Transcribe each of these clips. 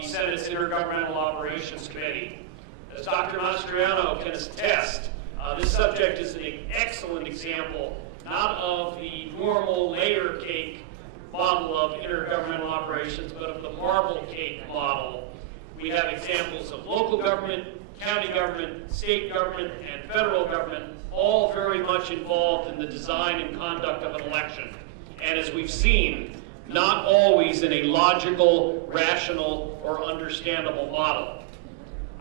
of the Senate's Intergovernmental Operations Committee. As Dr. Mastriano can attest, this subject is an excellent example not of the normal layer cake model of intergovernmental operations, but of the marble cake model. We have examples of local government, county government, state government, and federal government, all very much involved in the design and conduct of an election. And as we've seen, not always in a logical, rational, or understandable model.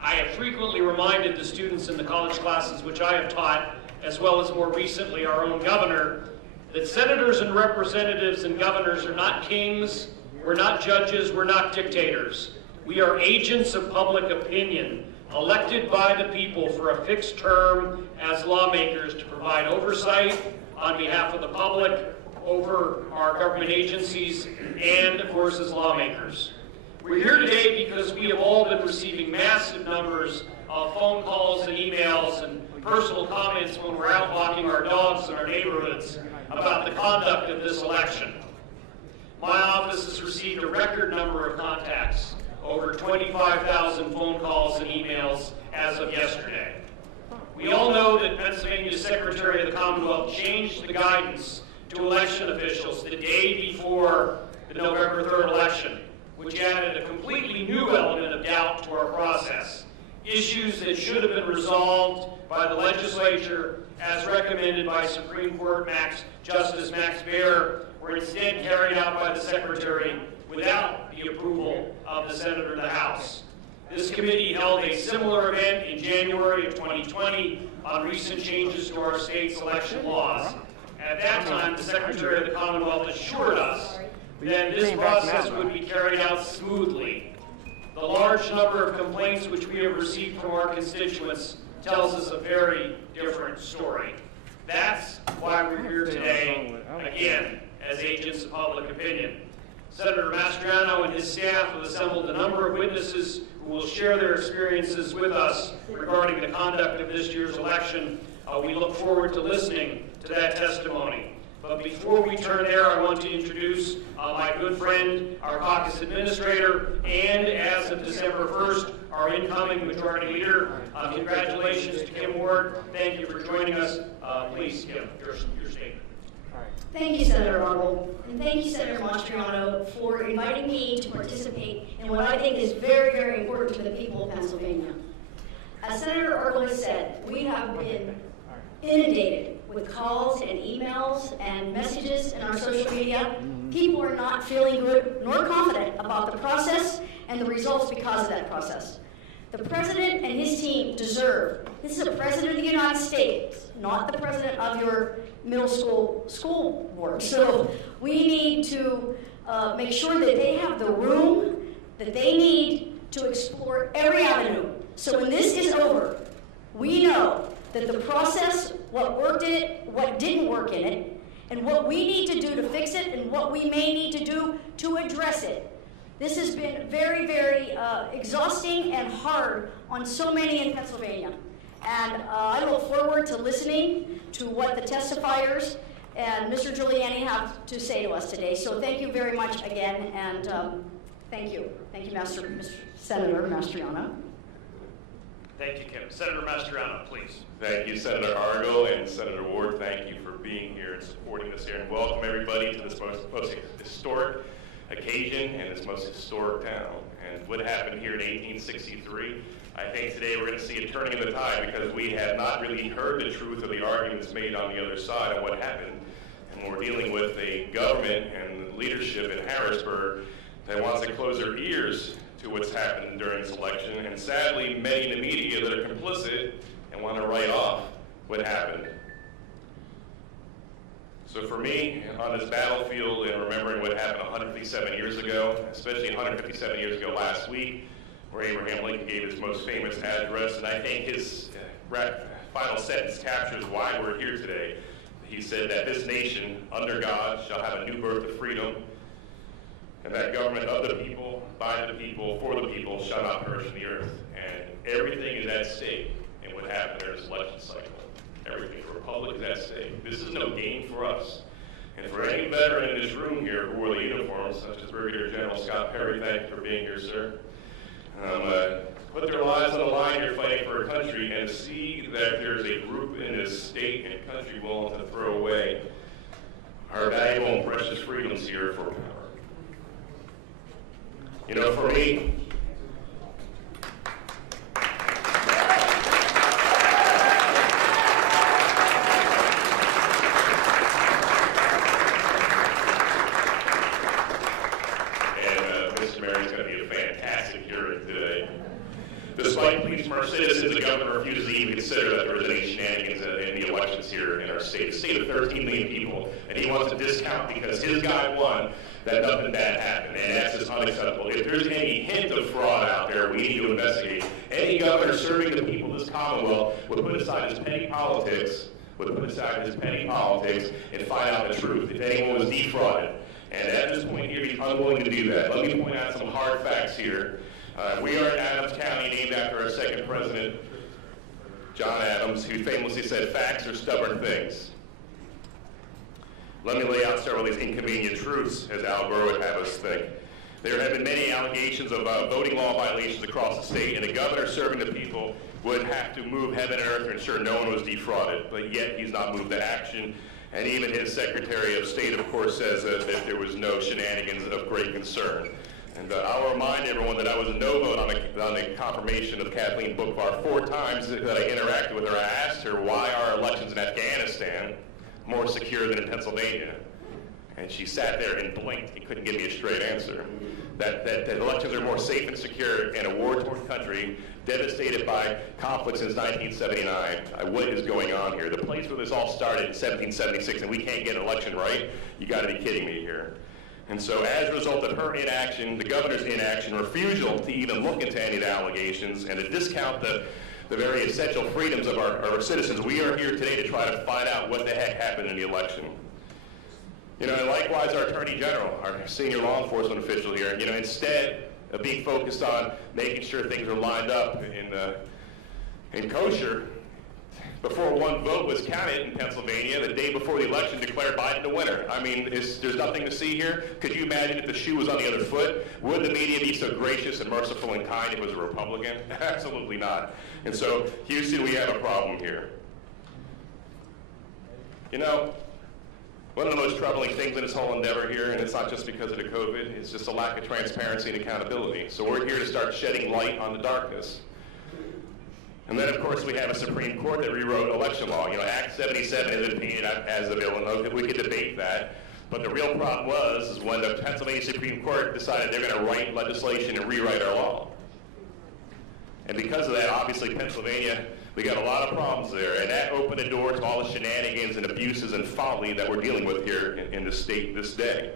I have frequently reminded the students in the college classes which I have taught, as well as more recently our own governor, that senators and representatives and governors are not kings, we're not judges, we're not dictators. We are agents of public opinion, elected by the people for a fixed term as lawmakers to provide oversight on behalf of the public over our government agencies and, of course, as lawmakers. We're here today because we have all been receiving massive numbers of phone calls and emails and personal comments when we're out walking our dogs in our neighborhoods about the conduct of this election. My office has received a record number of contacts, over 25,000 phone calls and emails as of yesterday. We all know that Pennsylvania's Secretary of the Commonwealth changed the guidance to election officials the day before the November 3rd election, which added a completely new element of doubt to our process. Issues that should have been resolved by the legislature as recommended by Supreme Court Justice Max Baer were instead carried out by the Secretary without the approval of the Senate or the House. This committee held a similar event in January of 2020 on recent changes to our state's election laws. At that time, the Secretary of the Commonwealth assured us that this process would be carried out smoothly. The large number of complaints which we have received from our constituents tells us a very different story. That's why we're here today, again, as agents of public opinion. Senator Mastriano and his staff have assembled a number of witnesses who will share their experiences with us regarding the conduct of this year's election. We look forward to listening to that testimony. But before we turn there, I want to introduce my good friend, our caucus administrator, and as of December 1st, our incoming majority leader. Congratulations to Kim Ward. Thank you for joining us. Please, Kim, your statement. Thank you, Senator Arnold, and thank you, Senator Mastriano, for inviting me to participate in what I think is very, very important to the people of Pennsylvania. As Senator Arnold said, we have been inundated with calls and emails and messages in our social media. People are not feeling good nor confident about the process and the results because of that process. The president and his team deserve, this is a president of the United States, not the president of your middle school board. So we need to make sure that they have the room that they need to explore every avenue. So when this is over, we know that the process, what worked in it, what didn't work in it, and what we need to do to fix it, and what we may need to do to address it. This has been very, very exhausting and hard on so many in Pennsylvania. And I look forward to listening to what the testifiers and Mr. Giuliani have to say to us today. So thank you very much again, and thank you. Thank you, Mr. Senator Mastriano. Thank you, Kim. Senator Mastriano, please. Thank you, Senator Argo and Senator Ward. Thank you for being here and supporting us here. And welcome everybody to this most historic occasion and this most historic town. And what happened here in 1863, I think today we're going to see a turning of the tide because we have not really heard the truth of the arguments made on the other side of what happened. And we're dealing with a government and leadership in Harrisburg that wants to close their ears to what's happened during this election, and sadly, many in the media that are complicit and want to write off what happened. So for me, on this battlefield and remembering what happened 157 years ago, especially 157 years ago last week, where Abraham Lincoln gave his most famous address, and I think his final sentence captures why we're here today. He said that this nation, under God, shall have a new birth of freedom, and that government of the people, by the people, for the people, shall not perish in the earth. And everything is at stake in what happened during this election cycle. Everything. The republic is at stake. This is no game for us. And for any veteran in this room here who wore the uniforms, such as Brigadier General Scott Perry, thank you for being here, sir. put their lives on the line here fighting for a country, and to see that there's a group in this state and country willing to throw away our valuable and precious freedoms here for power. You know, for me, despite pleas from our citizens, the governor refuses to even consider that there was any shenanigans in the elections here in our state. A state of 13 million people, and he wants to discount because his guy won that nothing bad happened, and that's just unacceptable. If there's any hint of fraud out there, we need to investigate. Any governor serving the people of this Commonwealth would put aside his petty politics, and find out the truth, if anyone was defrauded. And at this point here, he's unwilling to do that. Let me point out some hard facts here. We are in Adams County, named after our second president, John Adams, who famously said, "Facts are stubborn things." Let me lay out several of these inconvenient truths, as Al Gore would have us think. There have been many allegations of voting law violations across the state, and the governor serving the people would have to move heaven and earth to ensure no one was defrauded, but yet he's not moved to action. And even his Secretary of State, of course, says that there was no shenanigans of great concern. And I'll remind everyone that I was a no vote on the confirmation of Kathleen Bookvar 4 times that I interacted with her. I asked her, why are elections in Afghanistan more secure than in Pennsylvania? And she sat there and blinked and couldn't give me a straight answer. That elections are more safe and secure in a war-torn country devastated by conflict since 1979. What is going on here? The place where this all started in 1776 and we can't get an election right? You got to be kidding me here. And so as a result of her inaction, the governor's inaction, refusal to even look into any of the allegations, and to discount the very essential freedoms of our citizens, we are here today to try to find out what the heck happened in the election. You know, and likewise our Attorney General, our senior law enforcement official here, you know, instead of being focused on making sure things are lined up in kosher, before one vote was counted in Pennsylvania, the day before the election declared Biden the winner. I mean, there's nothing to see here. Could you imagine if the shoe was on the other foot? Would the media be so gracious and merciful and kind if it was a Republican? Absolutely not. And so, Houston, we have a problem here. You know, one of the most troubling things in this whole endeavor here, and it's not just because of the COVID, it's just a lack of transparency and accountability. So we're here to start shedding light on the darkness. And then, of course, we have a Supreme Court that rewrote election law. You know, Act 77 is opinion as of Illinois. We could debate that. But the real problem was when the Pennsylvania Supreme Court decided they're going to write legislation and rewrite our law. And because of that, obviously, Pennsylvania, we got a lot of problems there. And that opened the door to all the shenanigans and abuses and folly that we're dealing with here in the state this day.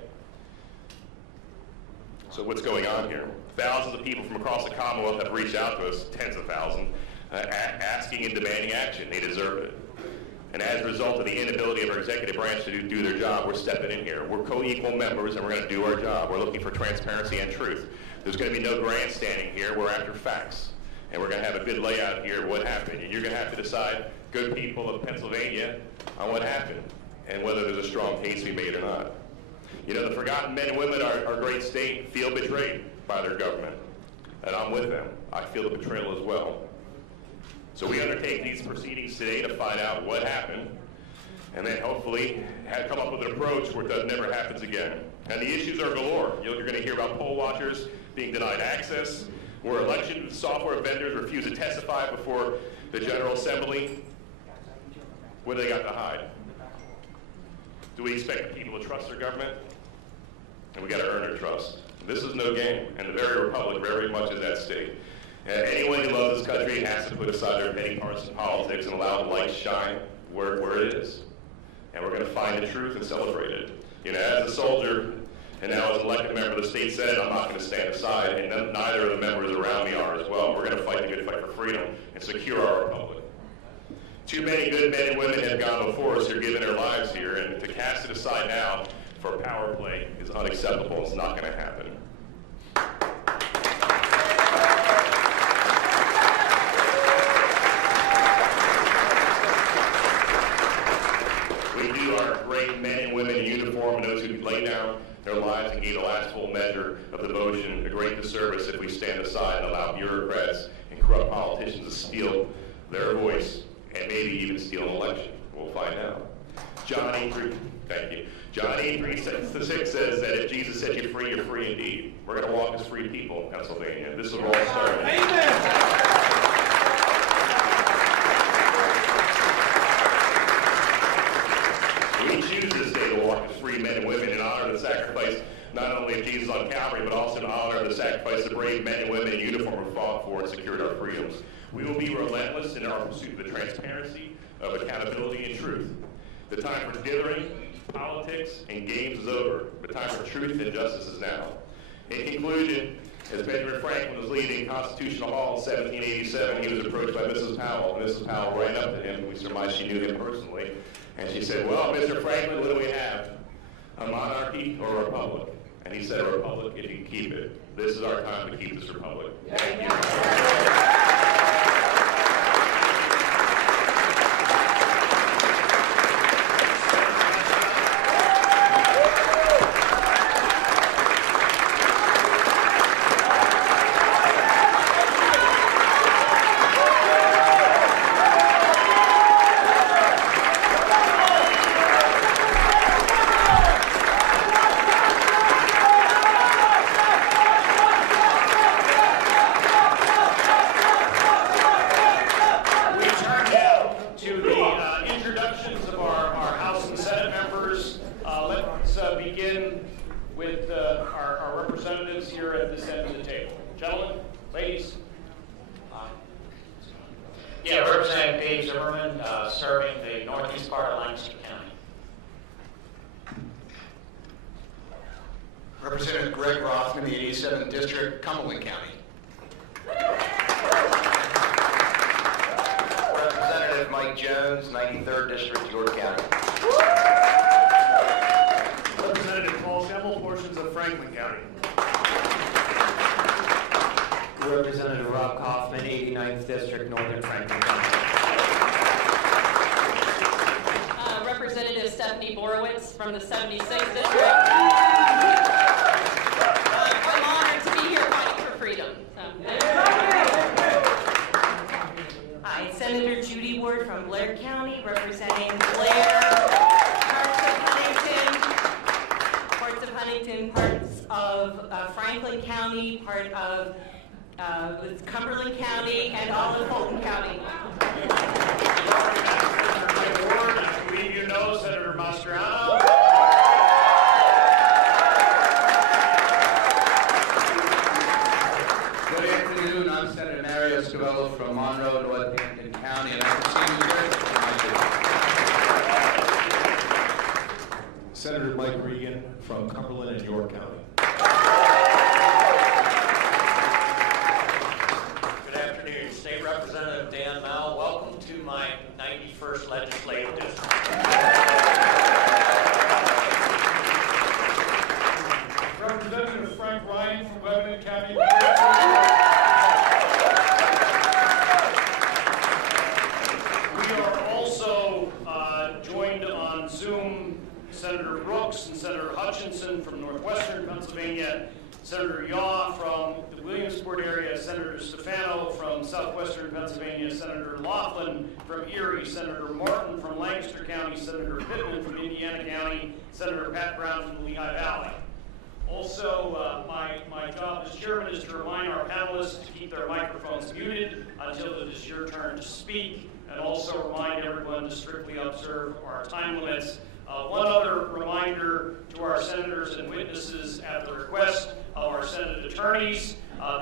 So what's going on here? Thousands of people from across the Commonwealth have reached out to us, tens of thousands, asking and demanding action. They deserve it. And as a result of the inability of our executive branch to do their job, we're stepping in here. We're co-equal members, and we're going to do our job. We're looking for transparency and truth. There's going to be no grandstanding here. We're after facts. And we're going to have a good layout here of what happened. And you're going to have to decide, good people of Pennsylvania, on what happened and whether there's a strong case to be made or not. You know, the forgotten men and women of our great state feel betrayed by their government. And I'm with them. I feel the betrayal as well. So we undertake these proceedings today to find out what happened, and then hopefully come up with an approach where it never happens again. And the issues are galore. You're going to hear about poll watchers being denied access, where election software vendors refuse to testify before the General Assembly. What do they got to hide? Do we expect people to trust their government? And we got to earn their trust. This is no game, and the very republic very much is at stake. Anyone who loves this country has to put aside their petty partisan politics and allow the light to shine where it is. And we're going to find the truth and celebrate it. You know, as a soldier and now as an elected member of the state Senate, I'm not going to stand aside, and neither of the members around me are as well. We're going to fight the good fight for freedom and secure our republic. Too many good men and women have gone before us who are giving their lives here, and to cast it aside now for power play is unacceptable. It's not going to happen. Great men and women in uniform and those who lay down their lives and gave the last full measure of devotion a great disservice if we stay stand aside and allow bureaucrats and corrupt politicians to steal their voice and maybe even steal an election. We'll find out. John 8:3, thank you. John 8:3-6 says that if Jesus set you free, you're free indeed. We're going to walk as free people in Pennsylvania. This is where all started. Amen. We choose this day to walk as free men and women in honor of the sacrifice not only of Jesus on Calvary, but also in honor of the sacrifice of brave men and women in uniform who fought for and secured our freedoms. We will be relentless in our pursuit of the transparency, of accountability, and truth. The time for dithering, politics, and games is over. The time for truth and justice is now. In conclusion, as Benjamin Franklin was leaving Constitutional Hall in 1787, he was approached by Mrs. Powell. Mrs. Powell ran up to him. We surmise she knew him personally. And she said, "Well, Mr. Franklin, what do we have? A monarchy or a republic?" And he said, "A republic if you can keep it." This is our time to keep this republic. Thank you. From the 76th District. I'm honored to be here fighting for freedom. Hi, Senator Judy Ward from Blair County, representing Blair, parts of Huntington, parts of Franklin County, part of Cumberland County, and all of Fulton County. I believe you know Senator Mastriano. Good afternoon. I'm Senator Mario Scavello from Monroe, Northampton County, and I receive you Senator Mike Regan from Cumberland and York County. Good afternoon. State Representative Dan Mell. Welcome to my 91st Legislative District. Representative Frank Ryan from Lebanon County. We are also joined on Zoom Senator Brooks and Senator Hutchinson from Northwestern Pennsylvania, Senator Yaw from the Williamsport area, Senator Stefano from Southwestern Pennsylvania, Senator Laughlin from Erie, Senator Martin from Lancaster County, Senator Pittman from Indiana County, Senator Pat Brown from the Lehigh Valley. Also, my job as chairman is to remind our panelists to keep their microphones muted until it is your turn to speak, and also remind everyone to strictly observe our time limits. One other reminder to our senators and witnesses at the request of our Senate attorneys,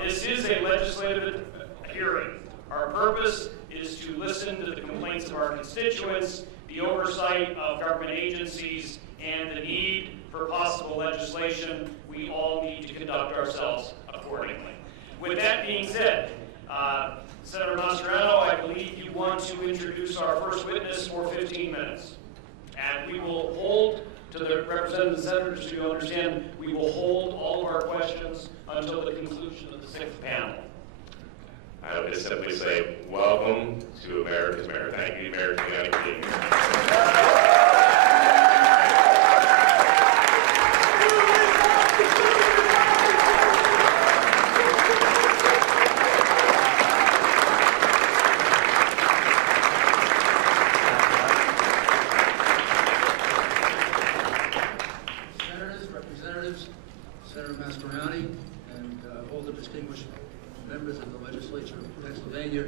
this is a legislative hearing. Our purpose is to listen to the complaints of our constituents, the oversight of government agencies, and the need for possible legislation. We all need to conduct ourselves accordingly. With that being said, Senator Mastriano, I believe you want to introduce our first witness for 15 minutes. And we will hold, to the representative senators, so you understand, we will hold all of our questions until the conclusion of the sixth panel. I would just simply say, welcome to America's Mayor. Thank you, Mayor Giuliani, for being here. distinguished members of the legislature of Pennsylvania.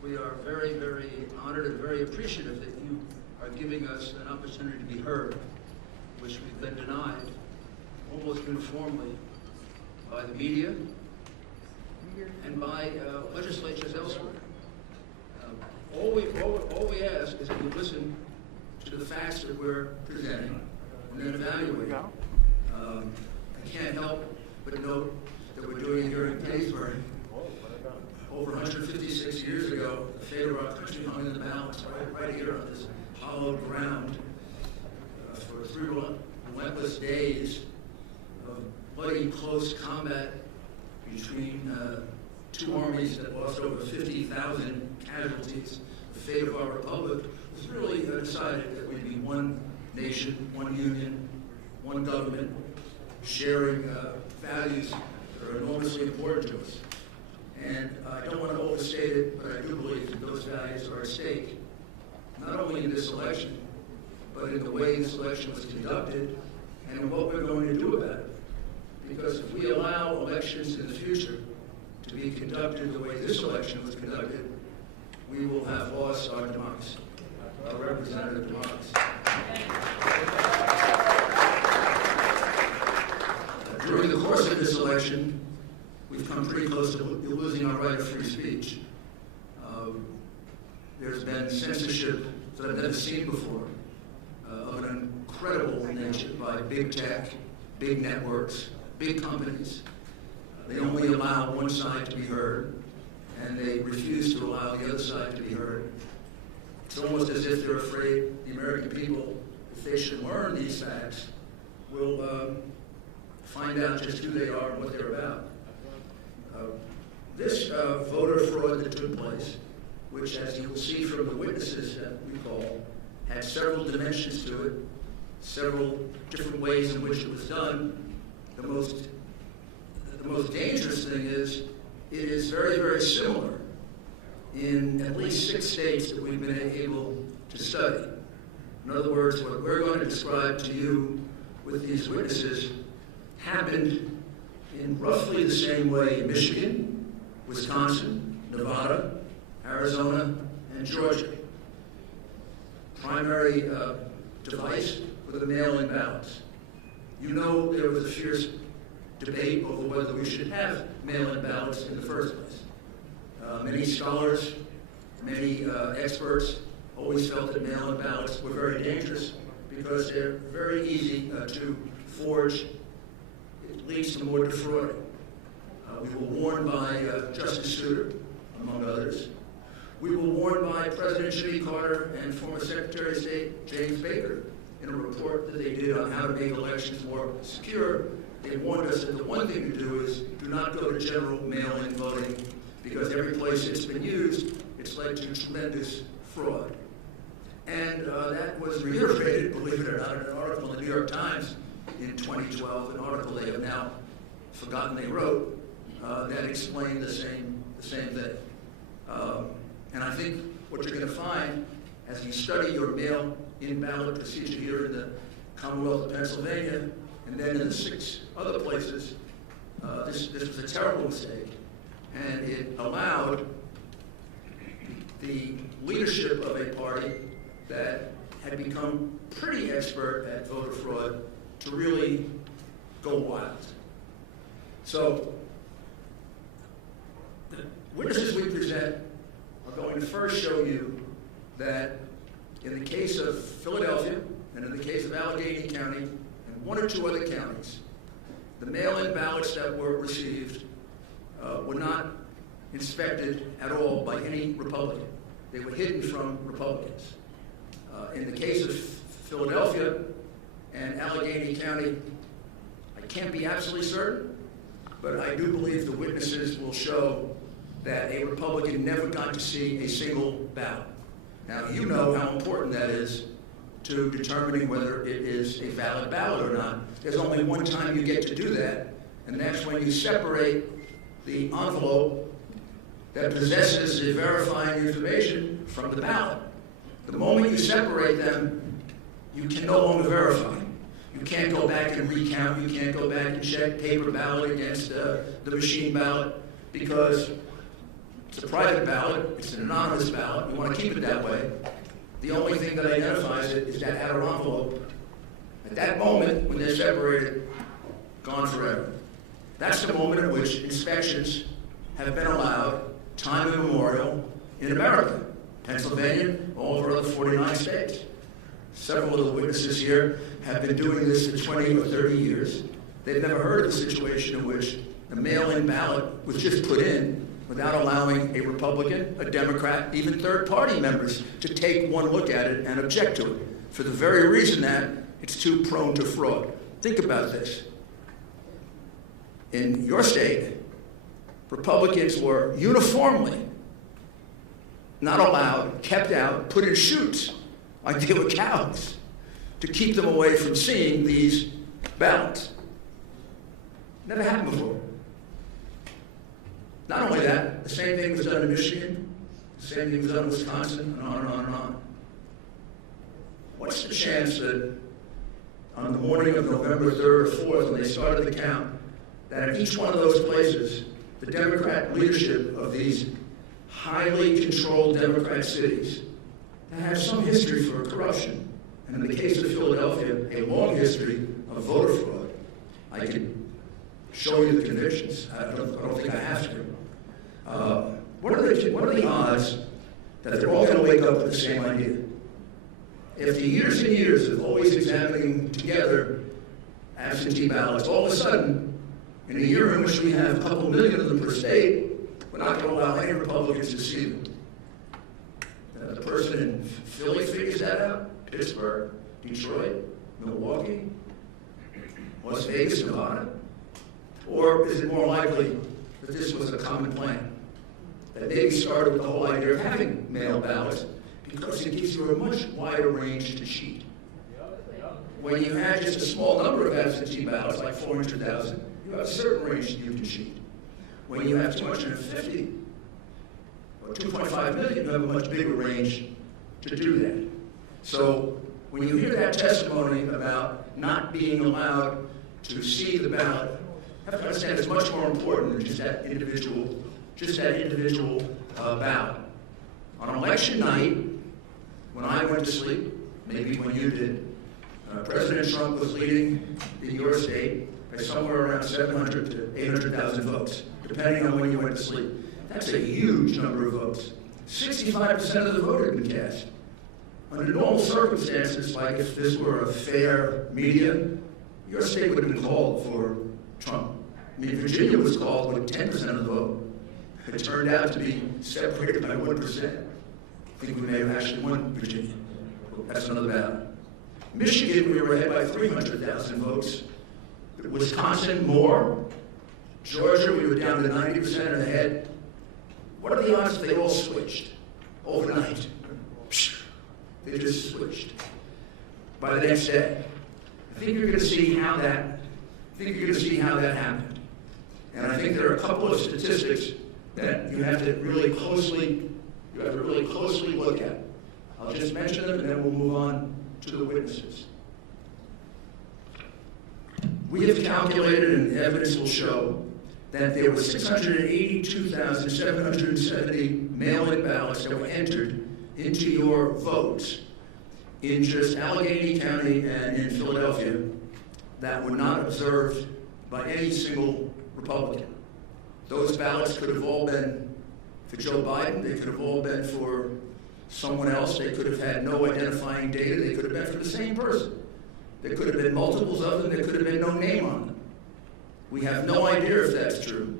We are very, very honored and very appreciative that you are giving us an opportunity to be heard, which we've been denied almost uniformly by the media and by legislatures elsewhere. All we ask is that you listen to the facts that we're presenting and then evaluate. I can't help but note that we're doing it here in Gettysburg. Over 156 years ago, the fate of our country hung in the balance right here on this hallowed ground for 3 relentless days of bloody close combat between 2 armies that lost over 50,000 casualties. The fate of our republic was really decided that we'd be one nation, one union, one government, sharing values that are enormously important to us. And I don't want to overstate it, but I do believe that those values are at stake, not only in this election, but in the way this election was conducted and in what we're going to do about it. Because if we allow elections in the future to be conducted the way this election was conducted, we will have lost our democracy, our representative democracy. During the course of this election, we've come pretty close to losing our right of free speech. There's been censorship that I've never seen before, of an incredible nature by big tech, big networks, big companies. They only allow one side to be heard, and they refuse to allow the other side to be heard. It's almost as if they're afraid the American people, if they should learn these facts, will find out just who they are and what they're about. This voter fraud that took place, which, as you'll see from the witnesses that we call, had several dimensions to it, several different ways in which it was done. The most dangerous thing is it is very, very similar in at least 6 states that we've been able to study. In other words, what we're going to describe to you with these witnesses happened in roughly the same way in Michigan, Wisconsin, Nevada, Arizona, and Georgia. Primary device were the mail-in ballots. You know there was a fierce debate over whether we should have mail-in ballots in the first place. Many scholars, many experts always felt that mail-in ballots were very dangerous because they're very easy to forge. It leads to more defrauding. We were warned by Justice Souter, among others. We were warned by President Jimmy Carter and former Secretary of State James Baker in a report that they did on how to make elections more secure. They warned us that the one thing to do is do not go to general mail-in voting, because every place it's been used, it's led to tremendous fraud. And that was reiterated, believe it or not, in an article in the New York Times in 2012, an article they have now forgotten they wrote, that explained the same thing. And I think what you're going to find as you study your mail-in ballot procedure here in the Commonwealth of Pennsylvania, and then in the 6 other places, this was a terrible mistake. And it allowed the leadership of a party that had become pretty expert at voter fraud to really go wild. So the witnesses we present are going to first show you that in the case of Philadelphia and in the case of Allegheny County and 1 or 2 other counties, the mail-in ballots that were received were not inspected at all by any Republican. They were hidden from Republicans. In the case of Philadelphia and Allegheny County, I can't be absolutely certain, but I do believe the witnesses will show that a Republican never got to see a single ballot. Now, you know how important that is to determining whether it is a valid ballot or not. There's only one time you get to do that, and that's when you separate the envelope that possesses the verifying information from the ballot. The moment you separate them, you can no longer verify. You can't go back and recount. You can't go back and check paper ballot against the machine ballot because it's a private ballot. It's an anonymous ballot. We want to keep it that way. The only thing that identifies it is that outer envelope. At that moment, when they're separated, gone forever. That's the moment at which inspections have been allowed, time immemorial, in America, Pennsylvania, all over other 49 states. Several of the witnesses here have been doing this for 20 or 30 years. They've never heard of a situation in which a mail-in ballot was just put in without allowing a Republican, a Democrat, even third-party members to take one look at it and object to it, for the very reason that it's too prone to fraud. Think about this. In your state, Republicans were uniformly not allowed, kept out, put in chutes like they were cows to keep them away from seeing these ballots. Never happened before. Not only that, the same thing was done in Michigan, the same thing was done in Wisconsin, and on and on and on. What's the chance that on the morning of November 3rd or 4th, when they started the count, that in each one of those places, the Democrat leadership of these highly controlled Democrat cities that have some history for corruption, and in the case of Philadelphia, a long history of voter fraud. I could show you the convictions. I don't think I have to. What are the odds that they're all going to wake up with the same idea? After years and years of always examining together absentee ballots, all of a sudden, in a year in which we have a couple million of them per state, we're not going to allow any Republicans to see them. The person in Philly figures that out, Pittsburgh, Detroit, Milwaukee, Las Vegas, Nevada? Or is it more likely that this was a common plan? That maybe started with the whole idea of having mail ballots because it gives you a much wider range to cheat. When you had just a small number of absentee ballots, like 400,000, you have a certain range that you can cheat. When you have 250 or 2.5 million, you have a much bigger range to do that. So when you hear that testimony about not being allowed to see the ballot, you have to understand it's much more important than just that individual ballot. On election night, when I went to sleep, maybe when you did, President Trump was leading in your state by somewhere around 700 to 800,000 votes, depending on when you went to sleep. That's a huge number of votes. 65% of the vote had been cast. Under normal circumstances, like if this were a fair media, your state would have been called for Trump. I mean, Virginia was called with 10% of the vote. It turned out to be separated by 1%. I think we may have actually won Virginia. That's another battle. Michigan, we were ahead by 300,000 votes. Wisconsin, more. Georgia, we were down to 90% ahead. What are the odds that they all switched overnight? They just switched. By the next day, I think you're going to see how that happened. And I think there are a couple of statistics that you have to really closely look at. I'll just mention them and then we'll move on to the witnesses. We have calculated, and evidence will show, that there were 682,770 mail-in ballots that were entered into your votes in just Allegheny County and in Philadelphia that were not observed by any single Republican. Those ballots could have all been for Joe Biden. They could have all been for someone else. They could have had no identifying data. They could have been for the same person. There could have been multiples of them. There could have been no name on them. We have no idea if that's true.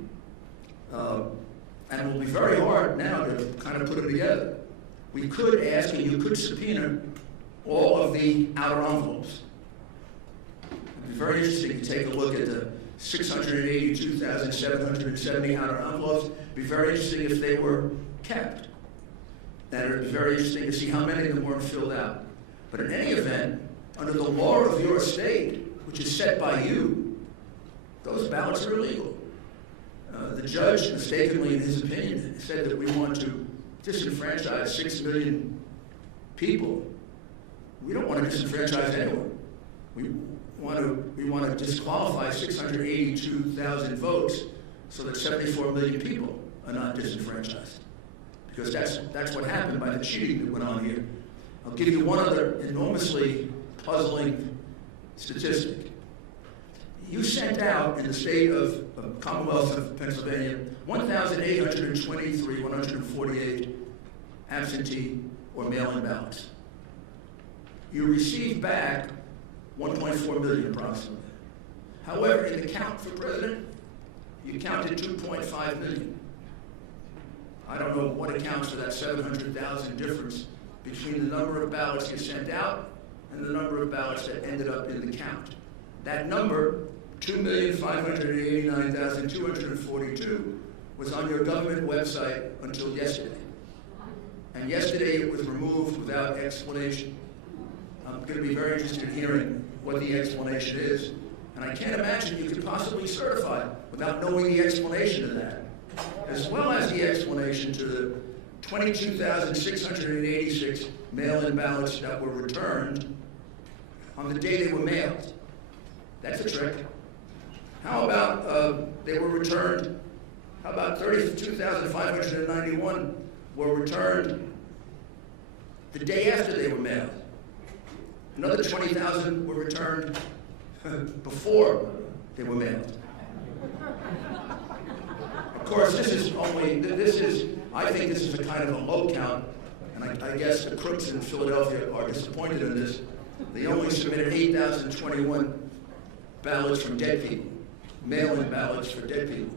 And it will be very hard now to kind of put it together. We could ask, and you could subpoena all of the outer envelopes. It would be very interesting to take a look at the 682,770 outer envelopes. It would be very interesting if they were kept. And it would be very interesting to see how many of them weren't filled out. But in any event, under the law of your state, which is set by you, those ballots are illegal. The judge, mistakenly in his opinion, said that we want to disenfranchise 6 million people. We don't want to disenfranchise anyone. we want to disqualify 682,000 votes so that 74 million people are not disenfranchised. Because that's what happened by the cheating that went on here. I'll give you one other enormously puzzling statistic. You sent out in the state of Commonwealth of Pennsylvania 148 absentee or mail-in ballots. You received back 1.4 million approximately. However, in the count for president, you counted 2.5 million. I don't know what accounts for that 700,000 difference between the number of ballots you sent out and the number of ballots that ended up in the count. That number, 2,589,242, was on your government website until yesterday. And yesterday it was removed without explanation. I'm going to be very interested in hearing what the explanation is. And I can't imagine you could possibly certify without knowing the explanation of that, as well as the explanation to the 22,686 mail-in ballots that were returned on the day they were mailed. That's a trick. How about they were returned? How about 32,591 were returned the day after they were mailed? Another 20,000 were returned before they were mailed. Of course, I think this is a kind of a low count, and I guess the crooks in Philadelphia are disappointed in this. They only submitted 8,021 ballots from dead people, mail-in ballots for dead people.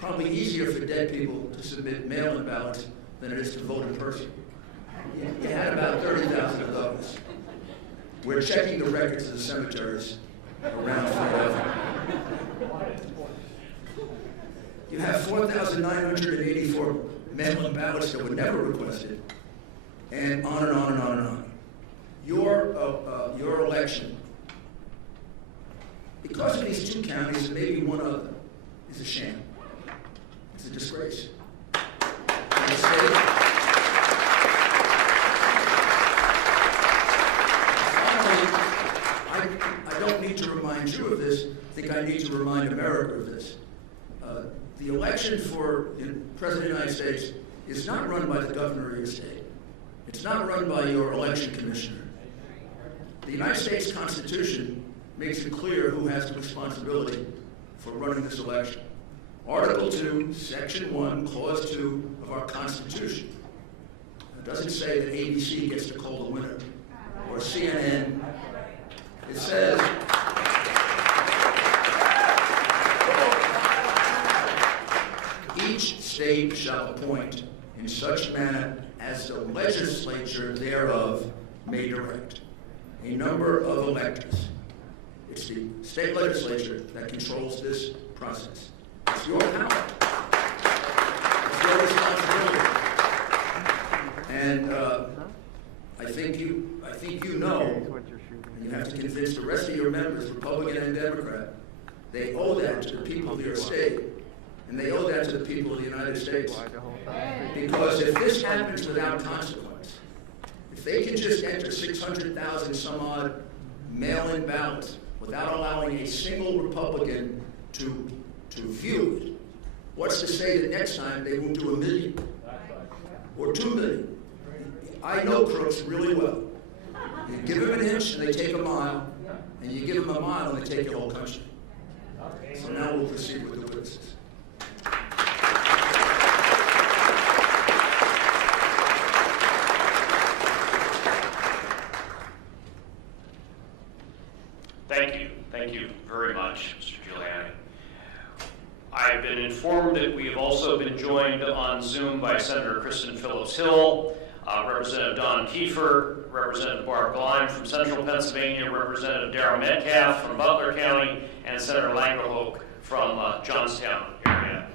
Probably easier for dead people to submit mail-in ballots than it is to vote in person. You had about 30,000 of those. We're checking the records of the cemeteries around Philadelphia. You have 4,984 mail-in ballots that were never requested, and on and on and on and on. Your election, because of these two counties and maybe one other, is a sham. It's a disgrace. And the state, I don't need to remind you of this. I think I need to remind America of this. The election for President of the United States is not run by the governor of your state. It's not run by your election commissioner. The United States Constitution makes it clear who has the responsibility for running this election. Article 2, Section 1, Clause 2 of our Constitution. It doesn't say that ABC gets to call the winner, or CNN. It says, each state shall appoint in such manner as the legislature thereof may direct a number of electors. It's the state legislature that controls this process. It's your power. It's your responsibility. And I think you know, and you have to convince the rest of your members, Republican and Democrat, they owe that to the people of your state. And they owe that to the people of the United States. Because if this happens without consequence, if they can just enter 600,000 some odd mail-in ballots without allowing a single Republican to view it, what's to say that next time they won't do 1 million or 2 million? I know crooks really well. You give them an inch and they take a mile, and you give them a mile and they take your whole country. So now we'll proceed with the witnesses. Thank you very much, Mr. Giuliani. I've been informed that we have also been joined on Zoom by Senator Kristen Phillips-Hill, Representative Don Kiefer, Representative Barb Gleim from Central Pennsylvania, Representative Darrell Metcalf from Butler County, and Senator Langerhoek from Johnstown area.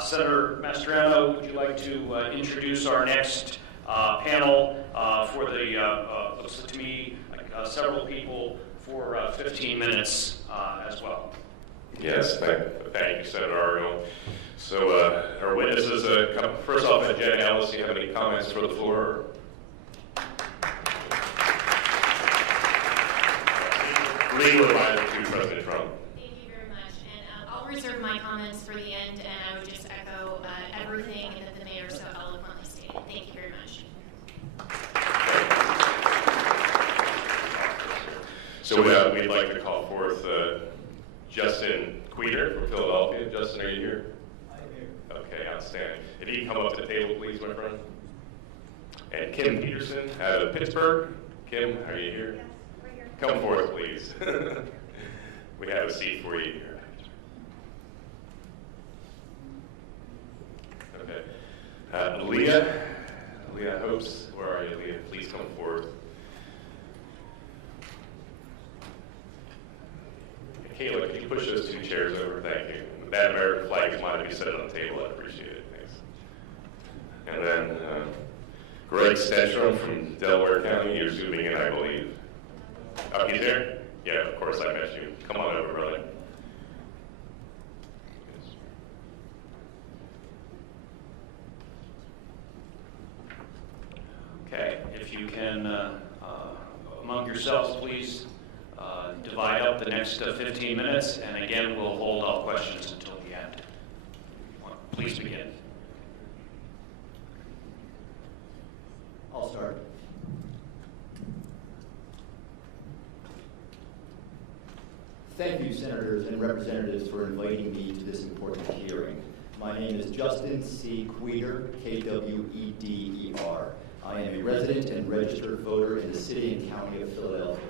Senator Mastriano, would you like to introduce our next panel for the, looks to me, several people for 15 minutes as well. Yes, thank you, Senator Argo. So our witnesses, first off, Jen Ellis, do you have any comments for the floor? legal advisor to President Trump. Thank you very much. And I'll reserve my comments for the end, and I would just echo everything that the mayor so eloquently stated. Thank you very much. So we'd like to call forth Justin Queter from Philadelphia. Justin, are you here? I am here. Okay, outstanding. If you can come up to the table, please, my friend. And Kim Peterson out of Pittsburgh. Kim, are you here? Yes, we're here. Come forth, please. We have a seat for you here. Okay. Leah Hopes, where are you, Leah? Please come forward. Kayla, can you push those two chairs over? Thank you. That American flag is mine to be set on the table. I appreciate it. Thanks. And then Greg Stenstrom from Delaware County. You're zooming in, I believe. Oh, he's there? Yeah, of course I met you. Come on over, brother. Okay, if you can, among yourselves, please divide up the next 15 minutes, and again, we'll hold all questions until the end. Please begin. I'll start. Thank you, senators and representatives, for inviting me to this important hearing. My name is Justin C. Queter, K-W-E-D-E-R. I am a resident and registered voter in the city and county of Philadelphia.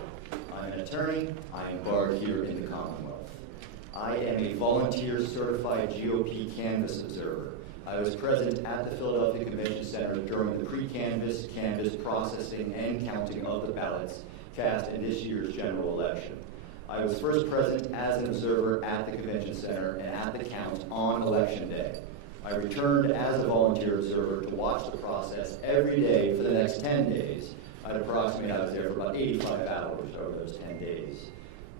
I'm an attorney. I am barred here in the Commonwealth. I am a volunteer certified GOP canvass observer. I was present at the Philadelphia Convention Center during the pre-canvass, canvass processing, and counting of the ballots cast in this year's general election. I was first present as an observer at the Convention Center and at the count on Election Day. I returned as a volunteer observer to watch the process every day for the next 10 days. I'd approximate I was there for about 85 hours over those 10 days.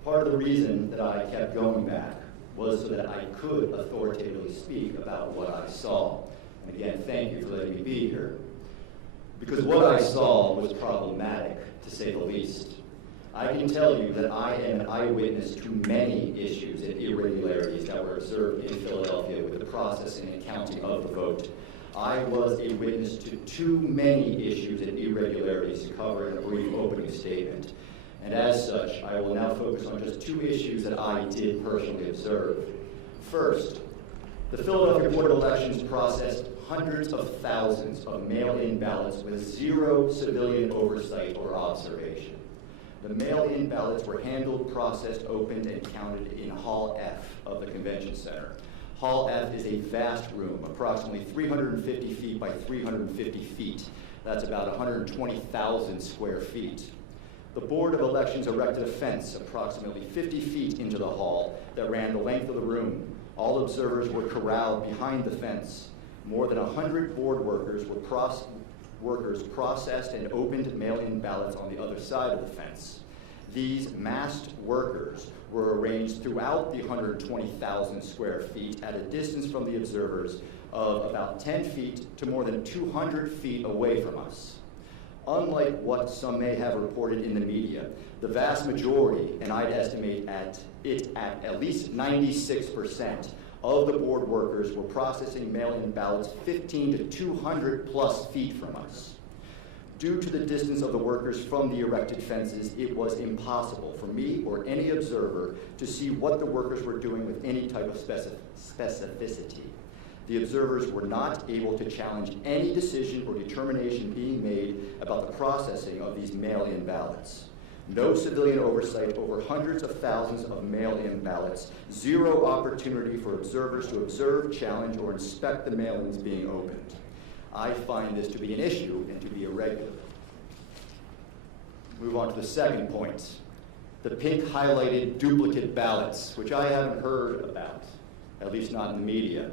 Part of the reason that I kept going back was so that I could authoritatively speak about what I saw. And again, thank you for letting me be here. Because what I saw was problematic, to say the least. I can tell you that I am an eyewitness to many issues and irregularities that were observed in Philadelphia with the processing and counting of the vote. I was a witness to too many issues and irregularities to cover in a brief opening statement. And as such, I will now focus on just two issues that I did personally observe. First, the Philadelphia Board of Elections processed hundreds of thousands of mail-in ballots with zero civilian oversight or observation. The mail-in ballots were handled, processed, opened, and counted in Hall F of the Convention Center. Hall F is a vast room, approximately 350 feet by 350 feet. That's about 120,000 square feet. The Board of Elections erected a fence approximately 50 feet into the hall that ran the length of the room. All observers were corralled behind the fence. More than 100 board workers processed and opened mail-in ballots on the other side of the fence. These masked workers were arranged throughout the 120,000 square feet at a distance from the observers of about 10 feet to more than 200 feet away from us. Unlike what some may have reported in the media, the vast majority, and I'd estimate at least 96%, of the board workers were processing mail-in ballots 15 to 200 plus feet from us. Due to the distance of the workers from the erected fences, it was impossible for me or any observer to see what the workers were doing with any type of specificity. The observers were not able to challenge any decision or determination being made about the processing of these mail-in ballots. No civilian oversight over hundreds of thousands of mail-in ballots, zero opportunity for observers to observe, challenge, or inspect the mail-ins being opened. I find this to be an issue and to be irregular. Move on to the second point, the pink highlighted duplicate ballots, which I haven't heard about, at least not in the media.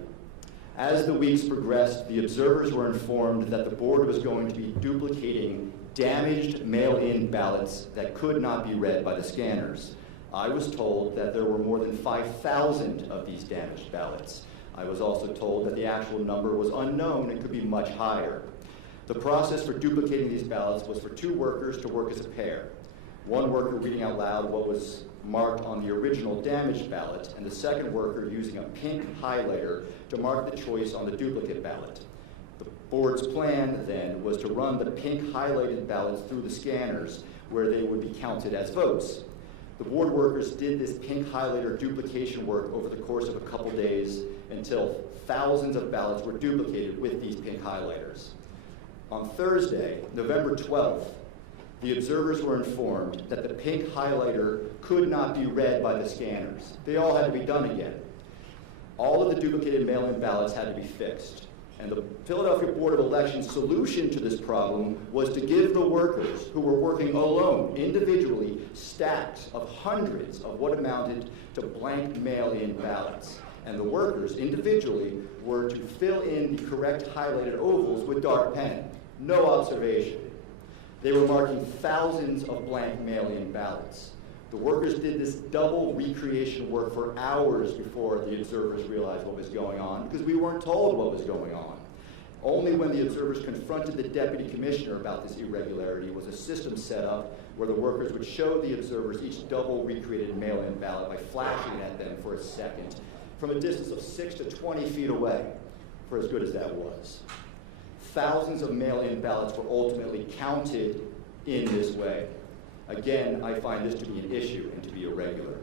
As the weeks progressed, the observers were informed that the board was going to be duplicating damaged mail-in ballots that could not be read by the scanners. I was told that there were more than 5,000 of these damaged ballots. I was also told that the actual number was unknown and could be much higher. The process for duplicating these ballots was for two workers to work as a pair. One worker reading out loud what was marked on the original damaged ballot, and the second worker using a pink highlighter to mark the choice on the duplicate ballot. The board's plan then was to run the pink highlighted ballots through the scanners where they would be counted as votes. The board workers did this pink highlighter duplication work over the course of a couple days until thousands of ballots were duplicated with these pink highlighters. On Thursday, November 12th, the observers were informed that the pink highlighter could not be read by the scanners. They all had to be done again. All of the duplicated mail-in ballots had to be fixed. And the Philadelphia Board of Elections' solution to this problem was to give the workers who were working alone, individually, stacks of hundreds of what amounted to blank mail-in ballots. And the workers, individually, were to fill in the correct highlighted ovals with dark pen. No observation. They were marking thousands of blank mail-in ballots. The workers did this double recreation work for hours before the observers realized what was going on, because we weren't told what was going on. Only when the observers confronted the deputy commissioner about this irregularity was a system set up where the workers would show the observers each double recreated mail-in ballot by flashing at them for a second from a distance of 6 to 20 feet away, for as good as that was. Thousands of mail-in ballots were ultimately counted in this way. Again, I find this to be an issue and to be irregular.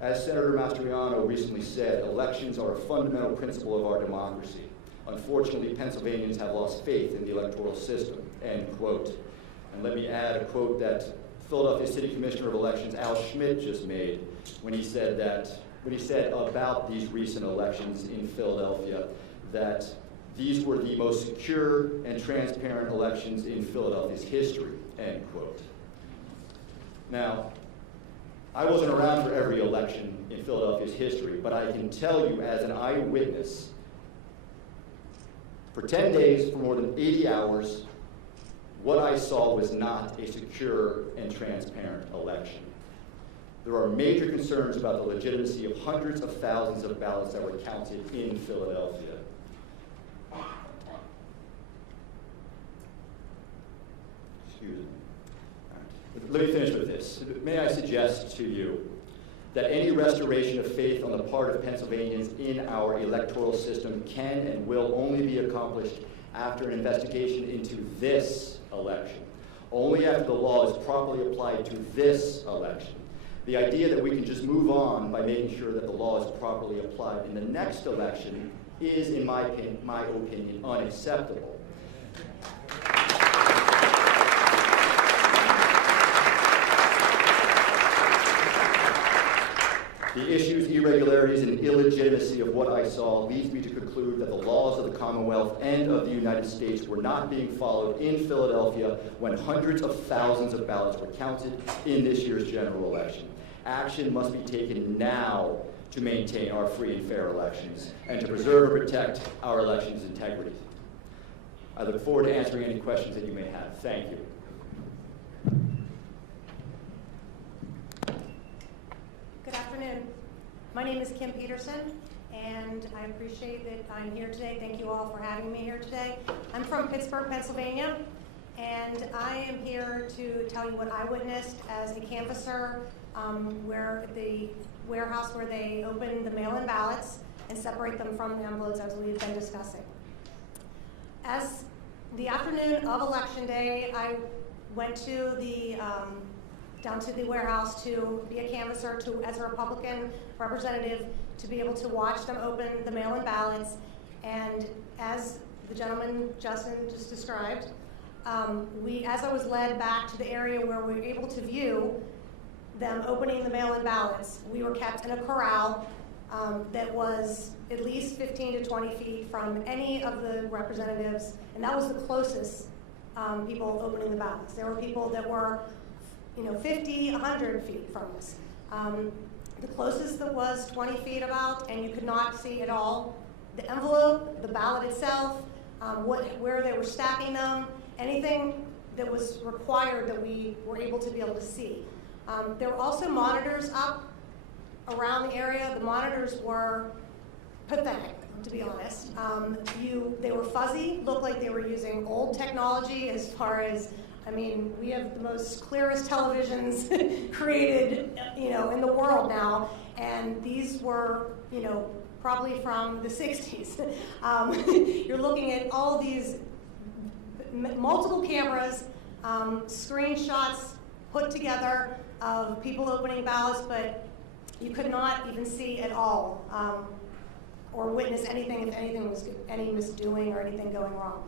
As Senator Mastriano recently said, elections are a fundamental principle of our democracy. Unfortunately, Pennsylvanians have lost faith in the electoral system, end quote. And let me add a quote that Philadelphia City Commissioner of Elections Al Schmidt just made when he said about these recent elections in Philadelphia that these were the most secure and transparent elections in Philadelphia's history, end quote. Now, I wasn't around for every election in Philadelphia's history, but I can tell you as an eyewitness, for 10 days, for more than 80 hours, what I saw was not a secure and transparent election. There are major concerns about the legitimacy of hundreds of thousands of ballots that were counted in Philadelphia. Excuse me. Let me finish with this. May I suggest to you that any restoration of faith on the part of Pennsylvanians in our electoral system can and will only be accomplished after an investigation into this election, only after the law is properly applied to this election. The idea that we can just move on by making sure that the law is properly applied in the next election is, in my opinion, unacceptable. The issues, irregularities, and illegitimacy of what I saw leads me to conclude that the laws of the Commonwealth and of the United States were not being followed in Philadelphia when hundreds of thousands of ballots were counted in this year's general election. Action must be taken now to maintain our free and fair elections and to preserve and protect our elections' integrity. I look forward to answering any questions that you may have. Thank you. Good afternoon. My name is Kim Peterson, and I appreciate that I'm here today. Thank you all for having me here today. I'm from Pittsburgh, Pennsylvania, and I am here to tell you what I witnessed as a canvasser where the warehouse where they open the mail-in ballots and separate them from the envelopes, as we've been discussing. As the afternoon of Election Day, I went to the down to the warehouse to be a canvasser, as a Republican representative, to be able to watch them open the mail-in ballots. And as the gentleman Justin just described, as I was led back to the area where we were able to view them opening the mail-in ballots, we were kept in a corral that was at least 15 to 20 feet from any of the representatives, and that was the closest people opening the ballots. There were people that were 50, 100 feet from us. The closest that was 20 feet about, and you could not see at all the envelope, the ballot itself, where they were stacking them, anything that was required that we were able to be able to see. There were also monitors up around the area. The monitors were pathetic, to be honest. They were fuzzy, looked like they were using old technology as far as I mean, we have the most clearest televisions created, in the world now, and these were, probably from the 60s. You're looking at all of these multiple cameras, screenshots put together of people opening ballots, but you could not even see at all or witness anything if anything was any misdoing or anything going wrong.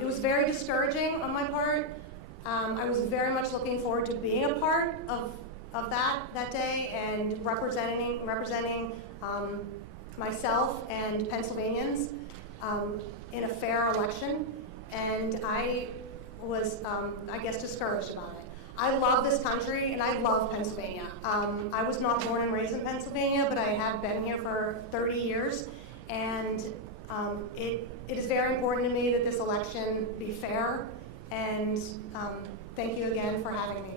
It was very discouraging on my part. I was very much looking forward to being a part of that day and representing myself and Pennsylvanians in a fair election, and I was, I guess, discouraged about it. I love this country, and I love Pennsylvania. I was not born and raised in Pennsylvania, but I have been here for 30 years, and it is very important to me that this election be fair, and thank you again for having me.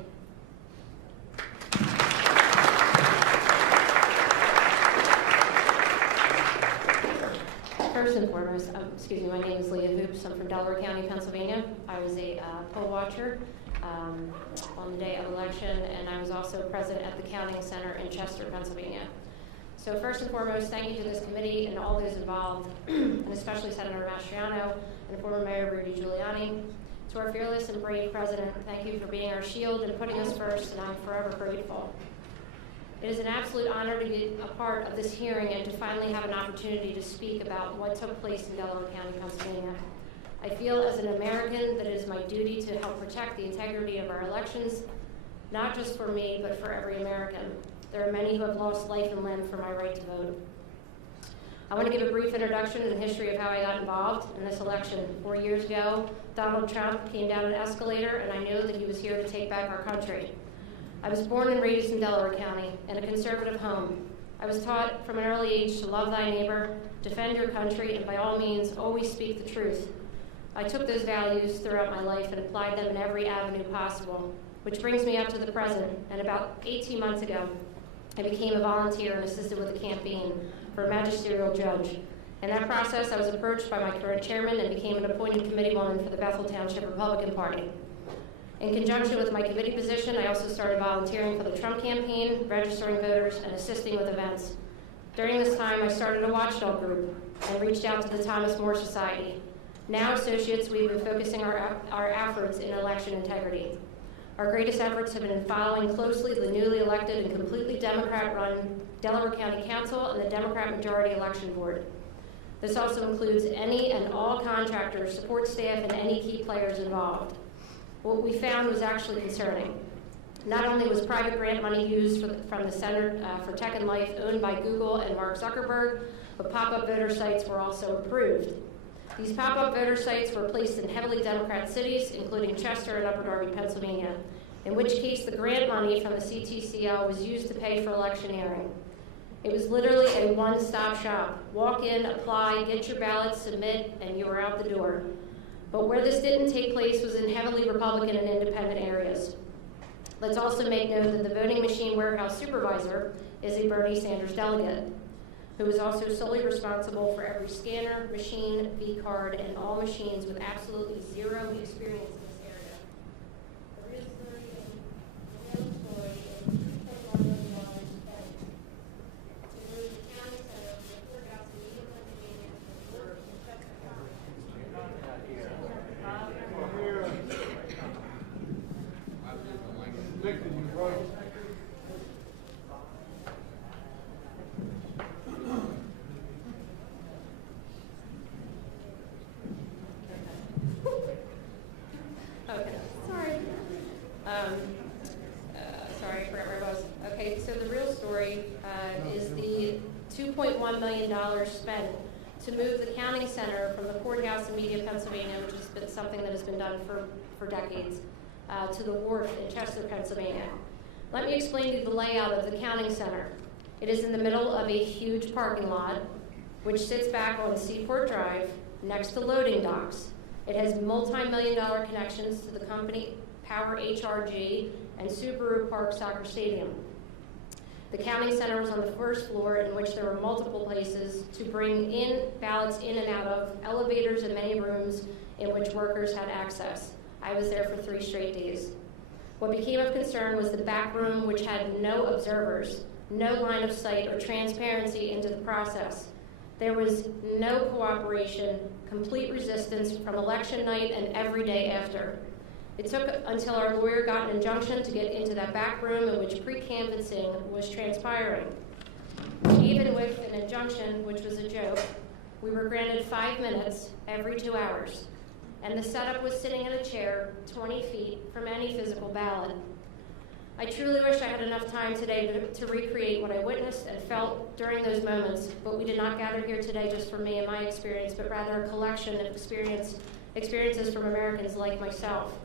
First and foremost, my name is Leah Hoops. I'm from Delaware County, Pennsylvania. I was a poll watcher on the day of election, and I was also present at the counting center in Chester, Pennsylvania. So first and foremost, thank you to this committee and all those involved, and especially Senator Mastriano and former Mayor Rudy Giuliani. To our fearless and brave president, thank you for being our shield and putting us first, and I'm forever grateful. It is an absolute honor to be a part of this hearing and to finally have an opportunity to speak about what took place in Delaware County, Pennsylvania. I feel as an American that it is my duty to help protect the integrity of our elections, not just for me, but for every American. There are many who have lost life and limb for my right to vote. I want to give a brief introduction to the history of how I got involved in this election. 4 years ago, Donald Trump came down an escalator, and I knew that he was here to take back our country. I was born and raised in Delaware County in a conservative home. I was taught from an early age to love thy neighbor, defend your country, and by all means, always speak the truth. I took those values throughout my life and applied them in every avenue possible, which brings me up to the present. And about 18 months ago, I became a volunteer and assisted with a campaign for a magisterial judge. In that process, I was approached by my current chairman and became an appointed committeewoman for the Bethel Township Republican Party. In conjunction with my committee position, I also started volunteering for the Trump campaign, registering voters, and assisting with events. During this time, I started a watchdog group and reached out to the Thomas More Society. Now, associates, we've been focusing our efforts in election integrity. Our greatest efforts have been in following closely the newly elected and completely Democrat-run Delaware County Council and the Democrat Majority Election Board. This also includes any and all contractors, support staff, and any key players involved. What we found was actually concerning. Not only was private grant money used from the Center for Tech and Life owned by Google and Mark Zuckerberg, but pop-up voter sites were also approved. These pop-up voter sites were placed in heavily Democrat cities, including Chester and Upper Darby, Pennsylvania, in which case the grant money from the CTCL was used to pay for electioneering. It was literally a one-stop shop. Walk in, apply, get your ballot, submit, and you were out the door. But where this didn't take place was in heavily Republican and independent areas. Let's also make note that the voting machine warehouse supervisor is a Bernie Sanders delegate, who is also solely responsible for every scanner, machine, V-card, and all machines with absolutely zero experience in this area. The real story is $2.1 million spent to move the county center from the courthouse in Eagle, Pennsylvania to work in Chester County. Okay, sorry. Sorry, I forgot where I was. Okay, so the real story is the $2.1 million spent to move the counting center from the courthouse in Media, Pennsylvania, which has been something that has been done for decades, to the wharf in Chester, Pennsylvania. Let me explain to you the layout of the counting center. It is in the middle of a huge parking lot, which sits back on Seaport Drive next to loading docks. It has multi-million-dollar connections to the company Power HRG and Subaru Park Soccer Stadium. The counting center was on the first floor, in which there were multiple places to bring in ballots in and out of, elevators and many rooms in which workers had access. I was there for 3 straight days. What became of concern was the back room, which had no observers, no line of sight or transparency into the process. There was no cooperation, complete resistance from election night and every day after. It took until our lawyer got an injunction to get into that back room in which pre-canvassing was transpiring. Even with an injunction, which was a joke, we were granted 5 minutes every 2 hours, and the setup was sitting in a chair 20 feet from any physical ballot. I truly wish I had enough time today to recreate what I witnessed and felt during those moments, but we did not gather here today just for me and my experience, but rather a collection of experiences from Americans like myself.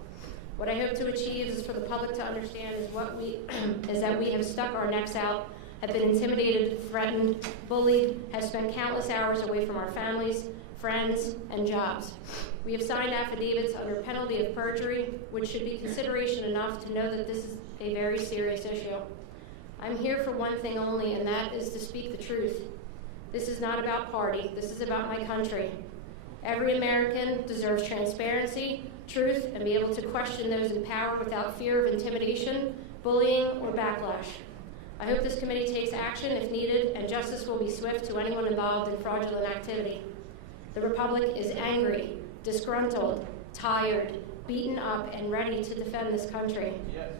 What I hope to achieve is for the public to understand is that we have stuck our necks out, have been intimidated, threatened, bullied, have spent countless hours away from our families, friends, and jobs. We have signed affidavits under penalty of perjury, which should be consideration enough to know that this is a very serious issue. I'm here for one thing only, and that is to speak the truth. This is not about party. This is about my country. Every American deserves transparency, truth, and be able to question those in power without fear of intimidation, bullying, or backlash. I hope this committee takes action if needed, and justice will be swift to anyone involved in fraudulent activity. The Republic is angry, disgruntled, tired, beaten up, and ready to defend this country. Yes.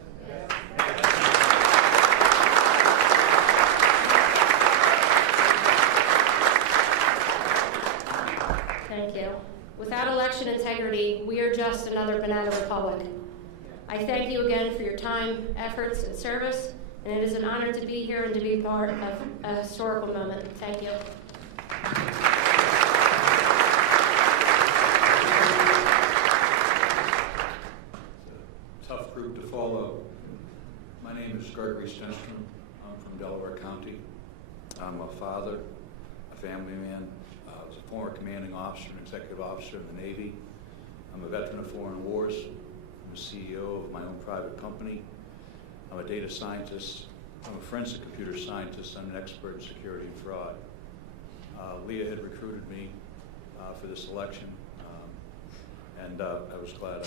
Thank you. Without election integrity, we are just another banana republic. I thank you again for your time, efforts, and service, and it is an honor to be here and to be part of a historical moment. Thank you. Tough group to follow. My name is Gregory Stenstrom. I'm from Delaware County. I'm a father, a family man. I was a former commanding officer and executive officer in the Navy. I'm a veteran of foreign wars. I'm a CEO of my own private company. I'm a data scientist. I'm a forensic computer scientist. I'm an expert in security and fraud. Leah had recruited me for this election, and I was glad.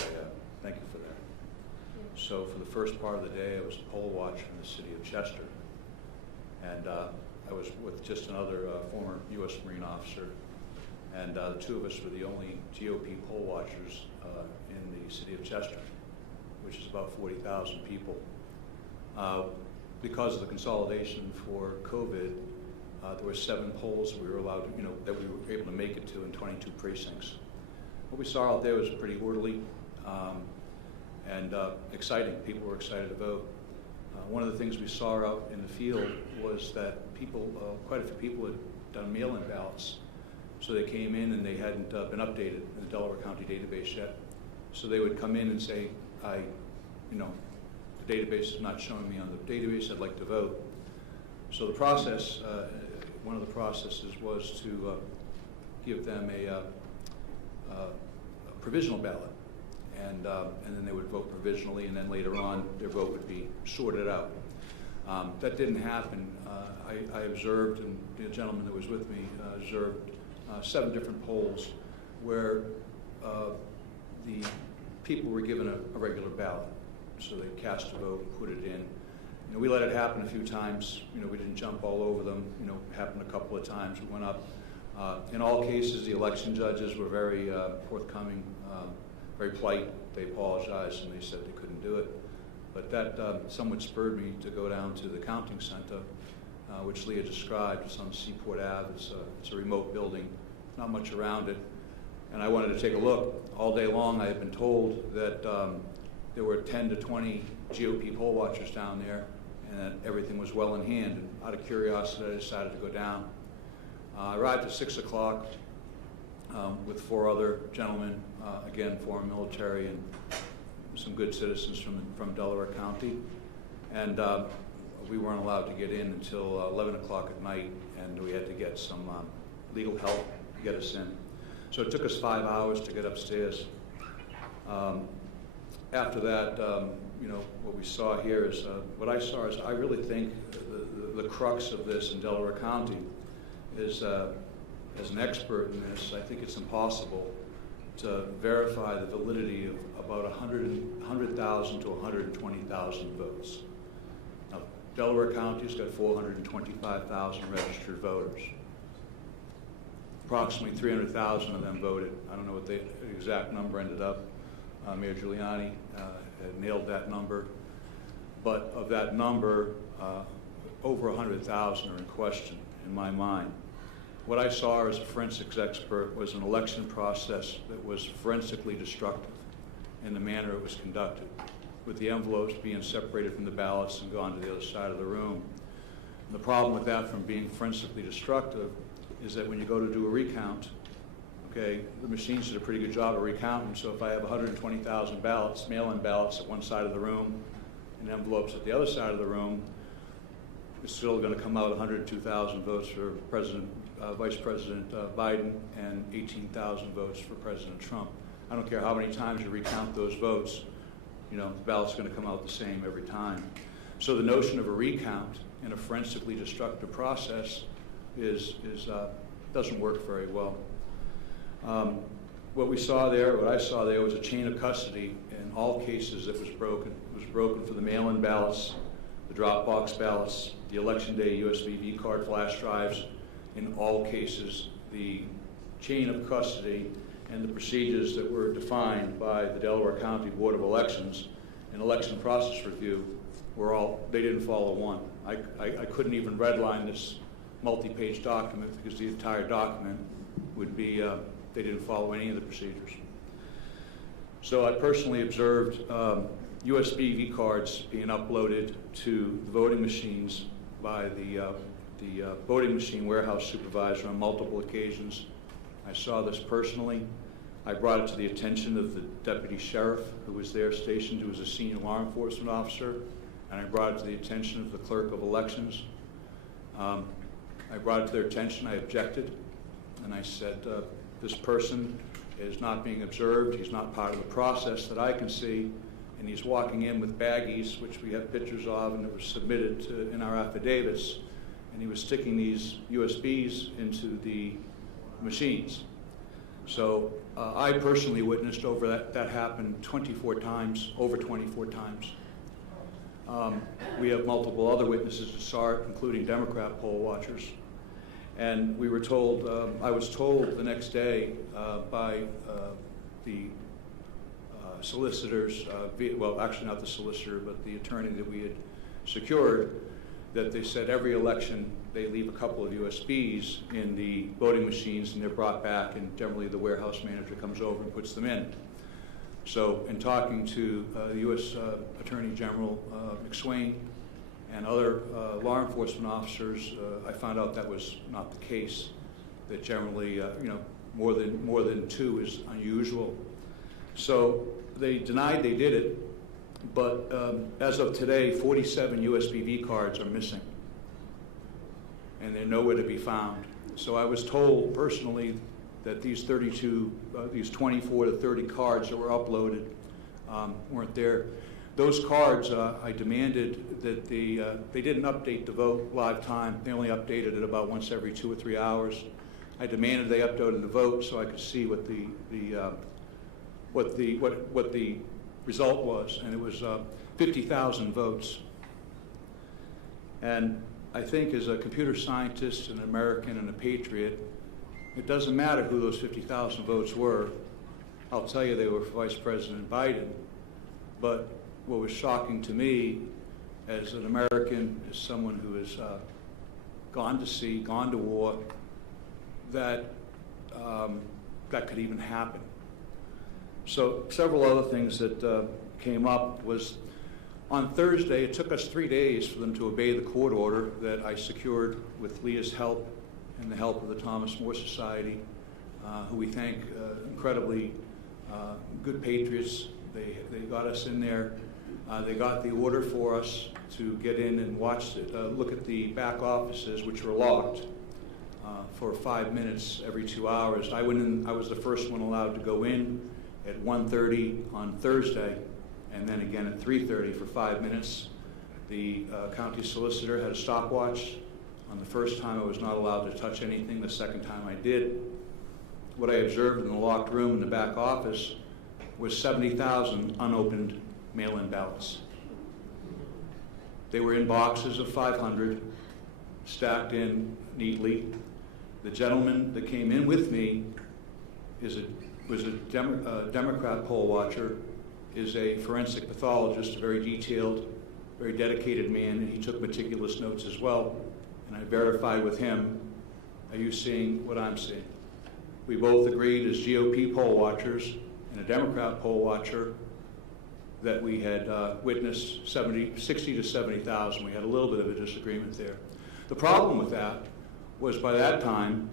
Thank you for that. So for the first part of the day, I was a poll watcher in the city of Chester, and I was with just another former U.S. Marine officer, and the two of us were the only GOP poll watchers in the city of Chester, which is about 40,000 people. Because of the consolidation for COVID, there were 7 polls we were allowed to, that we were able to make it to in 22 precincts. What we saw out there was pretty orderly and exciting. People were excited to vote. One of the things we saw out in the field was that people, quite a few people had done mail-in ballots. So they came in and they hadn't been updated in the Delaware County database yet. So they would come in and say, the database is not showing me on the database, I'd like to vote. So the process, one of the processes was to give them a provisional ballot. And then they would vote provisionally, and then later on their vote would be sorted out. That didn't happen. I observed, and the gentleman that was with me observed 7 different polls where the people were given a regular ballot. So they cast a vote, put it in. We let it happen a few times. We didn't jump all over them. It happened a couple of times. We went up. In all cases, the election judges were very forthcoming, very polite. They apologized and they said they couldn't do it. But that somewhat spurred me to go down to the counting center, which Leah described. It's on Seaport Ave. It's a remote building, not much around it. And I wanted to take a look. All day long I had been told that there were 10 to 20 GOP poll watchers down there and that everything was well in hand. And out of curiosity, I decided to go down. I arrived at 6 o'clock with 4 other gentlemen, again, former military and some good citizens from Delaware County. And we weren't allowed to get in until 11 o'clock at night, and we had to get some legal help to get us in. So it took us 5 hours to get upstairs. After that, what we saw here is, what I saw is, I really think the crux of this in Delaware County is, as an expert in this, I think it's impossible to verify the validity of about 100,000 to 120,000 votes. Now, Delaware County's got 425,000 registered voters. Approximately 300,000 of them voted. I don't know what the exact number ended up. Mayor Giuliani had nailed that number. But of that number, over 100,000 are in question in my mind. What I saw as a forensics expert was an election process that was forensically destructive in the manner it was conducted, with the envelopes being separated from the ballots and gone to the other side of the room. And the problem with that from being forensically destructive is that when you go to do a recount, okay, the machines did a pretty good job of recounting, so if I have 120,000 ballots, mail-in ballots at one side of the room and envelopes at the other side of the room, it's still going to come out 102,000 votes for Vice President Biden and 18,000 votes for President Trump. I don't care how many times you recount those votes, you know, the ballot's going to come out the same every time. So the notion of a recount in a forensically destructive process doesn't work very well. What I saw there was a chain of custody in all cases that was broken. It was broken for the mail-in ballots, the drop-box ballots, the election day USB card flash drives. In all cases, the chain of custody and the procedures that were defined by the Delaware County Board of Elections and Election Process Review they didn't follow one. I couldn't even redline this multi-page document because the entire document would be, they didn't follow any of the procedures. So I personally observed USB cards being uploaded to the voting machines by the voting machine warehouse supervisor on multiple occasions. I saw this personally. I brought it to the attention of the deputy sheriff who was there stationed, who was a senior law enforcement officer, and I brought it to the attention of the clerk of elections. I brought it to their attention, I objected, and I said, this person is not being observed, he's not part of the process that I can see, and he's walking in with baggies, which we have pictures of and it was submitted in our affidavits, and he was sticking these USBs into the machines. So I personally witnessed over that happened 24 times, over 24 times. We have multiple other witnesses that saw it, including Democrat poll watchers. And we were told, I was told the next day by the solicitors, well, actually not the solicitor, but the attorney that we had secured, that they said every election they leave a couple of USBs in the voting machines and they're brought back, and generally the warehouse manager comes over and puts them in. So in talking to the U.S. Attorney General McSwain and other law enforcement officers, I found out that was not the case. That generally, you know, more than two is unusual. So they denied they did it, but as of today, 47 USB cards are missing, and they're nowhere to be found. So I was told personally that these 24 to 30 cards that were uploaded weren't there. Those cards, I demanded that they didn't update the vote live time. They only updated it about once every 2 or 3 hours. I demanded they uploaded the vote so I could see what the result was, and it was 50,000 votes. And I think as a computer scientist, an American, and a patriot, it doesn't matter who those 50,000 votes were. I'll tell you they were for Vice President Biden. But what was shocking to me as an American, as someone who has gone to sea, gone to war, that that could even happen. So several other things that came up was on Thursday, it took us 3 days for them to obey the court order that I secured with Leah's help and the help of the Thomas More Society, who we thank incredibly good patriots. They got us in there. They got the order for us to get in and watch it, look at the back offices, which were locked for 5 minutes every 2 hours. I went in, I was the first one allowed to go in at 1:30 on Thursday, and then again at 3:30 for 5 minutes. The county solicitor had a stopwatch. On the first time I was not allowed to touch anything, the second time I did. what I observed in the locked room in the back office was 70,000 unopened mail-in ballots. They were in boxes of 500, stacked in neatly. The gentleman that came in with me was a Democrat poll watcher, is a forensic pathologist, a very detailed, very dedicated man, and he took meticulous notes as well. And I verified with him, are you seeing what I'm seeing? We both agreed as GOP poll watchers and a Democrat poll watcher that we had witnessed 60 to 70,000. We had a little bit of a disagreement there. The problem with that was by that time,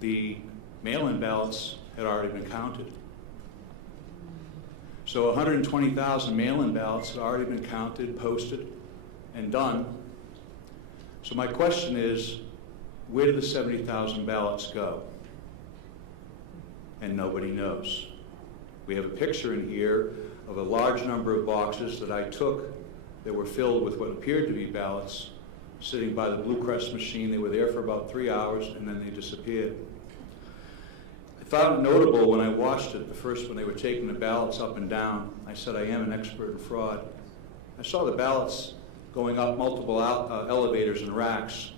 the mail-in ballots had already been counted. So 120,000 mail-in ballots had already been counted, posted, and done. So my question is, where did the 70,000 ballots go? And nobody knows. We have a picture in here of a large number of boxes that I took that were filled with what appeared to be ballots, sitting by the Blue Crest machine. They were there for about 3 hours, and then they disappeared. I found it notable when I watched it, when they were taking the ballots up and down. I said, I am an expert in fraud. I saw the ballots going up multiple elevators and racks,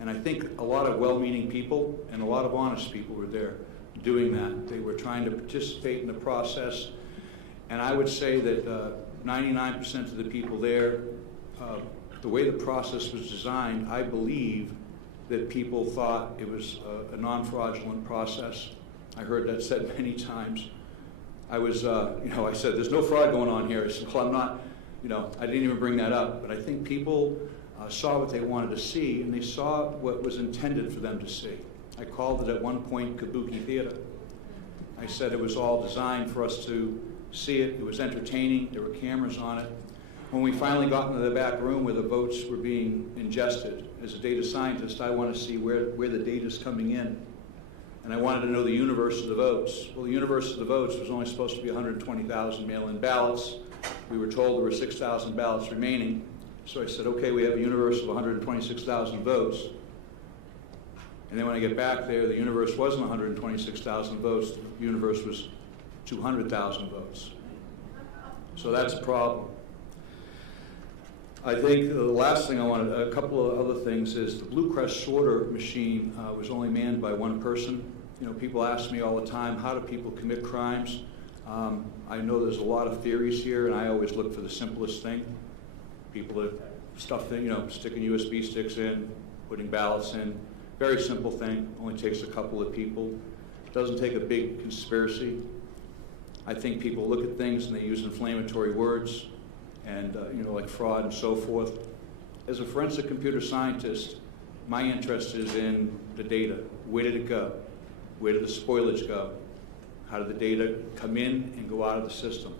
and I think a lot of well-meaning people and a lot of honest people were there doing that. They were trying to participate in the process, and I would say that 99% of the people there, the way the process was designed, I believe that people thought it was a non-fraudulent process. I heard that said many times. I was, I said, there's no fraud going on here. I said, well, I'm not, I didn't even bring that up. But I think people saw what they wanted to see, and they saw what was intended for them to see. I called it at one point kabuki theater. I said it was all designed for us to see it. It was entertaining. There were cameras on it. When we finally got into the back room where the votes were being ingested, as a data scientist, I want to see where the data is coming in. And I wanted to know the universe of the votes. Well, the universe of the votes was only supposed to be 120,000 mail-in ballots. We were told there were 6,000 ballots remaining. So I said, okay, we have a universe of 126,000 votes. And then when I get back there, the universe wasn't 126,000 votes. The universe was 200,000 votes. So that's a problem. I think the last thing a couple of other things is the Blue Crest sorter machine was only manned by one person. People ask me all the time, how do people commit crimes? I know there's a lot of theories here, and I always look for the simplest thing. People that sticking USB sticks in, putting ballots in. Very simple thing, only takes a couple of people. It doesn't take a big conspiracy. I think people look at things and they use inflammatory words, and like fraud and so forth. As a forensic computer scientist, my interest is in the data. Where did it go? Where did the spoilage go? How did the data come in and go out of the system?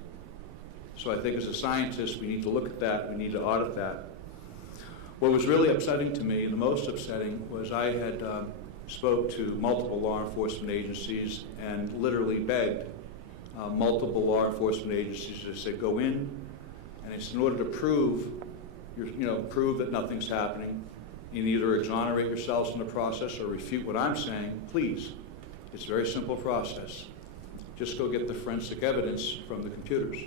So I think as a scientist, we need to look at that, we need to audit that. What was really upsetting to me, and the most upsetting, was I had spoke to multiple law enforcement agencies and literally begged multiple law enforcement agencies to say, go in, and it's in order to prove that nothing's happening, you either exonerate yourselves in the process or refute what I'm saying, please. It's a very simple process. Just go get the forensic evidence from the computers.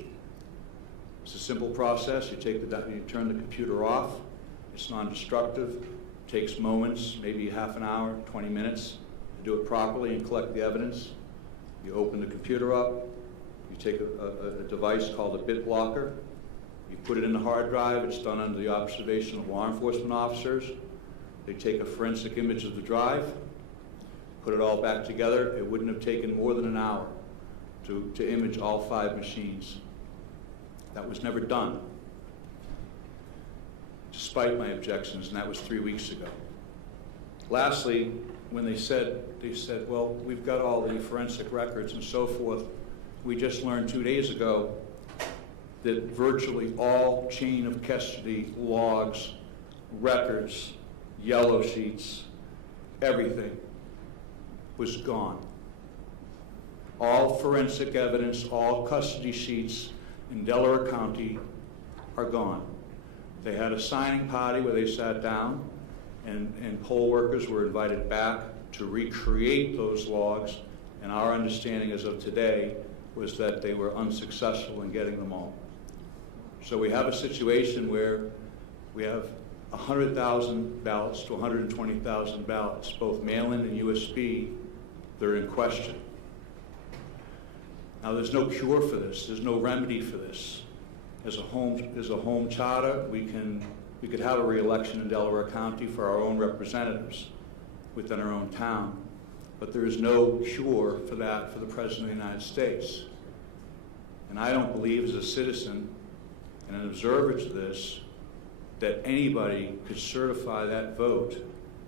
It's a simple process. You turn the computer off. It's non-destructive. Takes moments, maybe half an hour, 20 minutes to do it properly and collect the evidence. You open the computer up. You take a device called a bit blocker. You put it in the hard drive. It's done under the observation of law enforcement officers. They take a forensic image of the drive, put it all back together. It wouldn't have taken more than an hour to image all 5 machines. That was never done, despite my objections, and that was 3 weeks ago. Lastly, when they said, well, we've got all the forensic records and so forth. We just learned 2 days ago that virtually all chain of custody logs, records, yellow sheets, everything was gone. All forensic evidence, all custody sheets in Delaware County are gone. They had a signing party where they sat down, and poll workers were invited back to recreate those logs And our understanding as of today was that they were unsuccessful in getting them all. So we have a situation where we have 100,000 ballots to 120,000 ballots, both mail-in and USB, that are in question. Now, there's no cure for this. There's no remedy for this. As a home charter, we could have a re-election in Delaware County for our own representatives within our own town, but there is no cure for that for the President of the United States. And I don't believe, as a citizen and an observer to this, that anybody could certify that vote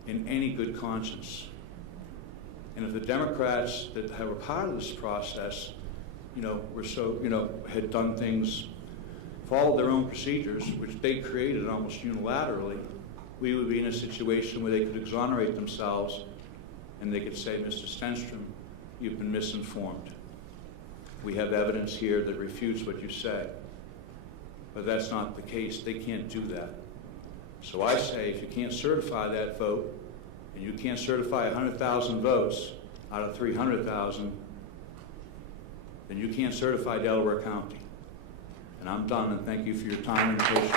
in any good conscience. And if the Democrats that were part of this process, had done things, followed their own procedures, which they created almost unilaterally, we would be in a situation where they could exonerate themselves and they could say, Mr. Stenstrom, you've been misinformed. We have evidence here that refutes what you say. But that's not the case. They can't do that. So I say, if you can't certify that vote, and you can't certify 100,000 votes out of 300,000, then you can't certify Delaware County. And I'm done, and thank you for your time and patience.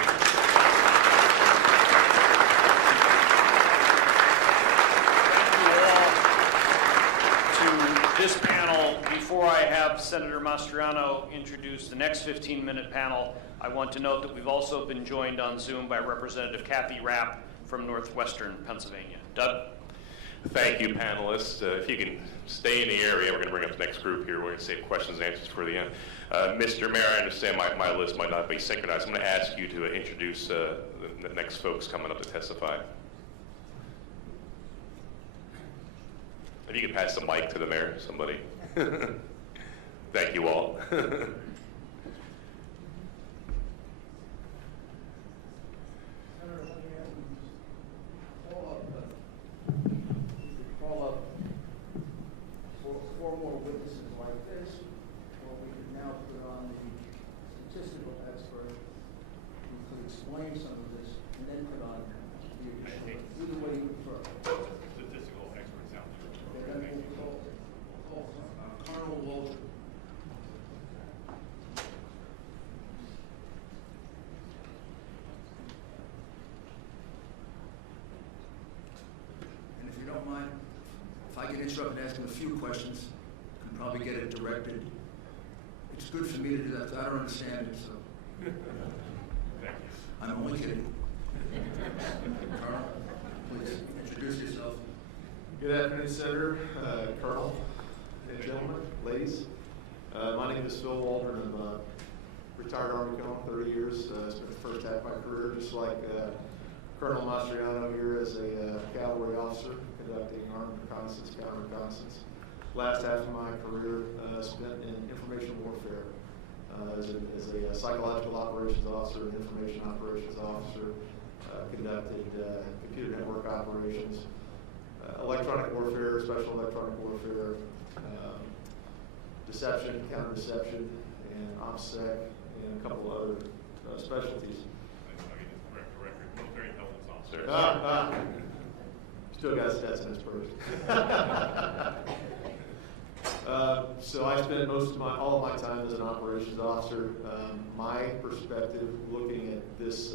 This panel, before I have Senator Mastriano introduce the next 15-minute panel, I want to note that we've also been joined on Zoom by Representative Kathy Rapp from Northwestern Pennsylvania. Doug? Thank you, panelists. If you can stay in the area, we're going to bring up the next group here. We're going to save questions and answers for the end. Mr. Mayor, I understand my list might not be synchronized. I'm going to ask you to introduce the next folks coming up to testify. If you could pass the mic to the mayor, somebody. Thank you all. Call up four more witnesses like this, or we could now put on the statistical expert who could explain some of this, and then put on the additional. Either way you prefer. Statistical expert sounds good. Okay, then we'll call Colonel Waldron. And if you don't mind, if I can interrupt and ask him a few questions, I can probably get it directed. It's good for me to do that, I don't understand it, so. I'm only kidding. Colonel, please introduce yourself. Good afternoon, Senator, Colonel, and gentlemen, ladies. My name is Phil Waldron. I'm a retired Army Colonel, 30 years. Spent the first half of my career, just like Colonel Mastriano here, as a cavalry officer conducting armed reconnaissance, counter reconnaissance. Last half of my career spent in information warfare as a psychological operations officer and information operations officer. Conducted computer network operations, electronic warfare, special electronic warfare, deception, counter-deception, and OPSEC, and a couple other specialties. Military intelligence officer. Still got stats in his purse. So I spent all of my time as an operations officer. My perspective, looking at this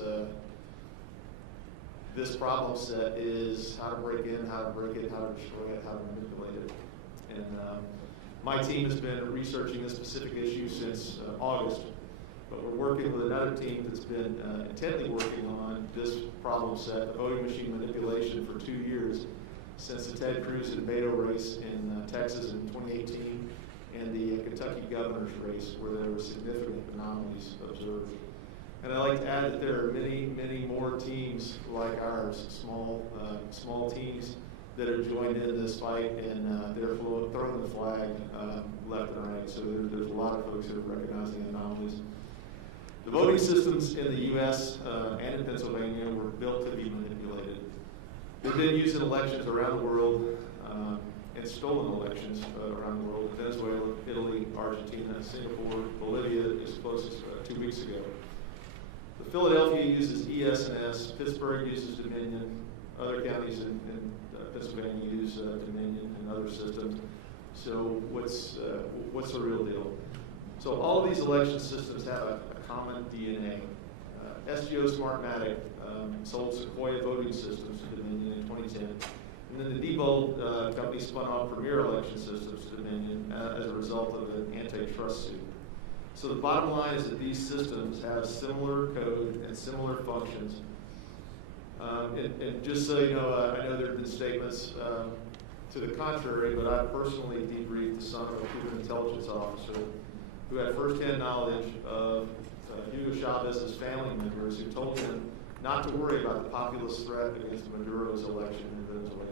problem set, is how to break in, how to break it, how to destroy it, how to manipulate it. And my team has been researching this specific issue since August, but we're working with another team that's been intently working on this problem set, the voting machine manipulation, for 2 years, since the Ted Cruz and Beto race in Texas in 2018 and the Kentucky governor's race, where there were significant anomalies observed. And I'd like to add that there are many, many more teams like ours, small teams that are joined in this fight, and they're throwing the flag left and right. So there's a lot of folks who are recognizing anomalies. The voting systems in the U.S. And in Pennsylvania were built to be manipulated. They've been used in elections around the world and stolen elections around the world. Venezuela, Italy, Argentina, Singapore, Bolivia, as close as 2 weeks ago. Philadelphia uses ES&S, Pittsburgh uses Dominion, other counties in Pennsylvania use Dominion and other systems. So what's the real deal? So all of these election systems have a common DNA. SGO Smartmatic sold Sequoia voting systems to Dominion in 2010. And then the Diebold company spun off Premier Election Systems to Dominion as a result of an antitrust suit. So the bottom line is that these systems have similar code and similar functions. And just so you know, I know there have been statements to the contrary, but I personally debriefed the son of a Cuban intelligence officer who had firsthand knowledge of Hugo Chavez's family members who told him not to worry about the populist threat against Maduro's election in Venezuela.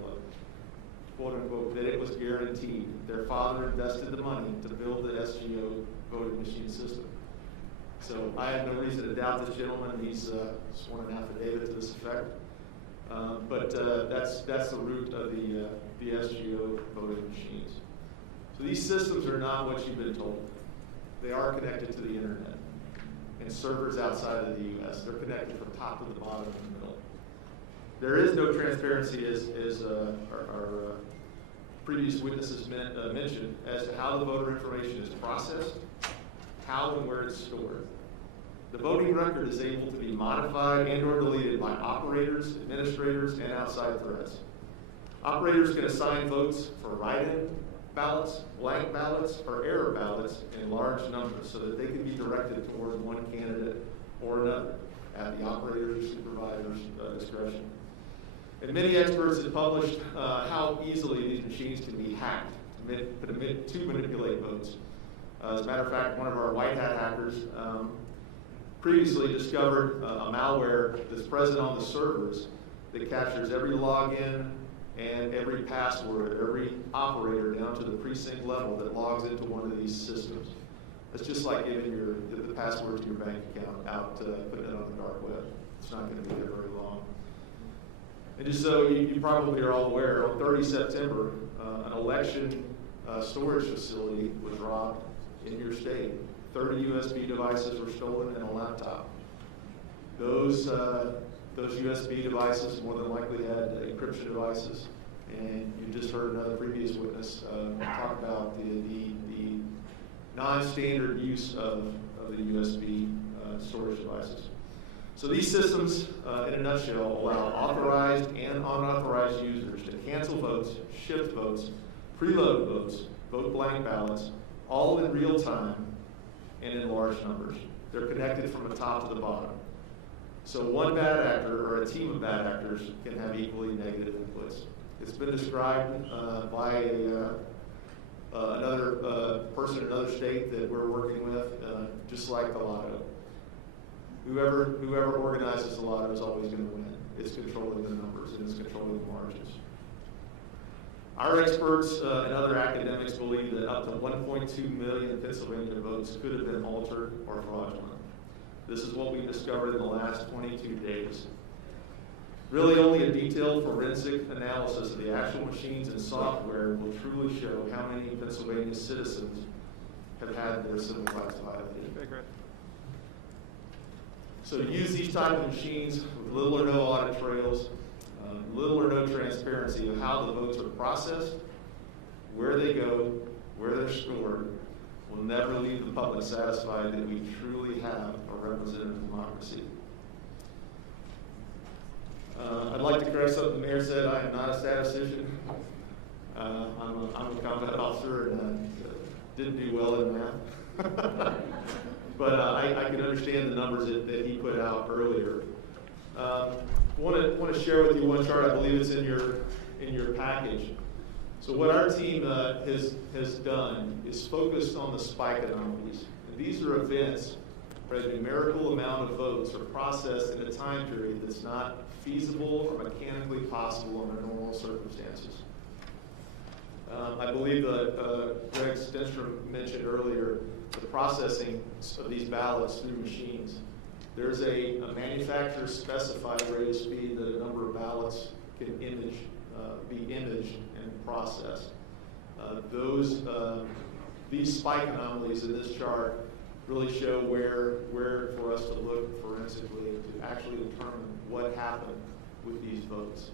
Quote unquote, that it was guaranteed. Their father invested the money to build the SGO voting machine system. So I have no reason to doubt this gentleman. He's sworn an affidavit to this effect. But that's the root of the SGO voting machines. So these systems are not what you've been told. They are connected to the internet and servers outside of the U.S. They're connected from top to the bottom in the middle. There is no transparency, as our previous witnesses mentioned, as to how the voter information is processed, how and where it's stored. The voting record is able to be modified and or deleted by operators, administrators, and outside threats. Operators can assign votes for write-in ballots, blank ballots, or error ballots in large numbers so that they can be directed toward one candidate or another at the operator's or supervisor's discretion. And many experts have published how easily these machines can be hacked to manipulate votes. As a matter of fact, one of our white hat hackers previously discovered a malware that's present on the servers that captures every login and every password, every operator down to the precinct level that logs into one of these systems. It's just like giving the password to your bank account out, putting it on the dark web. It's not going to be there very long. And just so you probably are all aware, on 30 September, an election storage facility was robbed in your state. 30 USB devices were stolen and a laptop. Those USB devices more than likely had encryption devices, and you just heard another previous witness talk about the non-standard use of the USB storage devices. So these systems, in a nutshell, allow authorized and unauthorized users to cancel votes, shift votes, preload votes, vote blank ballots, all in real time and in large numbers. They're connected from the top to the bottom. So one bad actor or a team of bad actors can have equally negative inputs. It's been described by another person in another state that we're working with, just like the lotto. Whoever organizes the lotto is always going to win. It's controlling the numbers and it's controlling the margins. Our experts and other academics believe that up to 1.2 million Pennsylvania votes could have been altered or fraudulent. This is what we discovered in the last 22 days. Really, only a detailed forensic analysis of the actual machines and software will truly show how many Pennsylvania citizens have had their civil rights violated. Okay, great. So to use these type of machines with little or no audit trails, little or no transparency of how the votes are processed, where they go, where they're stored, will never leave the public satisfied that we truly have a representative democracy. I'd like to correct something the mayor said. I am not a statistician. I'm a combat officer and didn't do well in math. But I can understand the numbers that he put out earlier. Want to share with you one chart. I believe it's in your package. So what our team has done is focused on the spike anomalies. And these are events where a numerical amount of votes are processed in a time period that's not feasible or mechanically possible under normal circumstances. I believe Greg Stenstrom mentioned earlier the processing of these ballots through machines. There's a manufacturer specified rate of speed that a number of ballots can be imaged and processed. These spike anomalies in this chart really show where for us to look forensically to actually determine what happened with these votes.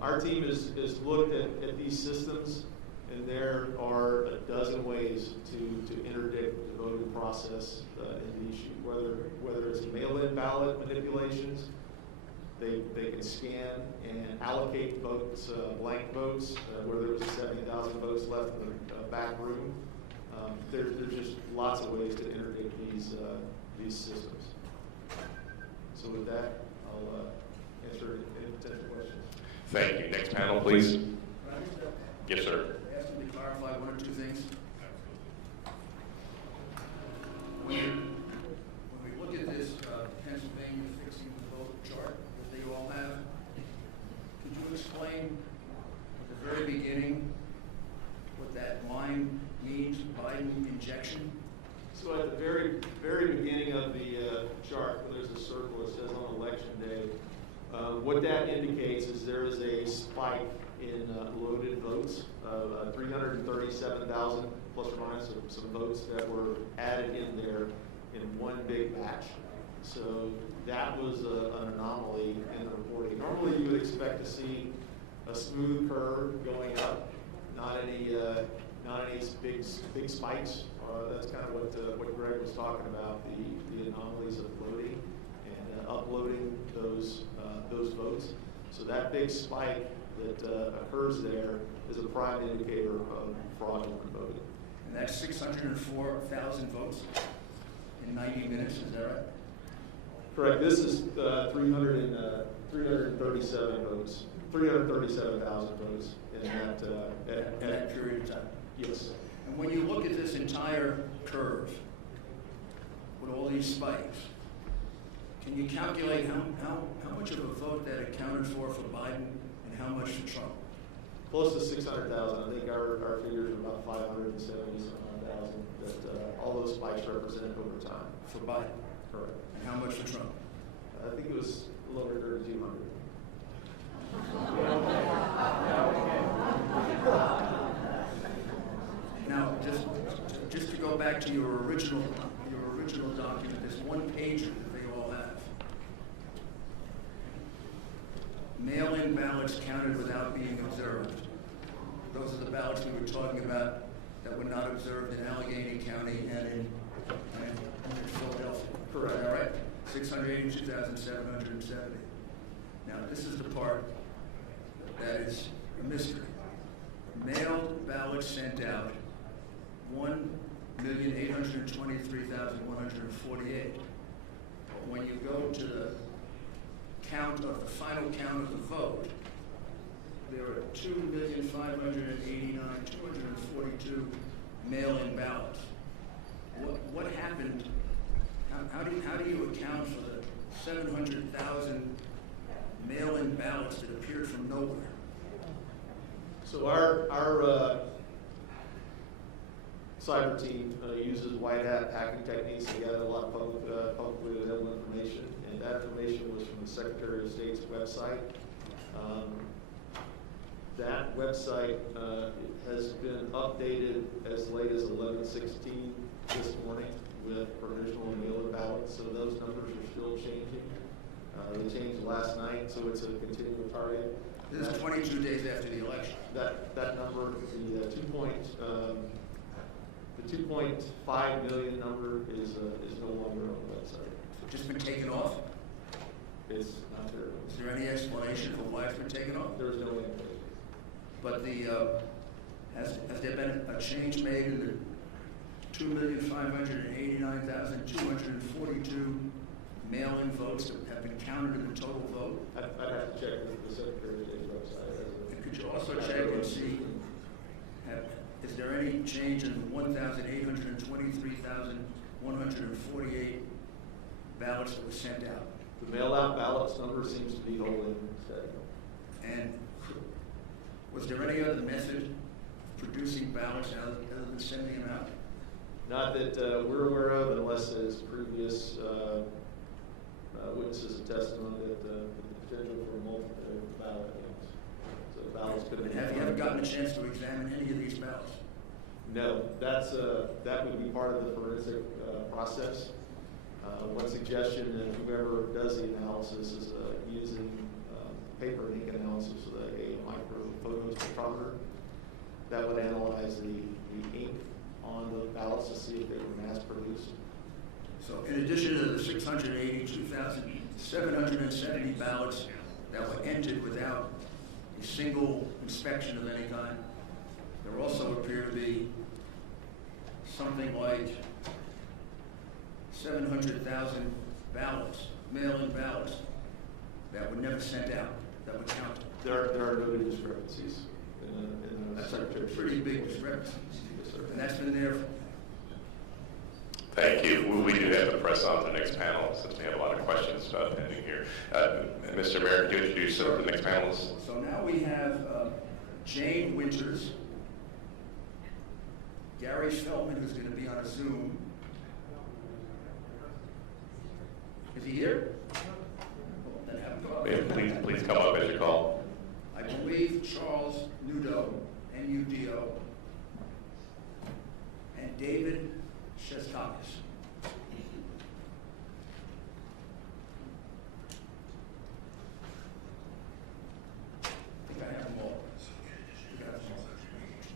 Our team has looked at these systems And there are a dozen ways to interdict the voting process in the issue, whether it's mail-in ballot manipulations. They can scan and allocate votes, blank votes, where there was 70,000 votes left in the back room. There's just lots of ways to interdict these systems. So with that, I'll answer any potential questions. Thank you. Next panel, please. Yes, sir. Ask them to clarify one or two things. When we look at this Pennsylvania fixing the vote chart that they all have, could you explain at the very beginning what that line means, Biden injection? So at the very, very beginning of the chart, when there's a circle that says on election day, what that indicates is there is a spike in loaded votes, 337,000 plus or minus some votes that were added in there in one big batch. So that was an anomaly in the reporting. Normally you would expect to see a smooth curve going up, not any big spikes. That's kind of what Greg was talking about, the anomalies of loading and uploading those votes. So that big spike that occurs there is a prime indicator of fraudulent voting. And that's 604,000 votes in 90 minutes, is that right? Correct. This is 337 votes, 337,000 votes in that period of time. Yes. And when you look at this entire curve with all these spikes, can you calculate how much of a vote that accounted for Biden and how much for Trump? Close to 600,000. I think our figures are about 570,000 that all those spikes represent over time. For Biden? Correct. And how much for Trump? I think it was a little over 3,200. Now, just to go back to your original document, this one pager that they all have. Mail-in ballots counted without being observed. Those are the ballots we were talking about that were not observed in Allegheny County and in Philadelphia. Correct. All right? 682,770. Now, this is the part that is a mystery. Mailed ballots sent out, 1,823,148. When you go to the final count of the vote, there are 2,589,242 mail-in ballots. What happened? How do you account for the 700,000 mail-in ballots that appeared from nowhere? So our cyber team uses white hat hacking techniques to gather a lot of publicly available information, and that information was from the Secretary of State's website. That website has been updated as late as 11/16 this morning with provisional and mail-in ballots, so those numbers are still changing. They changed last night, so it's a continual target. This is 22 days after the election. That number, the 2.5 million number is no longer on the website. It's just been taken off? It's not there. Is there any explanation for why it's been taken off? There is no information. But has there been a change made in the 2,589,242 mail-in votes that have been counted in the total vote? I'd have to check with the Secretary of State's website. And could you also check and see, is there any change in the 1,823,148 ballots that were sent out? The mail-out ballots number seems to be holding steady. And was there any other method of producing ballots other than sending them out? Not that we're aware of, unless there's previous witnesses and testimony that the potential for multiple ballot counts. So ballots could have been. Have you ever gotten a chance to examine any of these ballots? No, that would be part of the forensic process. One suggestion that whoever does the analysis is using paper and ink analysis with a micro photospectrometer. that would analyze the ink on the ballots to see if they were mass produced. So in addition to the 682,770 ballots that were entered without a single inspection of any kind, there also appear to be something like 700,000 ballots, mail-in ballots, that were never sent out, that were counted. There are noted discrepancies in the That's a Secretary's pretty big discrepancy. Yes, sir. And that's been there. Thank you. We do have to press on to the next panel since we have a lot of questions pending here. Mr. Mayor, could you introduce the next panelists? So now we have Jane Winters, Gary Feldman, who's going to be on a Zoom. Is he here? Then have him come. Yeah, please come up as you call. I believe Charles Nudo, N-U-D-O, and David Shestakis. I think I have them all. You got them all, Mr.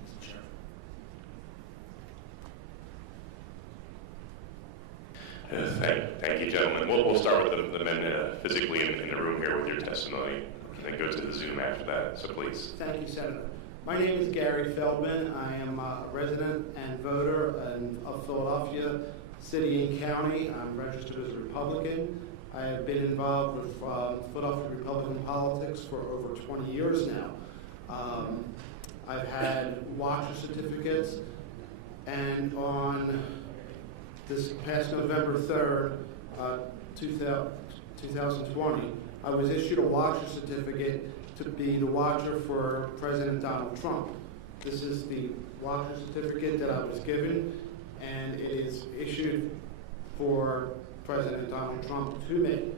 Chairman. Thank you, gentlemen. We'll start with the men physically in the room here with your testimony, and then go to the Zoom after that. So please. Thank you, Senator. My name is Gary Feldman. I am a resident and voter of Philadelphia City and County. I'm registered as a Republican. I have been involved with Philadelphia Republican politics for over 20 years now. I've had watcher certificates, and on this past November 3rd, 2020, I was issued a watcher certificate to be the watcher for President Donald Trump. This is the watcher certificate that I was given, and it is issued for President Donald Trump to me.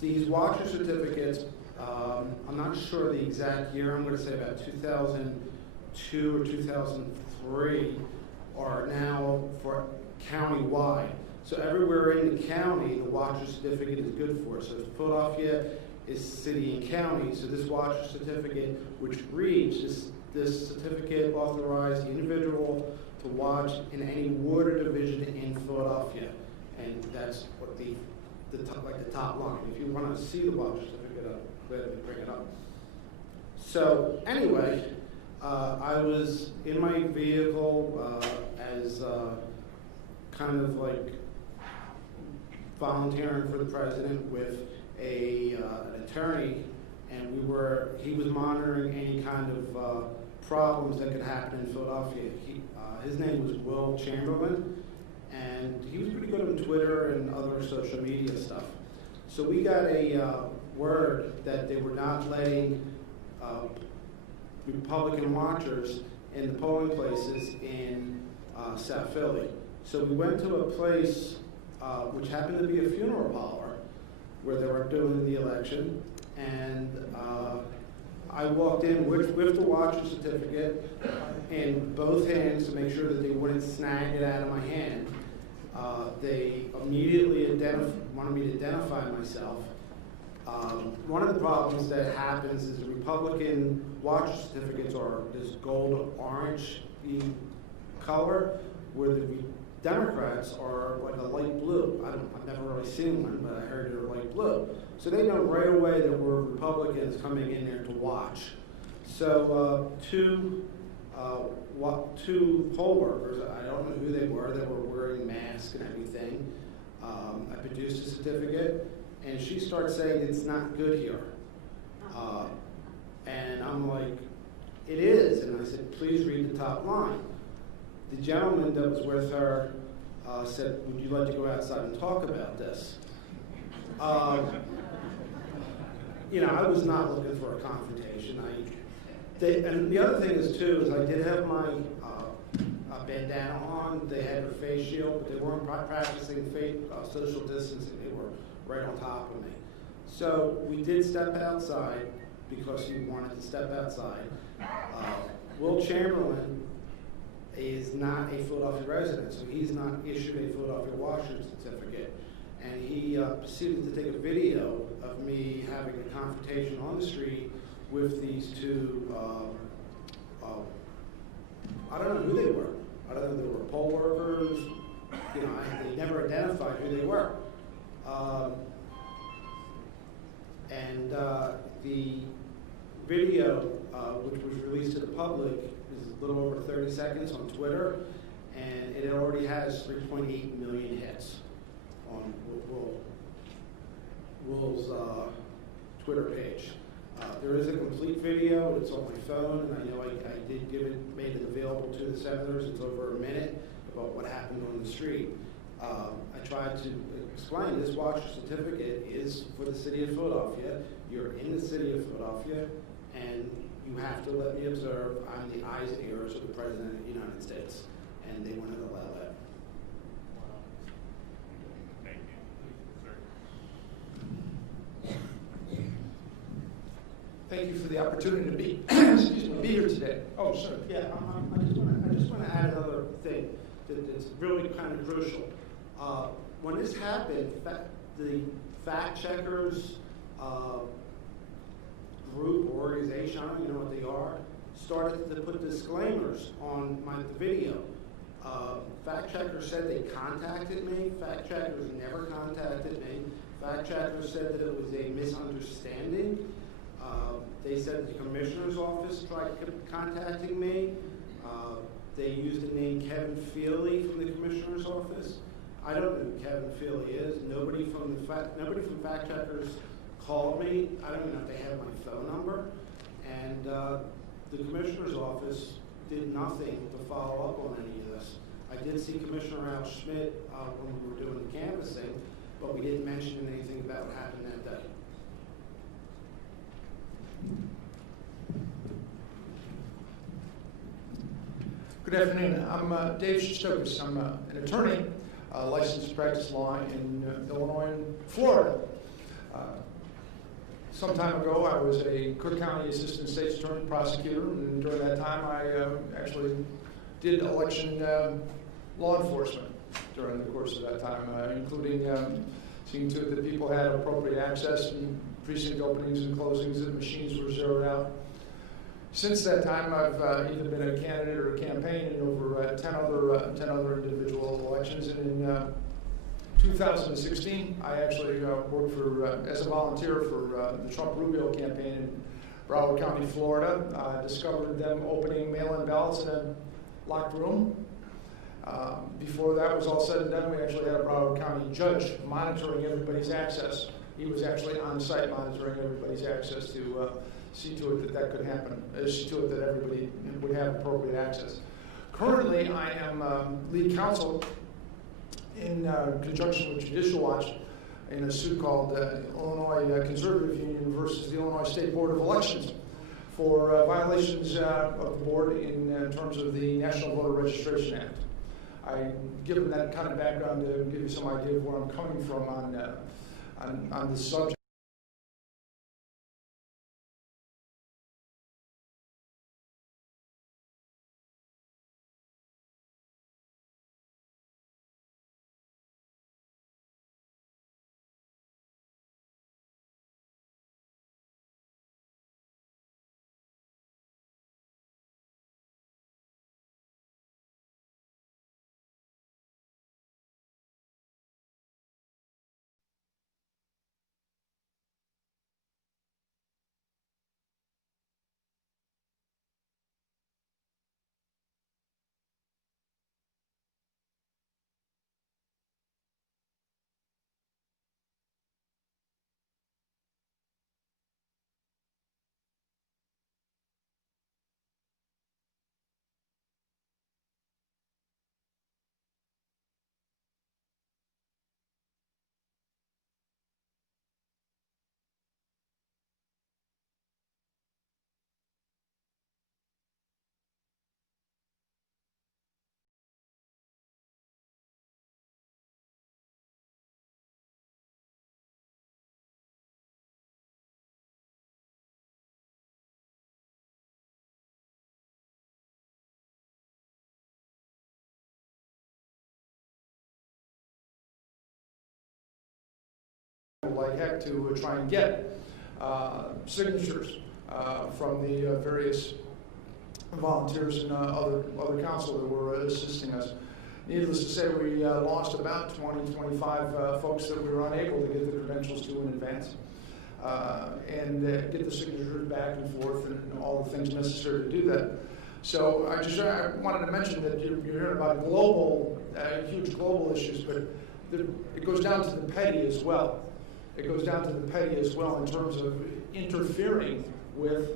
These watcher certificates, I'm not sure the exact year, I'm going to say about 2002 or 2003, are now for county-wide. So everywhere in the county, the watcher certificate is good for. So Philadelphia is city and county, so this watcher certificate, which reads, this certificate authorized the individual to watch in any ward or division in Philadelphia. And that's what the top line. If you want to see the watcher certificate, I'll gladly bring it up. So anyway, I was in my vehicle as kind of like volunteering for the president with an attorney, and he was monitoring any kind of problems that could happen in Philadelphia. His name was Will Chamberlain, and he was pretty good on Twitter and other social media stuff. So we got a word that they were not letting Republican watchers in the polling places in South Philly. So we went to a place which happened to be a funeral parlor where they were doing the election, and I walked in with the watcher certificate in both hands to make sure that they wouldn't snag it out of my hand. They immediately wanted me to identify myself. One of the problems that happens is the Republican watcher certificates are this gold-orange color, where the Democrats are like a light blue. I've never really seen one, but I heard they're light blue. So they know right away that we're Republicans coming in there to watch. So two poll workers, I don't know who they were wearing masks and everything. I produced a certificate, and she starts saying it's not good here. And I'm like, it is. And I said, please read the top line. The gentleman that was with her said, would you like to go outside and talk about this? I was not looking for a confrontation. And the other thing is, too, is I did have my bandana on. They had their face shield, but they weren't practicing social distancing. They were right on top of me. So we did step outside because he wanted to step outside. Will Chamberlain is not a Philadelphia resident, so he's not issued a Philadelphia watcher certificate. And he proceeded to take a video of me having a confrontation on the street with these two, I don't know who they were. I don't know if they were poll workers. You know, they never identified who they were. The video, which was released to the public, is a little over 30 seconds on Twitter, and it already has 3.8 million hits on Will's Twitter page. There is a complete video. It's on my phone, and I know I did made it available to the senators. It's over a minute about what happened on the street. I tried to explain this watcher certificate is for the city of Philadelphia. You're in the city of Philadelphia, and you have to let me observe. I'm the eyes and ears of the President of the United States, and they wouldn't allow that. Thank you. Thank you for the opportunity to be, be here today. Oh, sorry. Yeah, I just want to add another thing that's really kind of crucial. When this happened, the fact checkers group or organization, I don't even know what they are, started to put disclaimers on the video. Fact checkers said they contacted me. Fact checkers never contacted me. Fact checkers said that it was a misunderstanding. They said the commissioner's office tried contacting me. They used the name Kevin Feely from the commissioner's office. I don't know who Kevin Feely is. Nobody from fact checkers called me. I don't even know if they have my phone number. And the commissioner's office did nothing to follow up on any of this. I did see Commissioner Al Schmidt when we were doing the canvassing, but we didn't mention anything about what happened that day. Good afternoon. I'm Dave Shostokis. I'm an attorney, licensed to practice law in Illinois and Florida. Some time ago, I was a Cook County Assistant State's Attorney Prosecutor, and during that time, I actually did election law enforcement during the course of that time, including seeing to it that people had appropriate access and precinct openings and closings, that machines were zeroed out. Since that time, I've either been a candidate or a campaign in over 10 other individual elections. And in 2016, I actually worked as a volunteer for the Trump-Rubio campaign in Broward County, Florida. I discovered them opening mail-in ballots in a locked room. Before that was all said and done, we actually had a Broward County judge monitoring everybody's access. He was actually on site monitoring everybody's access to see to it that could happen, see to it that everybody would have appropriate access. Currently, I am lead counsel in conjunction with Judicial Watch in a suit called Illinois Conservative Union versus the Illinois State Board of Elections for violations of the board in terms of the National Voter Registration Act. I give them that kind of background to give you some idea of where I'm coming from on this subject. Like heck to try and get signatures from the various volunteers and other council that were assisting us. Needless to say, we lost about 20, 25 folks that we were unable to get the credentials to in advance and get the signatures back and forth and all the things necessary to do that. So I wanted to mention that you're hearing about global, huge global issues, but it goes down to the petty as well. It goes down to the petty as well in terms of interfering with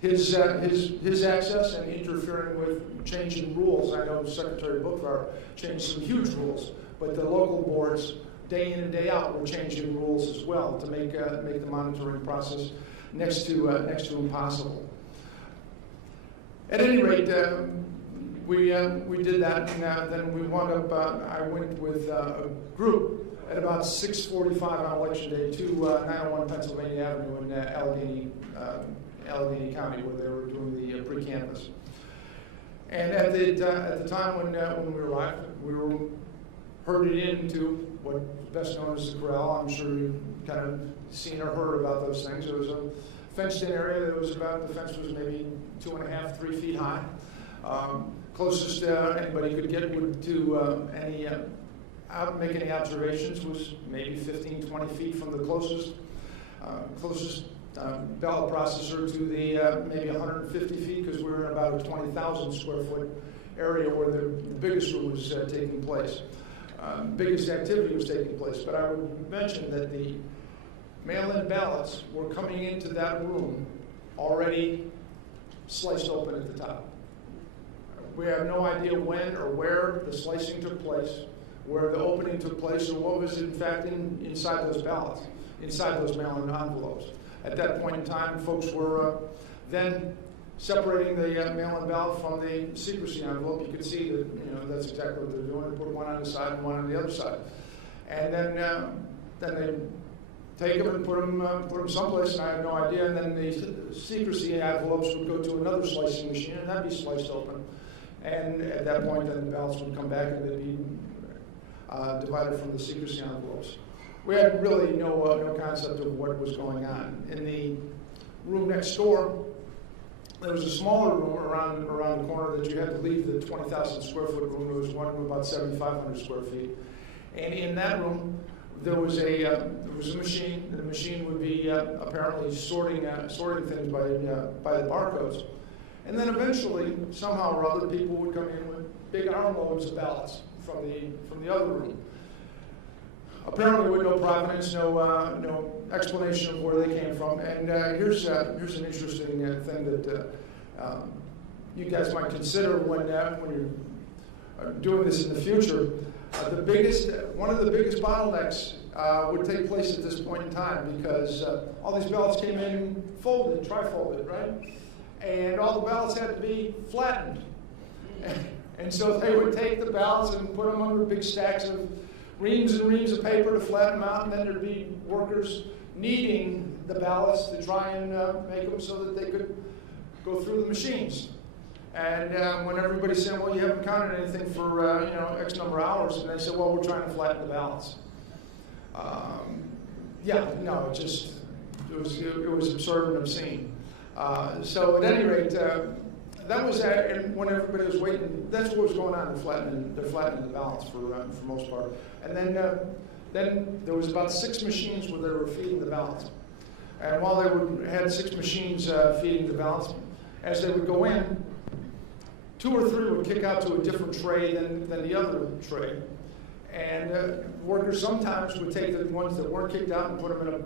his access and interfering with changing rules. I know Secretary Bookvar changed some huge rules, but the local boards, day in and day out, were changing rules as well to make the monitoring process next to impossible. At any rate, we did that, and then we wound up. I went with a group at about 6:45 on election day to 901 Pennsylvania Avenue in Allegheny County, where they were doing the pre-canvass. And at the time when we arrived, we were herded into what's best known as the corral. I'm sure you've kind of seen or heard about those things. It was a fenced-in area that was about, the fence was maybe 2.5, 3 feet high. Closest anybody could get to make any observations was maybe 15, 20 feet from the closest ballot processor to the maybe 150 feet, because we were in about a 20,000 square foot area where the biggest room was taking place. Biggest activity was taking place. But I would mention that the mail-in ballots were coming into that room already sliced open at the top. We have no idea when or where the slicing took place, where the opening took place, or what was in fact inside those ballots, inside those mail-in envelopes. At that point in time, folks were then separating the mail-in ballot from the secrecy envelope. You could see that that's exactly what they're doing. They put one on the side and one on the other side, and then they take them and put them someplace, and I have no idea. And then the secrecy envelopes would go to another slicing machine, and that'd be sliced open. And at that point, then the ballots would come back, and they'd be divided from the secrecy envelopes. We had really no concept of what was going on. In the room next door, there was a smaller room around the corner that you had to leave the 20,000 square foot room. There was one room about 7,500 square feet, and in that room there was a machine. And the machine would be apparently sorting things by the barcodes, and then eventually, somehow or other, people would come in with big armloads of ballots from the other room. Apparently with no provenance, no explanation of where they came from. And here's an interesting thing that you guys might consider when you're doing this in the future. One of the biggest bottlenecks would take place at this point in time, because all these ballots came in folded, tri-folded, right? And all the ballots had to be flattened. And so they would take the ballots and put them under big stacks of reams and reams of paper to flatten them out, and then there'd be workers kneading the ballots to try and make them so that they could go through the machines. And when everybody said, well, you haven't counted anything for X number of hours, and they said, well, we're trying to flatten the ballots. It was absurd and obscene. So at any rate, that was and when everybody was waiting, that's what was going on. They're flattening the ballots for most part. And then there was about 6 machines where they were feeding the ballots. And while they had 6 machines feeding the ballots, as they would go in, 2 or 3 would kick out to a different tray than the other tray. And workers sometimes would take the ones that weren't kicked out and put them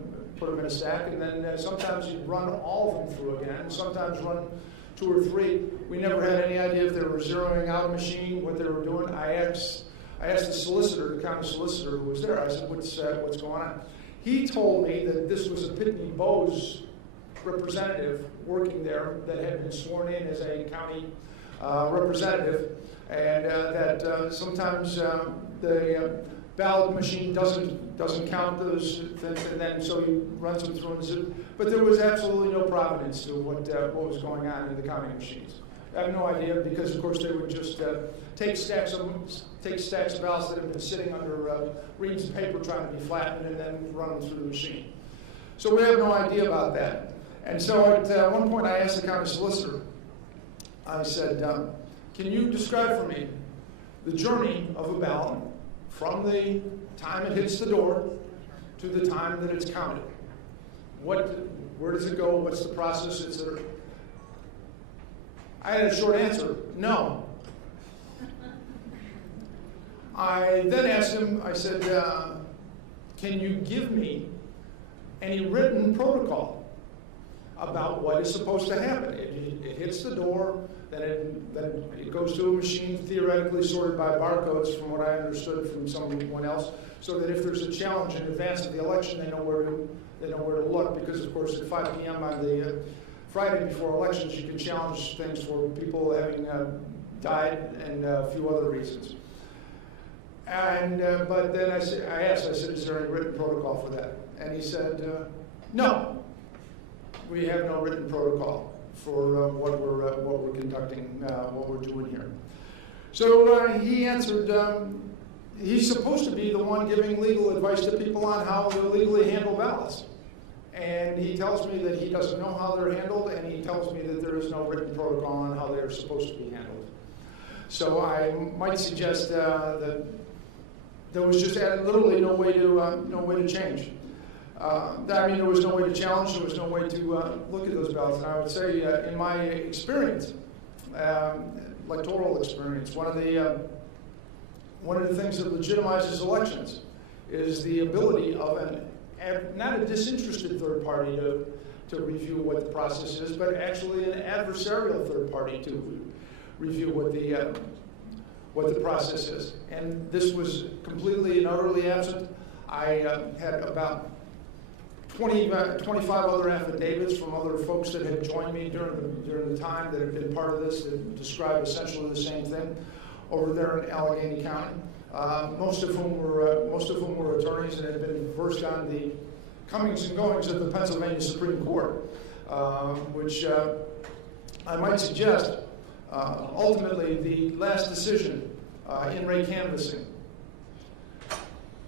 in a stack, and then sometimes you'd run all of them through again, and sometimes run 2 or 3. We never had any idea if they were zeroing out a machine, what they were doing. I asked the solicitor, the county solicitor who was there, I said, what's going on? He told me that this was a Pitney Bowes representative working there that had been sworn in as a county representative, and that sometimes the ballot machine doesn't count those things, and then so he runs them through. But there was absolutely no provenance to what was going on in the counting machines. I have no idea, because of course they would just take stacks of ballots that have been sitting under reams of paper trying to be flattened, and then run them through the machine. So we have no idea about that. And so at one point I asked the county solicitor, I said, can you describe for me the journey of a ballot from the time it hits the door to the time that it's counted? Where does it go? What's the process? Etc. I had a short answer, no. I then asked him, I said, can you give me any written protocol about what is supposed to happen? It hits the door, then it goes to a machine theoretically sorted by barcodes from what I understood from someone else, so that if there's a challenge in advance of the election, they know where to look, because of course at 5 p.m. on the Friday before elections, you can challenge things for people having died and a few other reasons. And but then I asked, is there any written protocol for that? And he said, no, we have no written protocol for what we're conducting, what we're doing here. So he answered, he's supposed to be the one giving legal advice to people on how to legally handle ballots. And he tells me that he doesn't know how they're handled, and he tells me that there is no written protocol on how they're supposed to be handled. So I might suggest that there was just literally no way to change. I mean, there was no way to challenge. There was no way to look at those ballots. And I would say, in my experience, electoral experience, one of the things that legitimizes elections is the ability of not a disinterested third party to review what the process is, but actually an adversarial third party to review what the process is. And this was completely and utterly absent. I had about 25 other affidavits from other folks that had joined me during the time that had been part of this that describe essentially the same thing over there in Allegheny County. Most of whom were attorneys and had been versed on the comings and goings of the Pennsylvania Supreme Court, which I might suggest ultimately the last decision in Ray canvassing,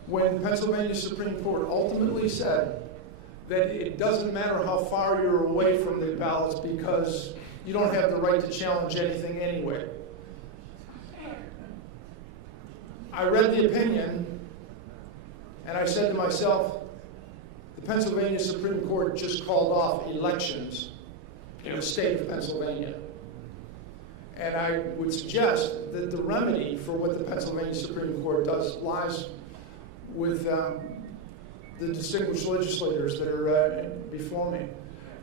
when the Pennsylvania Supreme Court ultimately said that it doesn't matter how far you're away from the ballots because you don't have the right to challenge anything anyway. I read the opinion and I said to myself, the Pennsylvania Supreme Court just called off elections in the state of Pennsylvania. And I would suggest that the remedy for what the Pennsylvania Supreme Court does lies with the distinguished legislators that are before me.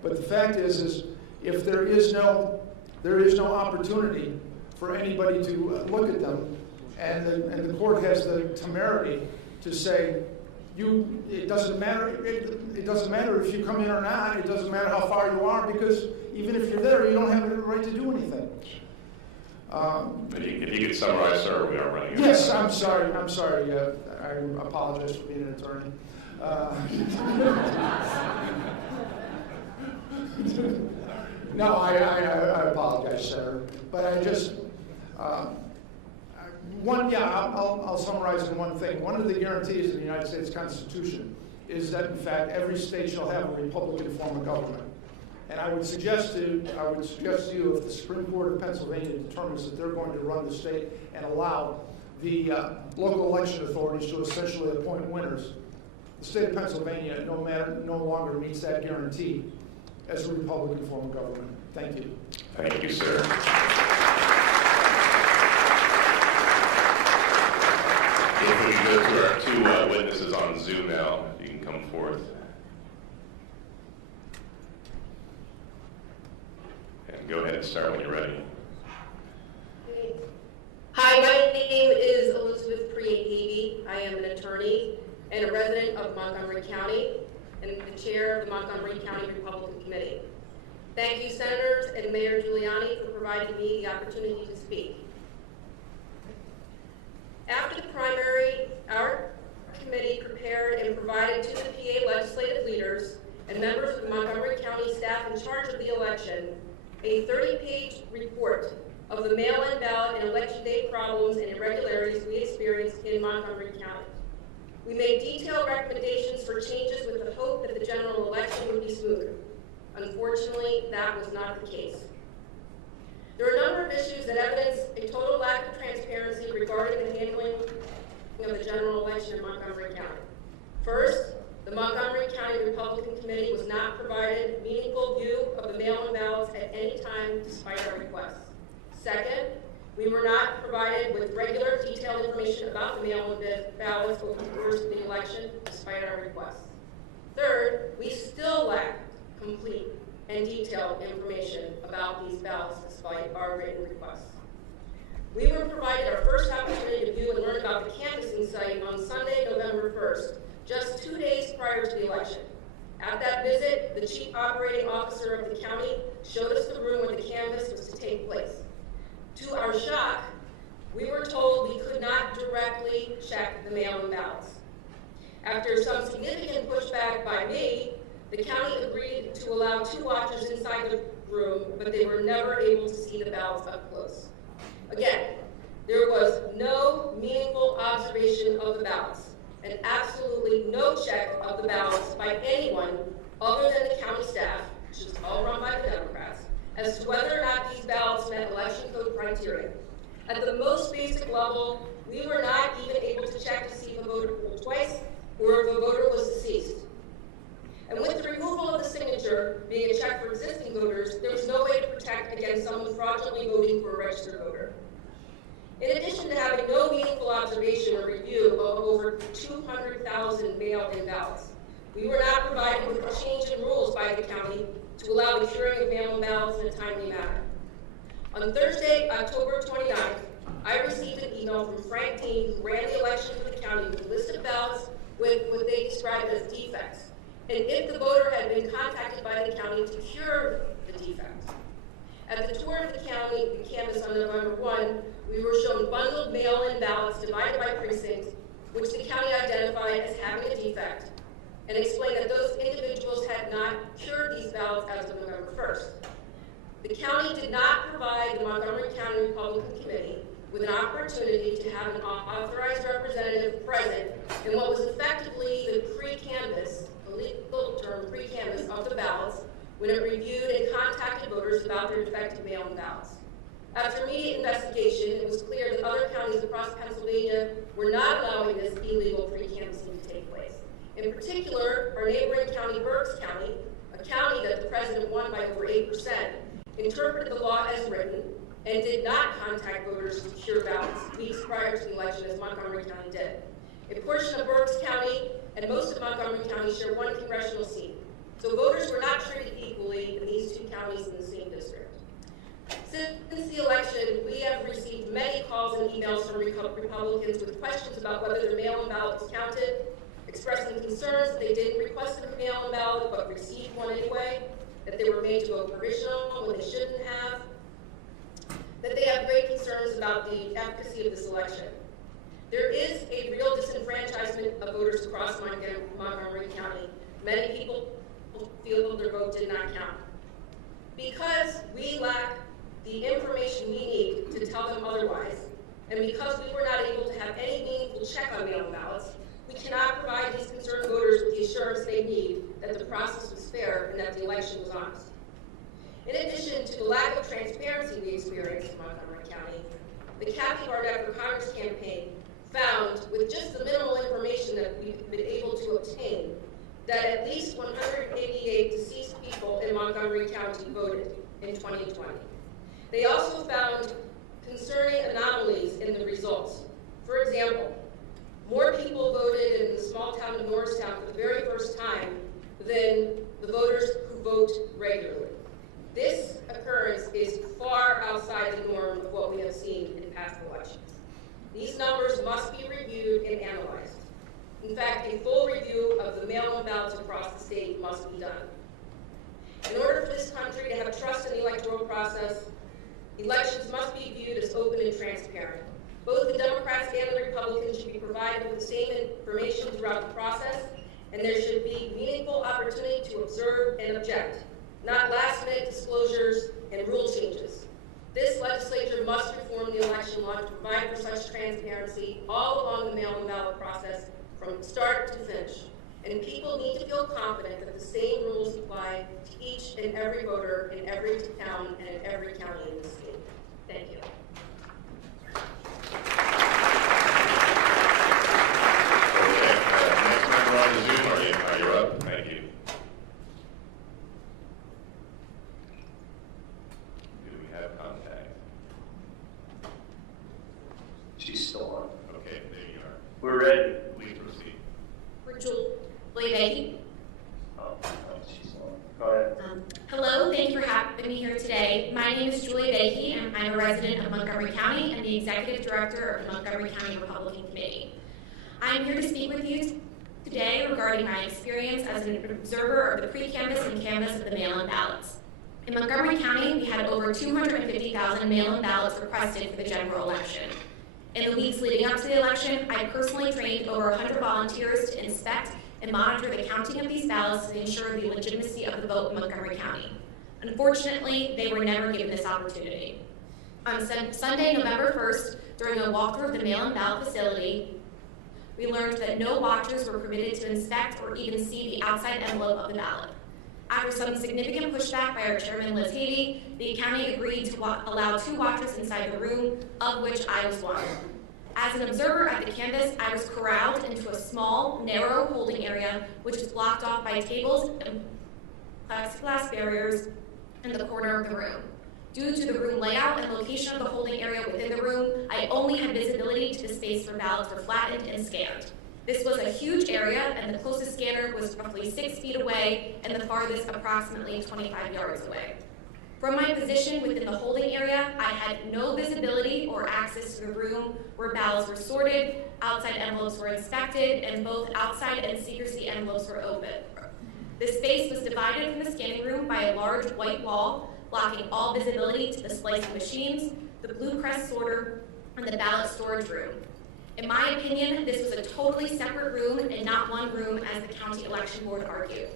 But the fact is if there is no opportunity for anybody to look at them, and the court has the temerity to say, it doesn't matter if you come in or not, it doesn't matter how far you are, because even if you're there, you don't have the right to do anything. If you could summarize, sir, we are running out of time. Yes, I'm sorry. I apologize for being an attorney. No, I apologize, Senator. But I just, I'll summarize in one thing. One of the guarantees in the United States Constitution is that, in fact, every state shall have a Republican form of government. And I would suggest to you, if the Supreme Court of Pennsylvania determines that they're going to run the state and allow the local election authorities to essentially appoint winners, the state of Pennsylvania no longer meets that guarantee as a Republican form of government. Thank you. Thank you, sir. If we go to our two witnesses on Zoom now, you can come forth. And go ahead and start when you're ready. Hi, my name is Elizabeth Priet-Levy. I am an attorney and a resident of Montgomery County and the chair of the Montgomery County Republican Committee. Thank you, Senators and Mayor Giuliani, for providing me the opportunity to speak. After the primary, our committee prepared and provided to the PA legislative leaders and members of the Montgomery County staff in charge of the election a 30-page report of the mail-in ballot and election day problems and irregularities we experienced in Montgomery County. We made detailed recommendations for changes with the hope that the general election would be smoother. Unfortunately, that was not the case. There are a number of issues that evidence a total lack of transparency regarding the handling of the general election in Montgomery County. First, the Montgomery County Republican Committee was not provided meaningful view of the mail-in ballots at any time despite our requests. Second, we were not provided with regular detailed information about the mail-in ballots over the course of the election despite our requests. Third, we still lack complete and detailed information about these ballots despite our written requests. We were provided our first opportunity to view and learn about the canvassing site on Sunday, November 1st, just 2 days prior to the election. At that visit, the chief operating officer of the county showed us the room where the canvass was to take place. To our shock, we were told we could not directly check the mail-in ballots. After some significant pushback by me, the county agreed to allow 2 watchers inside the room, but they were never able to see the ballots up close. Again, there was no meaningful observation of the ballots, and absolutely no check of the ballots by anyone other than the county staff, which is all run by the Democrats, as to whether or not these ballots met election code criteria. At the most basic level, we were not even able to check to see if a voter polled twice or if a voter was deceased. And with the removal of the signature being a check for existing voters, there was no way to protect against someone fraudulently voting for a registered voter. In addition to having no meaningful observation or review of over 200,000 mail-in ballots, we were not provided with a change in rules by the county to allow the curing of mail-in ballots in a timely manner. On Thursday, October 29th, I received an email from Frank Dean, who ran the election for the county, with a list of ballots with what they described as defects, and if the voter had been contacted by the county to cure the defects. At the tour of the county and canvass on November 1, we were shown bundled mail-in ballots divided by precinct, which the county identified as having a defect, and explained that those individuals had not cured these ballots as of November 1st. The county did not provide the Montgomery County Republican Committee with an opportunity to have an authorized representative present in what was effectively the pre-canvass, the legal term pre-canvass of the ballots, when it reviewed and contacted voters about their defective mail-in ballots. After immediate investigation, it was clear that other counties across Pennsylvania were not allowing this illegal pre-canvassing to take place. In particular, our neighboring county, Berks County, a county that the president won by over 8%, interpreted the law as written and did not contact voters to cure ballots weeks prior to the election as Montgomery County did. A portion of Berks County and most of Montgomery County share one congressional seat, so voters were not treated equally in these 2 counties in the same district. Since the election, we have received many calls and emails from Republicans with questions about whether their mail-in ballot was counted, expressing concerns that they didn't request a mail-in ballot but received one anyway, that they were made to vote provisional when they shouldn't have, that they have great concerns about the efficacy of this election. There is a real disenfranchisement of voters across Montgomery County. Many people feel their vote did not count. Because we lack the information we need to tell them otherwise, and because we were not able to have any meaningful check on mail-in ballots, we cannot provide these concerned voters with the assurance they need that the process was fair and that the election was honest. In addition to the lack of transparency we experienced in Montgomery County, the Kathy Barnett for Congress campaign found, with just the minimal information that we've been able to obtain, that at least 188 deceased people in Montgomery County voted in 2020. They also found concerning anomalies in the results. For example, more people voted in the small town of Norristown for the very first time than the voters who vote regularly. This occurrence is far outside the norm of what we have seen in past elections. These numbers must be reviewed and analyzed. In fact, a full review of the mail-in ballots across the state must be done. In order for this country to have trust in the electoral process, elections must be viewed as open and transparent. Both the Democrats and the Republicans should be provided with the same information throughout the process, and there should be meaningful opportunity to observe and object, not last-minute disclosures and rule changes. This legislature must reform the election law to provide for such transparency all along the mail-in ballot process from start to finish. and people need to feel confident that the same rules apply to each and every voter in every town and in every county in the state. Thank you. Next member on the Zoom, are you up? Thank you. Do we have contact? She's still on. Okay, there you are. We're ready. Please proceed. Julie. Oh, she's on. Go ahead. Hello, thank you for having me here today. My name is Julie Behe, and I'm a resident of Montgomery County and the Executive Director of the Montgomery County Republican Committee. I'm here to speak with you today regarding my experience as an observer of the pre-canvass and canvass of the mail-in ballots. In Montgomery County, we had over 250,000 mail-in ballots requested for the general election. In the weeks leading up to the election, I personally trained over 100 volunteers to inspect and monitor the counting of these ballots to ensure the legitimacy of the vote in Montgomery County. Unfortunately, they were never given this opportunity. On Sunday, November 1st, during a walkthrough of the mail-in ballot facility, we learned that no watchers were permitted to inspect or even see the outside envelope of the ballot. After some significant pushback by our chairman, Liz Havey, the county agreed to allow 2 watchers inside the room, of which I was one. As an observer at the canvass, I was corralled into a small, narrow holding area, which is blocked off by tables and plexiglass barriers in the corner of the room. Due to the room layout and location of the holding area within the room, I only had visibility to the space where ballots were flattened and scanned. This was a huge area, and the closest scanner was roughly 6 feet away, and the farthest approximately 25 yards away. From my position within the holding area, I had no visibility or access to the room where ballots were sorted, outside envelopes were inspected, and both outside and secrecy envelopes were open. This space was divided from the scanning room by a large white wall, blocking all visibility to the slicing machines, the blue crest sorter, and the ballot storage room. In my opinion, this was a totally separate room and not one room, as the county election board argued.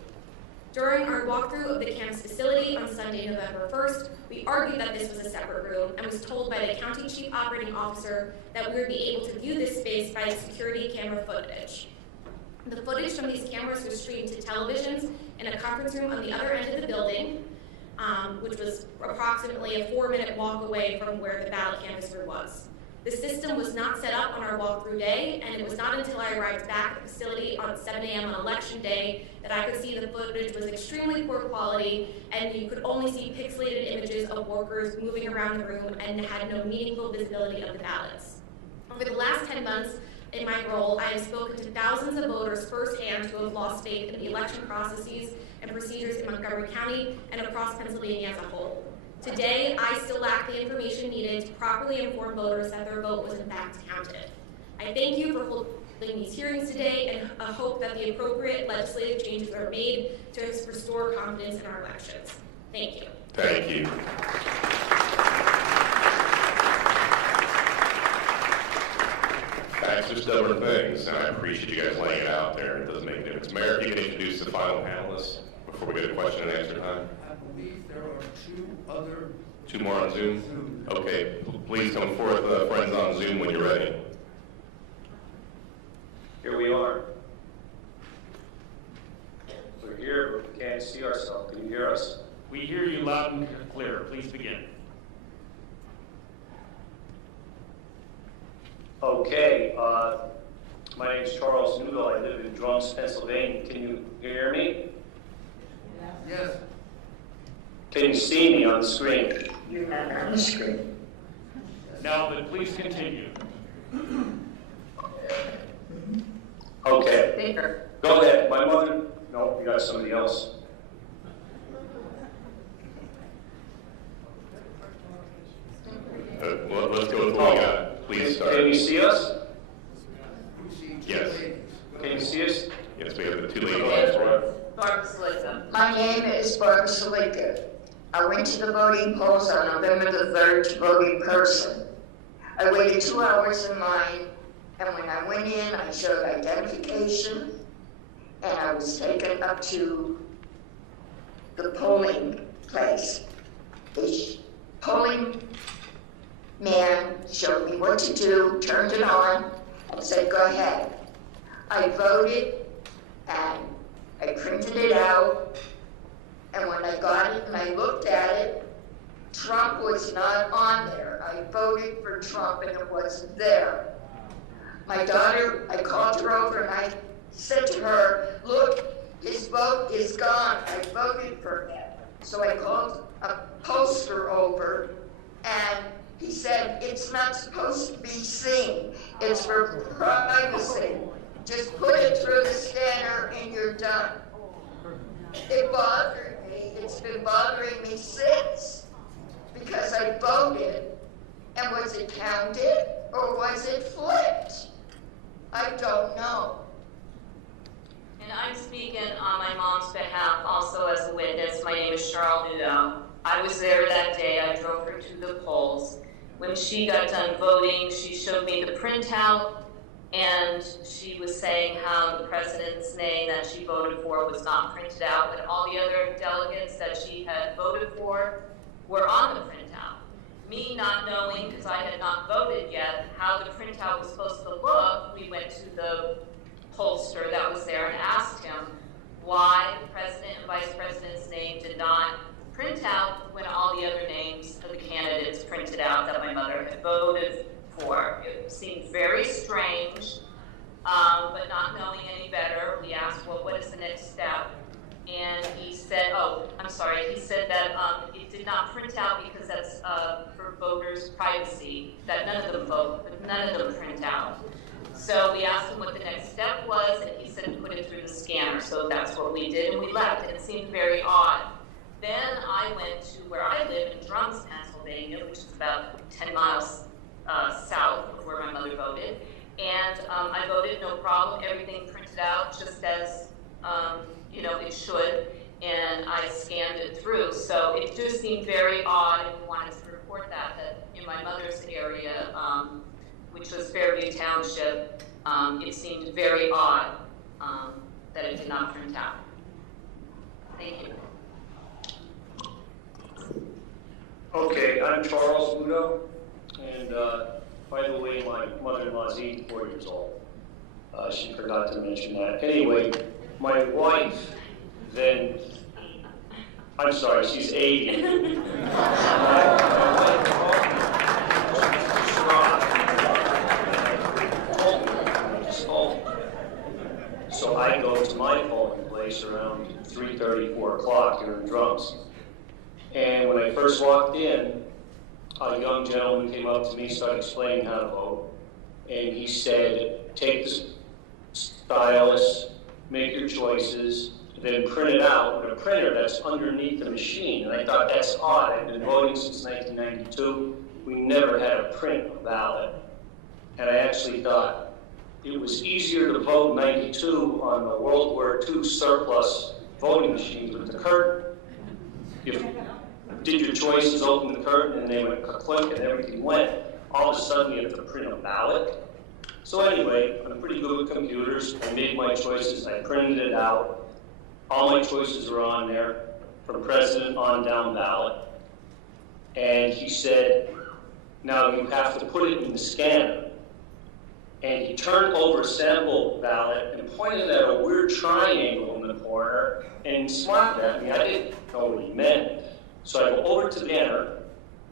During our walkthrough of the canvass facility on Sunday, November 1st, we argued that this was a separate room and was told by the county chief operating officer that we would be able to view this space by the security camera footage. The footage from these cameras was streamed to televisions in a conference room on the other end of the building, which was approximately a 4-minute walk away from where the ballot canvasser was. The system was not set up on our walkthrough day, and it was not until I arrived back at the facility on 7 a.m. on election day that I could see the footage was extremely poor quality, and you could only see pixelated images of workers moving around the room and had no meaningful visibility of the ballots. Over the last 10 months in my role, I have spoken to thousands of voters firsthand who have lost faith in the election processes and procedures in Montgomery County and across Pennsylvania as a whole. Today, I still lack the information needed to properly inform voters that their vote was in fact counted. I thank you for holding these hearings today and hope that the appropriate legislative changes are made to restore confidence in our elections. Thank you. Thank you. Facts are stubborn things, and I appreciate you guys laying it out there. It doesn't make a difference. Mayor, if you can introduce the final panelists before we go to question and answer time. I believe there are 2 other... 2 more on Zoom? Okay, please come forth, friends on Zoom, when you're ready. Here we are. We're here, but we can't see ourselves. Can you hear us? We hear you loud and clear. Please begin. Okay, my name is Charles Newell. I live in Drums, Pennsylvania. Can you hear me? Yes. Can you see me on the screen? You're not on the screen. No, but please continue. Okay. Speaker. Go ahead. My mother? No, you got somebody else. Well, let's go with what we got. Please start. Can you see us? Yes. Can you see us? Yes, we have the 2 ladies. Barbara Salika. My name is Barbara Salika. I went to the voting polls on November the 3rd to vote in person. I waited 2 hours in line, and when I went in, I showed identification, and I was taken up to the polling place. The polling man showed me what to do, turned it on, and said, go ahead. I voted, And I printed it out, and when I got it and I looked at it, Trump was not on there. I voted for Trump and it wasn't there. My daughter, I called her over and I said to her, look, his vote is gone. I voted for him. So I called a poster over and he said, it's not supposed to be seen. It's for privacy. Just put it through the scanner and you're done. It bothered me. It's been bothering me since because I voted. And was it counted or was it flipped? I don't know. And I'm speaking on my mom's behalf also as a witness. My name is Cheryl Nudo. I was there that day. I drove her to the polls. When she got done voting, she showed me the printout, and she was saying how the president's name that she voted for was not printed out, but all the other delegates that she had voted for were on the printout. Me not knowing, because I had not voted yet, how the printout was supposed to look, we went to the pollster that was there and asked him why the president and vice president's name did not print out when all the other names of the candidates printed out that my mother had voted for. It seemed very strange, but not knowing any better, we asked, well, what is the next step? And he said, he said that it did not print out because that's for voters' privacy, that none of them vote, but none of them print out. So we asked him what the next step was, and he said to put it through the scanner. So that's what we did, and we left, and it seemed very odd. Then I went to where I live in Drums, Pennsylvania, which is about 10 miles south of where my mother voted. And I voted, no problem, everything printed out just as it should, and I scanned it through. So it just seemed very odd, and we wanted to report that in my mother's area, which was Fairview Township, it seemed very odd that it did not print out. Thank you. Okay, I'm Charles Ludo, and by the way, my mother-in-law is 84 years old. She forgot to mention that. Anyway, my wife then, I'm sorry, she's 80. So I go to my polling place around 3:30, 4 o'clock here in Drums. And when I first walked in, a young gentleman came up to me, started explaining how to vote. And he said, take the stylus, make your choices, then print it out with a printer that's underneath the machine. And I thought, that's odd. I've been voting since 1992. We never had a print ballot. And I actually thought it was easier to vote in 92 on the World War II surplus voting machines with the curtain. You did your choices, opened the curtain, and they went click, and everything went. All of a sudden, you have to print a ballot. So anyway, I'm pretty good with computers. I made my choices. I printed it out. All my choices are on there, from president on down ballot. And he said, now you have to put it in the scanner. And he turned over a sample ballot and pointed at a weird triangle in the corner and smiled at me. I didn't know what he meant. So I go over to the scanner,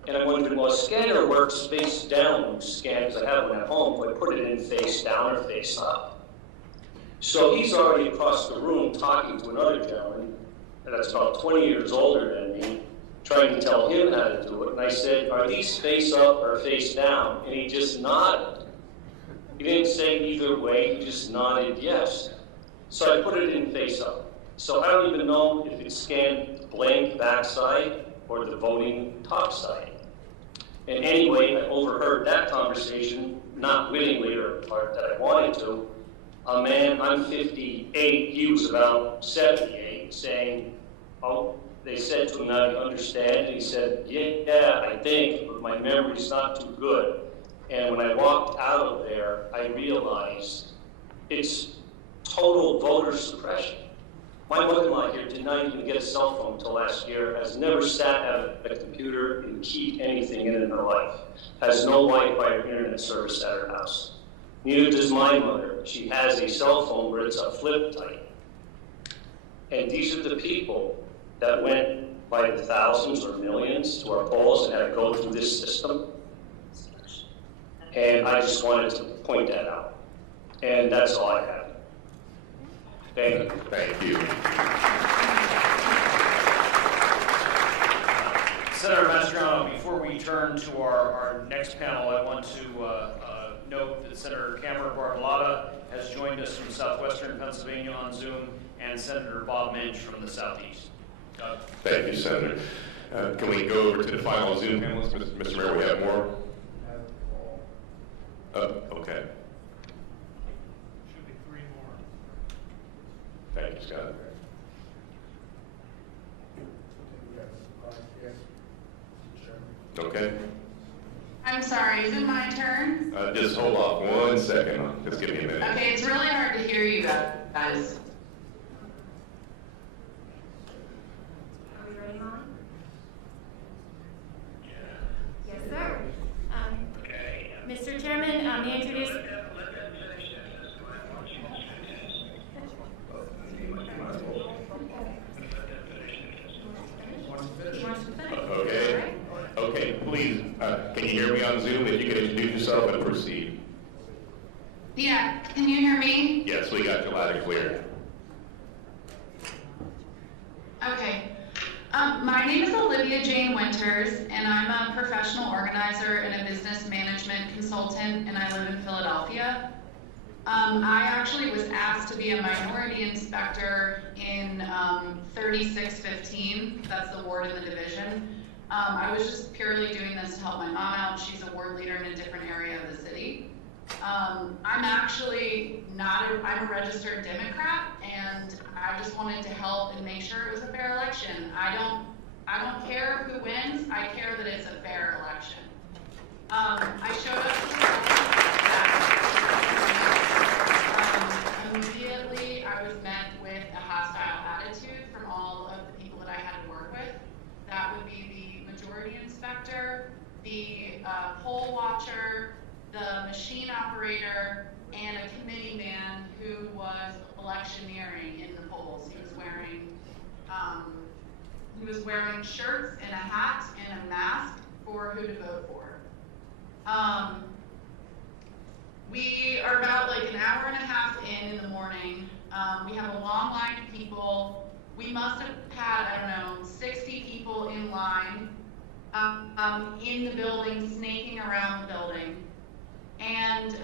and I'm wondering, well, a scanner works face down scans. I have one at home, but I put it in face down or face up. So he's already across the room talking to another gentleman that's about 20 years older than me, trying to tell him how to do it. And I said, are these face up or face down? And he just nodded. He didn't say either way, he just nodded yes. So I put it in face up. So I don't even know if it's scanned blank backside or the voting top side. And anyway, I overheard that conversation, not wittingly or the part that I wanted to. A man, I'm 58, he was about 78, saying, oh, they said to him, now you understand? And he said, yeah, I think, but my memory's not too good. And when I walked out of there, I realized it's total voter suppression. My mother-in-law here did not even get a cell phone until last year, has never sat at a computer and keyed anything in her life, has no Wi-Fi or internet service at her house. Neither does my mother. She has a cell phone, but it's a flip type. And these are the people that went by the thousands or millions to our polls and had to go through this system. And I just wanted to point that out. And that's all I have. Thank you. Thank you. Senator Mastriano, before we turn to our next panel, I want to note that Senator Cameron Bartolotta has joined us from southwestern Pennsylvania on Zoom, and Senator Bob Minch from the southeast. Thank you, Senator. Can we go over to the final Zoom panelists? Mr. Mayor, we have more? Okay. Should be 3 more. Thank you, Scott. Okay. I'm sorry, is it my turn? Just hold off 1 second. Just give me a minute. Okay, it's really hard to hear you guys. Are we ready, Mom? Yes, sir. Mr. Chairman, may I introduce... Okay. Okay, please, can you hear me on Zoom? If you could introduce yourself and proceed. Yeah, can you hear me? Yes, we got you loud and clear. Okay. My name is Olivia Jane Winters, and I'm a professional organizer and a business management consultant, and I live in Philadelphia. I actually was asked to be a minority inspector in 3615. That's the ward in the division. I was just purely doing this to help my mom out. She's a ward leader in a different area of the city. I'm actually I'm a registered Democrat, and I just wanted to help and make sure it was a fair election. I don't care who wins. I care that it's a fair election. I showed up to immediately I was met with a hostile attitude from all of the people that I had to work with. That would be the majority inspector, the poll watcher, the machine operator, and a committee man who was electioneering in the polls. He was wearing shirts and a hat and a mask for who to vote for. We are about like an hour and a half in the morning. We have a long line of people. We must have had, I don't know, 60 people in line in the building, snaking around the building. And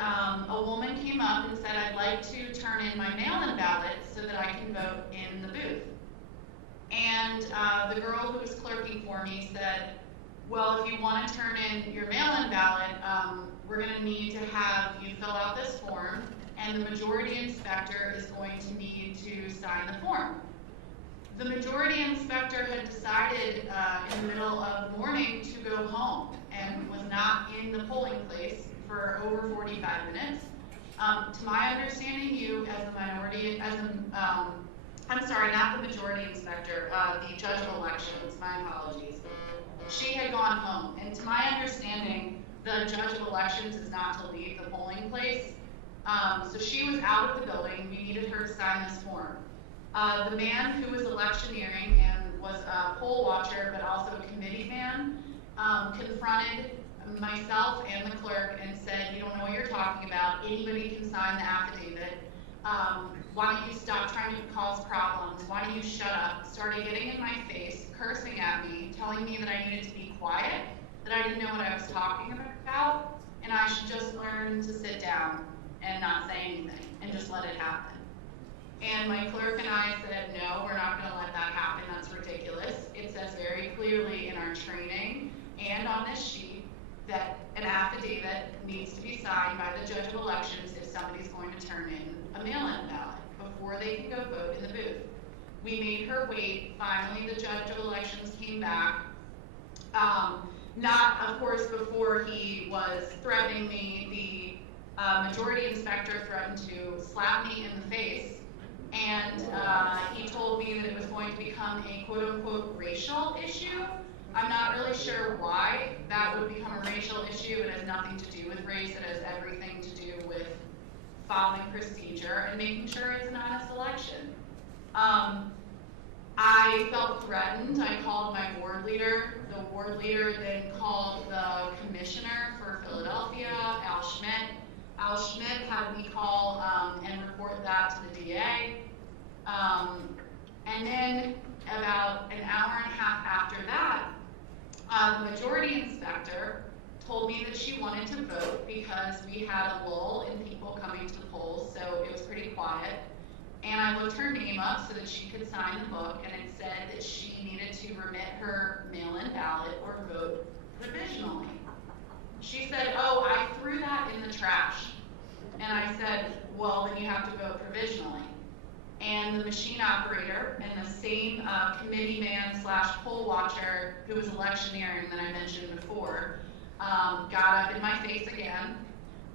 a woman came up and said, I'd like to turn in my mail-in ballot so that I can vote in the booth. And the girl who was clerking for me said, well, if you want to turn in your mail-in ballot, we're going to need to have you fill out this form, and the majority inspector is going to need to sign the form. The majority inspector had decided in the middle of the morning to go home and was not in the polling place for over 45 minutes. To my understanding, you as a minority, I'm sorry, not the majority inspector, the judge of elections, my apologies. She had gone home, and to my understanding, the judge of elections is not to leave the polling place. So she was out of the building. We needed her to sign this form. The man who was electioneering and was a poll watcher, but also a committee man, confronted myself and the clerk and said, you don't know what you're talking about. Anybody can sign the affidavit. Why don't you stop trying to cause problems? Why don't you shut up? Started getting in my face, cursing at me, telling me that I needed to be quiet, that I didn't know what I was talking about, and I should just learn to sit down and not say anything and just let it happen. And my clerk and I said, no, we're not going to let that happen. That's ridiculous. It says very clearly in our training and on this sheet that an affidavit needs to be signed by the judge of elections if somebody's going to turn in a mail-in ballot before they can go vote in the booth. We made her wait. Finally, the judge of elections came back. Not, of course, before he was threatening me. The majority inspector threatened to slap me in the face. And he told me that it was going to become a quote-unquote racial issue. I'm not really sure why that would become a racial issue. It has nothing to do with race. It has everything to do with following procedure and making sure it's an honest election. I felt threatened. I called my ward leader. The ward leader then called the commissioner for Philadelphia, Al Schmidt. Al Schmidt had me call and report that to the DA. And then about an hour and a half after that, the majority inspector told me that she wanted to vote because we had a lull in people coming to the polls, so it was pretty quiet. And I looked her name up so that she could sign the book, and it said that she needed to remit her mail-in ballot or vote provisionally. She said, "Oh, I threw that in the trash." And I said, "Well, then you have to vote provisionally." And the machine operator and the same committee man / poll watcher who was electioneering that I mentioned before got up in my face again,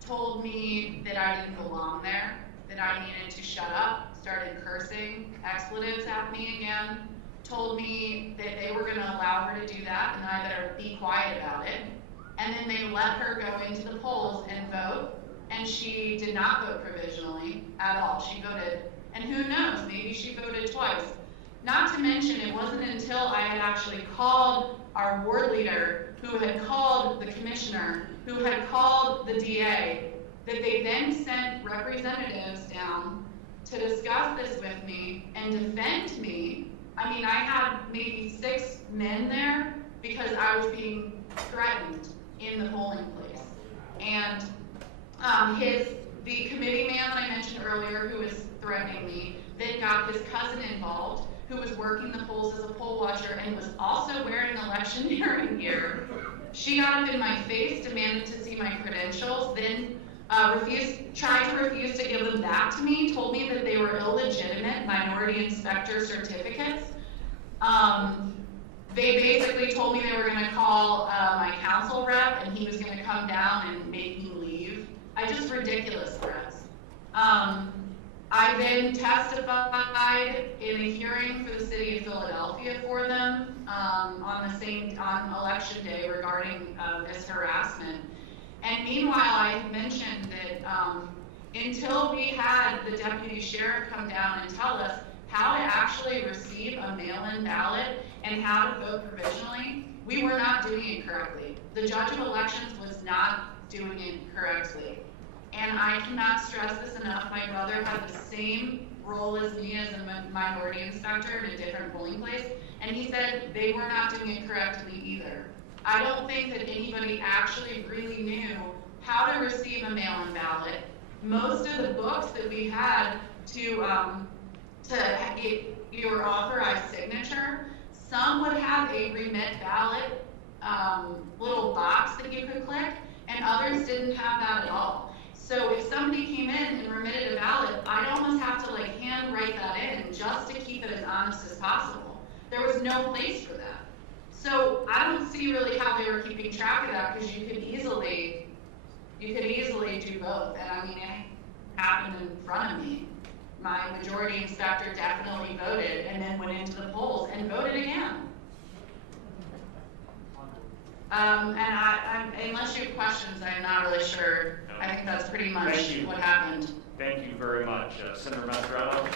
told me that I didn't belong there, that I needed to shut up, started cursing expletives at me again, told me that they were going to allow her to do that and I better be quiet about it. And then they let her go into the polls and vote, and she did not vote provisionally at all. She voted, and who knows, maybe she voted twice. Not to mention, it wasn't until I had actually called our ward leader, who had called the commissioner, who had called the DA, that they then sent representatives down to discuss this with me and defend me. I mean, I had maybe 6 men there because I was being threatened in the polling place. And the committee man that I mentioned earlier who was threatening me, then got his cousin involved, who was working the polls as a poll watcher and was also wearing electioneering gear. She got up in my face, demanded to see my credentials, then tried to refuse to give them back to me, told me that they were illegitimate minority inspector certificates. They basically told me they were going to call my council rep and he was going to come down and make me leave. Just ridiculous threats. I then testified in a hearing for the city of Philadelphia for them on election day regarding this harassment. And meanwhile, I had mentioned that until we had the deputy sheriff come down and tell us how to actually receive a mail-in ballot and how to vote provisionally, we were not doing it correctly. The judge of elections was not doing it correctly. And I cannot stress this enough. My brother had the same role as me as a minority inspector in a different polling place, and he said they were not doing it correctly either. I don't think that anybody actually really knew how to receive a mail-in ballot. Most of the books that we had to get your authorized signature, some would have a remit ballot little box that you could click, and others didn't have that at all. So if somebody came in and remitted a ballot, I'd almost have to hand write that in just to keep it as honest as possible. There was no place for that. So I don't see really how they were keeping track of that, because you could easily do both. And I mean, it happened in front of me. My majority inspector definitely voted and then went into the polls and voted again. And unless you have questions, I'm not really sure. I think that's pretty much what happened. Thank you very much. Senator Mastrano.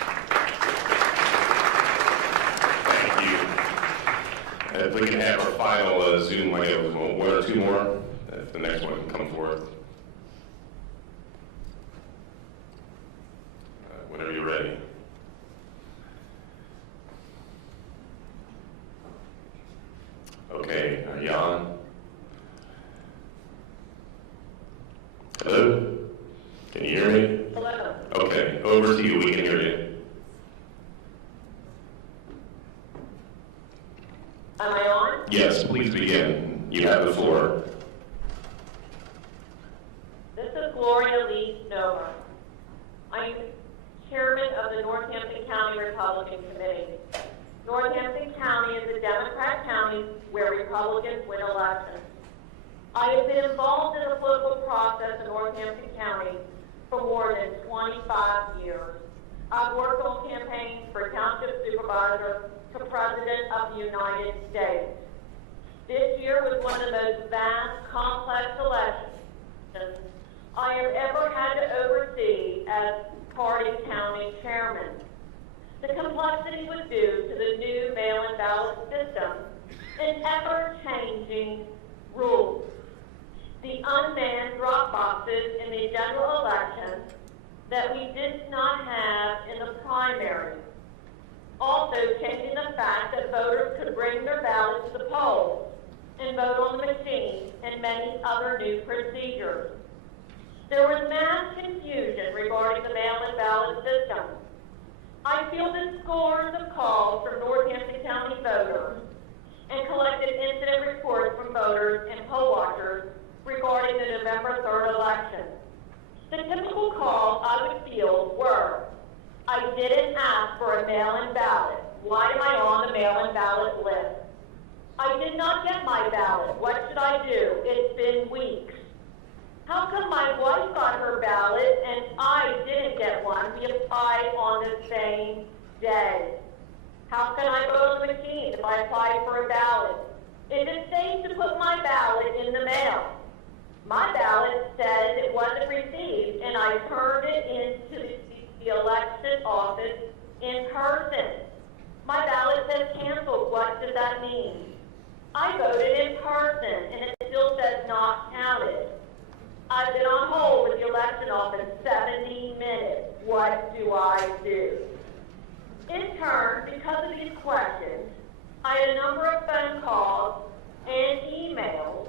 Thank you. If we can have our final Zoom, I have 1 or 2 more, if the next one can come forth. Whenever you're ready. Okay, Jan. Hello? Can you hear me? Hello. Okay, over to you. We can hear you. Am I on? Yes, please begin. You have the floor. This is Gloria Lee Nova. I'm chairman of the Northampton County Republican Committee. Northampton County is a Democrat county where Republicans win elections. I have been involved in the political process in Northampton County for more than 25 years. I've worked on campaigns for township supervisor to President of the United States. This year was one of the most vast, complex elections I have ever had to oversee as party county chairman. The complexity was due to the new mail-in ballot system and ever-changing rules. The unmanned drop boxes in the general election that we did not have in the primary. Also changing the fact that voters could bring their ballot to the polls and vote on the machine and many other new procedures. There was mass confusion regarding the mail-in ballot system. I fielded scores of calls from Northampton County voters and collected incident reports from voters and poll watchers regarding the November 3rd election. The typical calls I would field were, I didn't ask for a mail-in ballot. Why am I on the mail-in ballot list? I did not get my ballot. What should I do? It's been weeks. How come my wife got her ballot and I didn't get one? We applied on the same day. How can I vote on the machine if I applied for a ballot? Is it safe to put my ballot in the mail? My ballot says it wasn't received and I turned it into the election office in person. My ballot says canceled. What does that mean? I voted in person and it still says not counted. I've been on hold with the election office 70 minutes. What do I do? In turn, because of these questions, I had a number of phone calls and emails,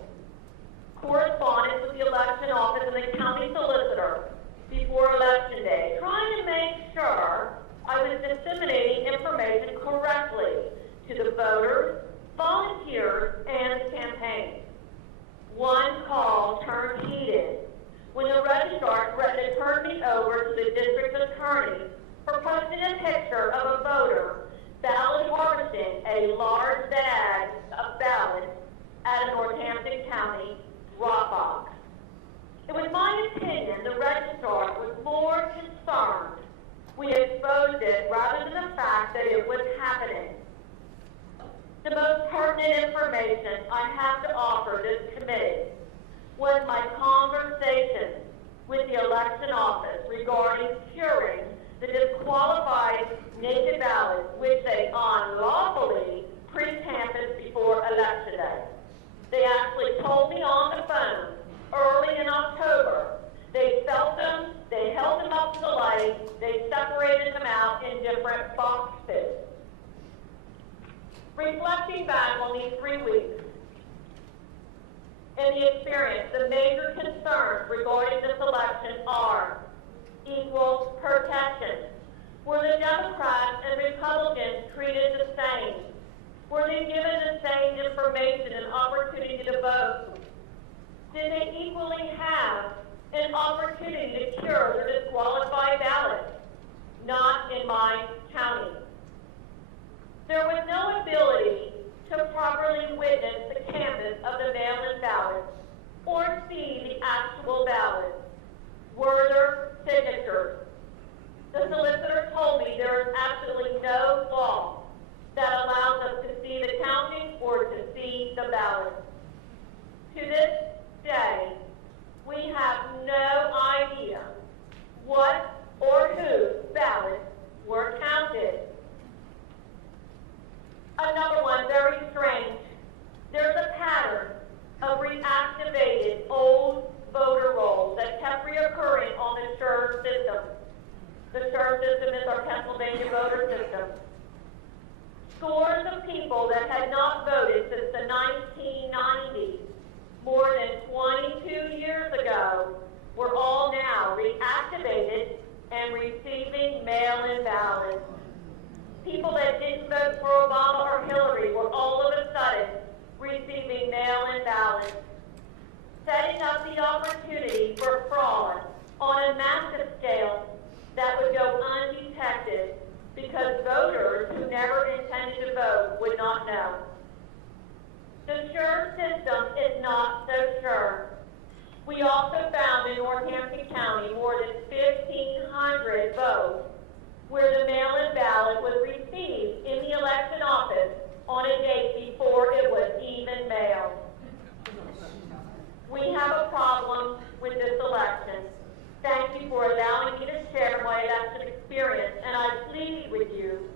correspondence with the election office and the county solicitor before Election Day, trying to make sure I was disseminating information correctly to the voters, volunteers, and the campaign. One call turned heated when the registrar threatened to turn me over to the district attorney for posting a picture of a voter ballot harvesting a large bag of ballots at a Northampton County drop box. It was my opinion the registrar was more concerned we exposed it rather than the fact that it was happening. The most pertinent information I have to offer this committee was my conversation with the election office regarding curing the disqualified naked ballots which they unlawfully pre-canvassed before Election Day. They actually told me on the phone early in October. They felt them, they held them up to the light, they separated them out in different boxes. Reflecting back on these 3 weeks and the experience, the major concerns regarding this election are equal protection. Were the Democrats and Republicans treated the same? Were they given the same information and opportunity to vote? Did they equally have an opportunity to cure the disqualified ballots? Not in my county. There was no ability to properly witness the canvass of the mail-in ballots or see the actual ballots. Were there signatures? The solicitor told me there is absolutely no law that allows us to see the counting or to see the ballots. To this day, we have no idea what or whose ballots were counted. Another one, very strange. There's a pattern of reactivated old voter rolls that kept reoccurring on the SURE system. The SURE system is our Pennsylvania voter system. Scores of people that had not voted since the 1990s, more than 22 years ago, were all now reactivated and receiving mail-in ballots. People that didn't vote for Obama or Hillary were all of a sudden receiving mail-in ballots, setting up the opportunity for fraud on a massive scale that would go undetected because voters who never intended to vote would not know. The SURE system is not so sure. We also found in Northampton County more than 1,500 votes where the mail-in ballot was received in the election office on a date before it was even mailed. We have a problem with this election. Thank you for allowing me to share my election experience, and I plead with you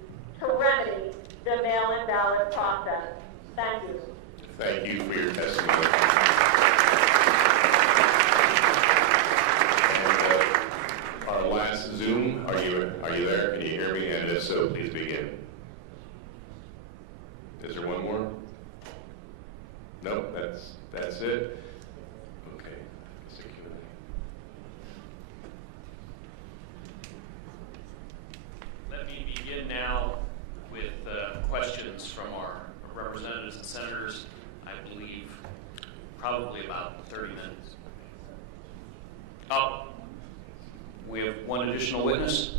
there? Are you there? Can you hear me? And if so, please begin. Is there one more? Nope, that's it. Okay. Let me begin now with questions from our representatives and senators. I believe probably about 30 minutes. Oh, we have one additional witness.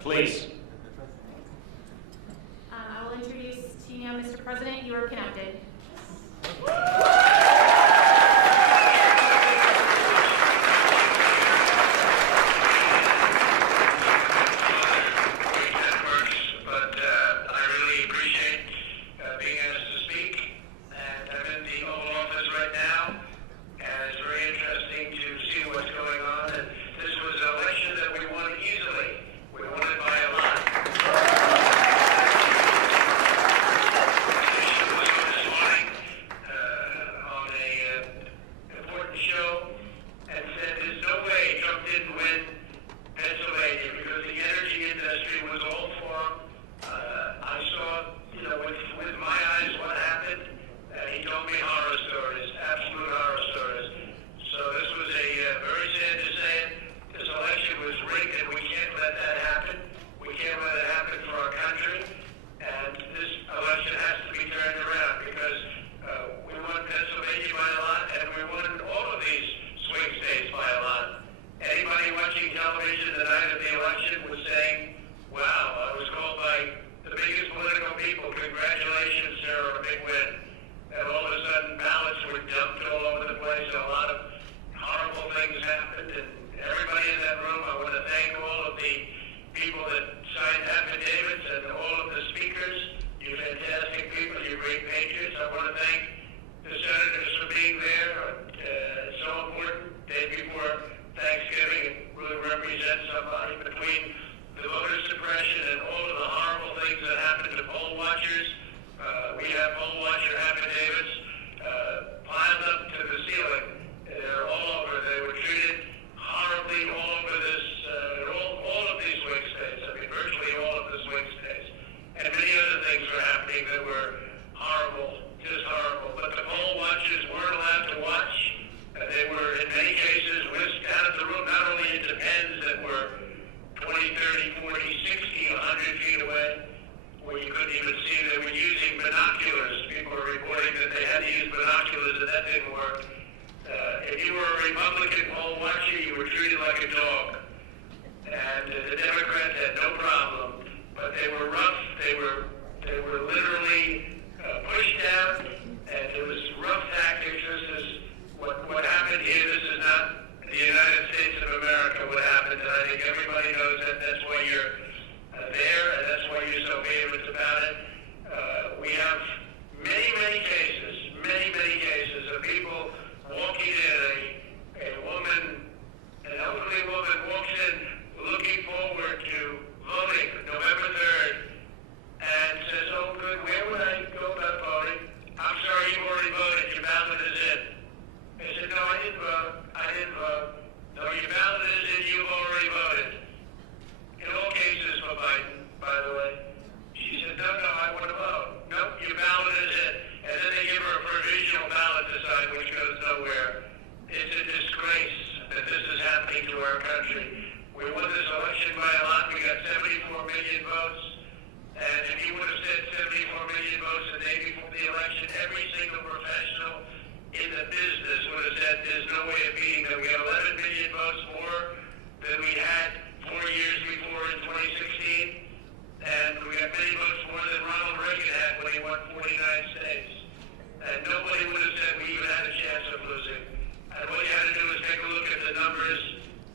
Please. I will introduce to you now, Mr. President, you are connected.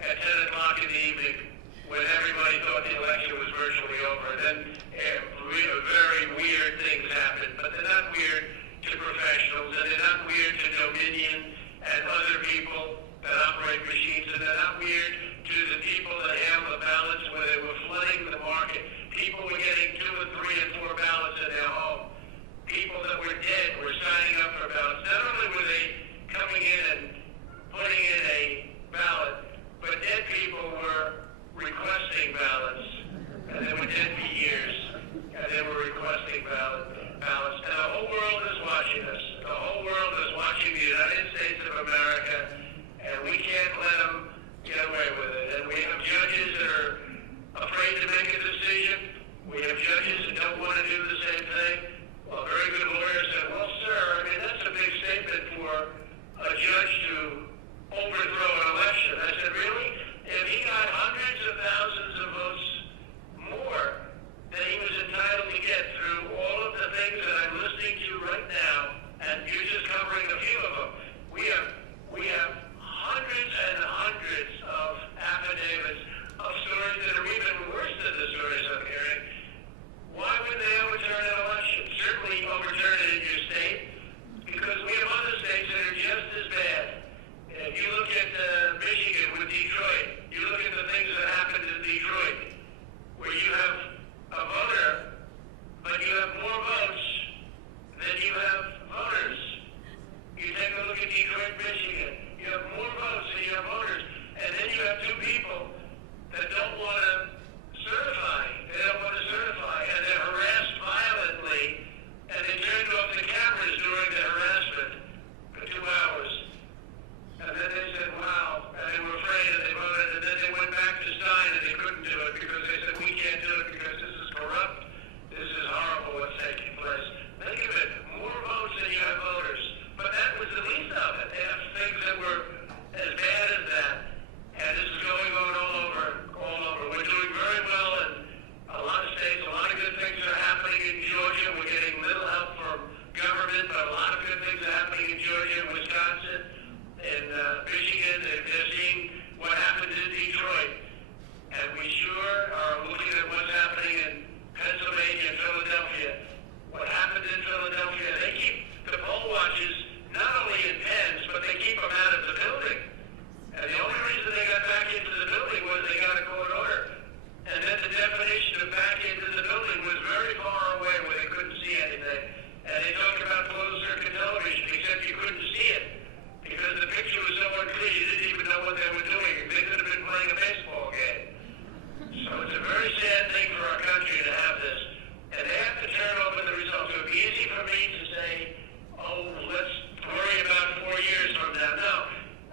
At 10 o'clock in the evening, when everybody them out of the building. And the only reason they got back into the building was they got a court order. And then the definition of back into the building was very far away where they couldn't see anything. And they talked about closed circuit television, except you couldn't see it. Because the picture was so unclear, you didn't even know what they were doing. They could have been playing a baseball game. So it's a very sad thing for our country to have this. And they have to turn over the results. It would be easy for me to say, oh, let's worry about 4 years from now. No.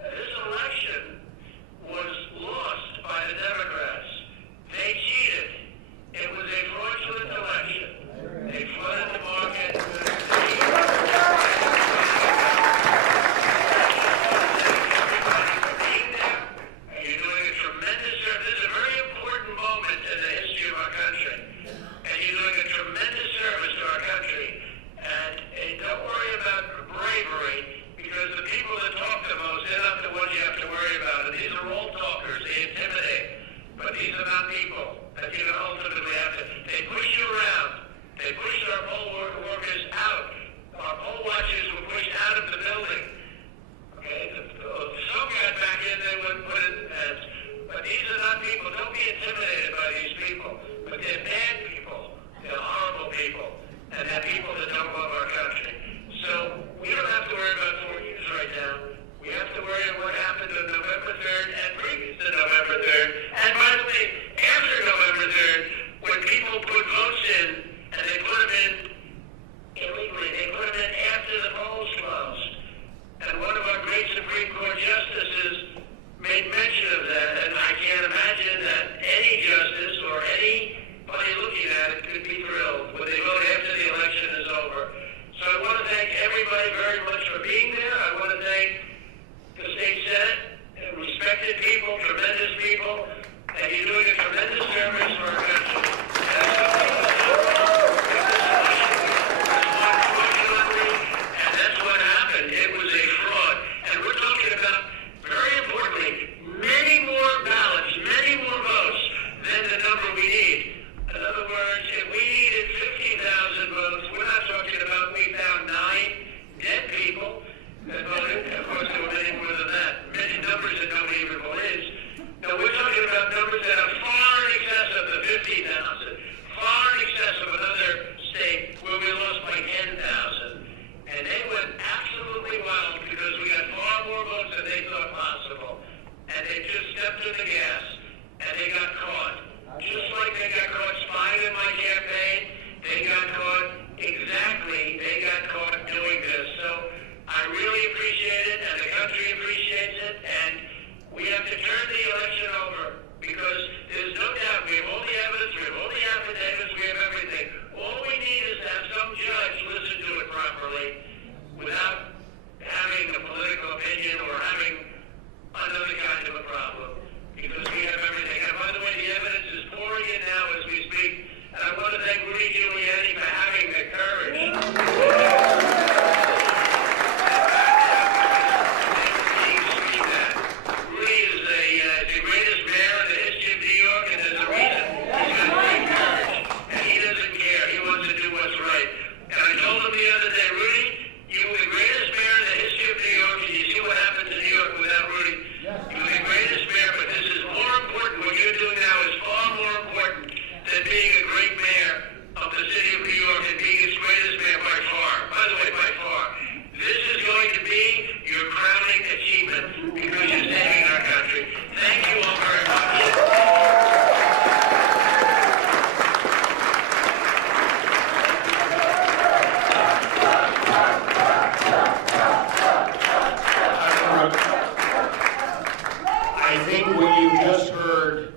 This election was lost by the Democrats. They cheated. It was a fraudulent election. They flooded the market. You're doing a tremendous service. This is a very important moment in the history of our country. And you're doing a tremendous service to our country. And don't worry about bravery, because the people that talk the most, they're not the ones you have to worry about. And these are all talkers. They intimidate. But these are not people that you ultimately have to. They push you around. They pushed our poll workers out. Our poll watchers were pushed out of the building. Okay? Some got back in, they wouldn't put it as. But these are not people. Don't be intimidated by these people. But they're bad people. They're horrible people. And they're people that don't love our country. So we don't have to worry about 4 years right now. We have to worry about what happened on November 3rd and previous to November 3rd. And by the way, after November 3rd, when people put votes in, and they put them in illegally, they put them in after the polls closed. And one of our great Supreme Court justices made mention of that, and I can't imagine that any justice or anybody looking at it could be thrilled when they vote after the election is over. So I want to thank everybody very much for being there. I want to thank the state senate, respected people, tremendous people, and you're doing a tremendous service for our country. And that's what happened. It was a fraud. And we're talking about, very importantly, many more ballots, many more votes than the number we need. In other words, if we needed 50,000 votes, we're not talking about we found 9 dead people that voted. Of course, there were many more than that. Many numbers that nobody even believes. No, we're talking about numbers that are far in excess of the 50,000, far in excess of another state where we lost by 10,000. And they went absolutely wild because we got far more votes than they thought possible. And they just stepped in the gas, and they got caught. Just like they got caught spying in my campaign, they got caught doing this. So I really appreciate it, and the country appreciates it, and we have to turn the election over, because there's no doubt we have all the evidence, we have all the affidavits, we have everything. All we need is to have some judge listen to it properly without having a political opinion or having another kind of a problem, because we have everything. And by the way, the evidence is pouring in now as we speak, and I want to thank Rudy Giuliani for having the courage. Rudy is the greatest mayor in the history of New York, and there's a reason. He's got great courage, and he doesn't care. He wants to do what's right. And I told him the other day, Rudy, you were the greatest mayor in the history of New York, and you see what happened to New York without Rudy. You were the greatest mayor, but this is more important. What you're doing now is far more important than being a great mayor of the city of New York and being its greatest mayor by far. By the way, by far. This is going to be your crowning achievement because you're saving our country. Thank you all very much. I think what you just heard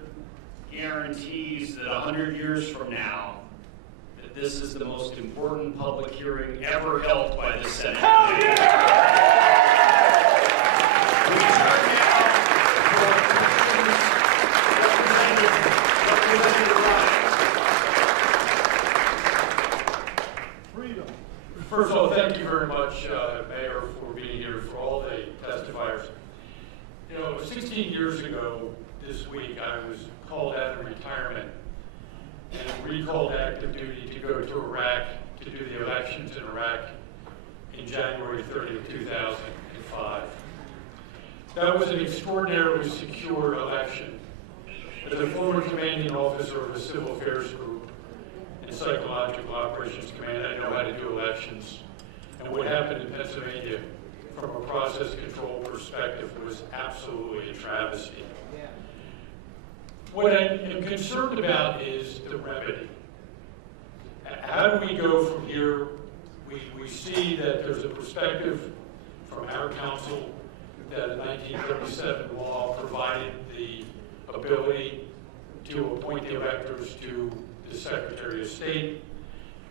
guarantees that 100 years from now, that this is the most important public hearing ever held by the Senate. Hell yeah! We turn now for Freedom. First of all, thank you very much, Mayor, for being here, for all the testifiers. You know, 16 years ago this week, I was called out of retirement and recalled active duty to go to Iraq to do the elections in Iraq in January 30th, 2005. That was an extraordinarily secure election. As a former commanding officer of a civil affairs group in Psychological Operations Command, I know how to do elections. And what happened in Pennsylvania from a process control perspective was absolutely a travesty. What I am concerned about is the remedy. How do we go from here? We see that there's a perspective from our council that a 1937 law provided the ability to appoint the electors to the Secretary of State.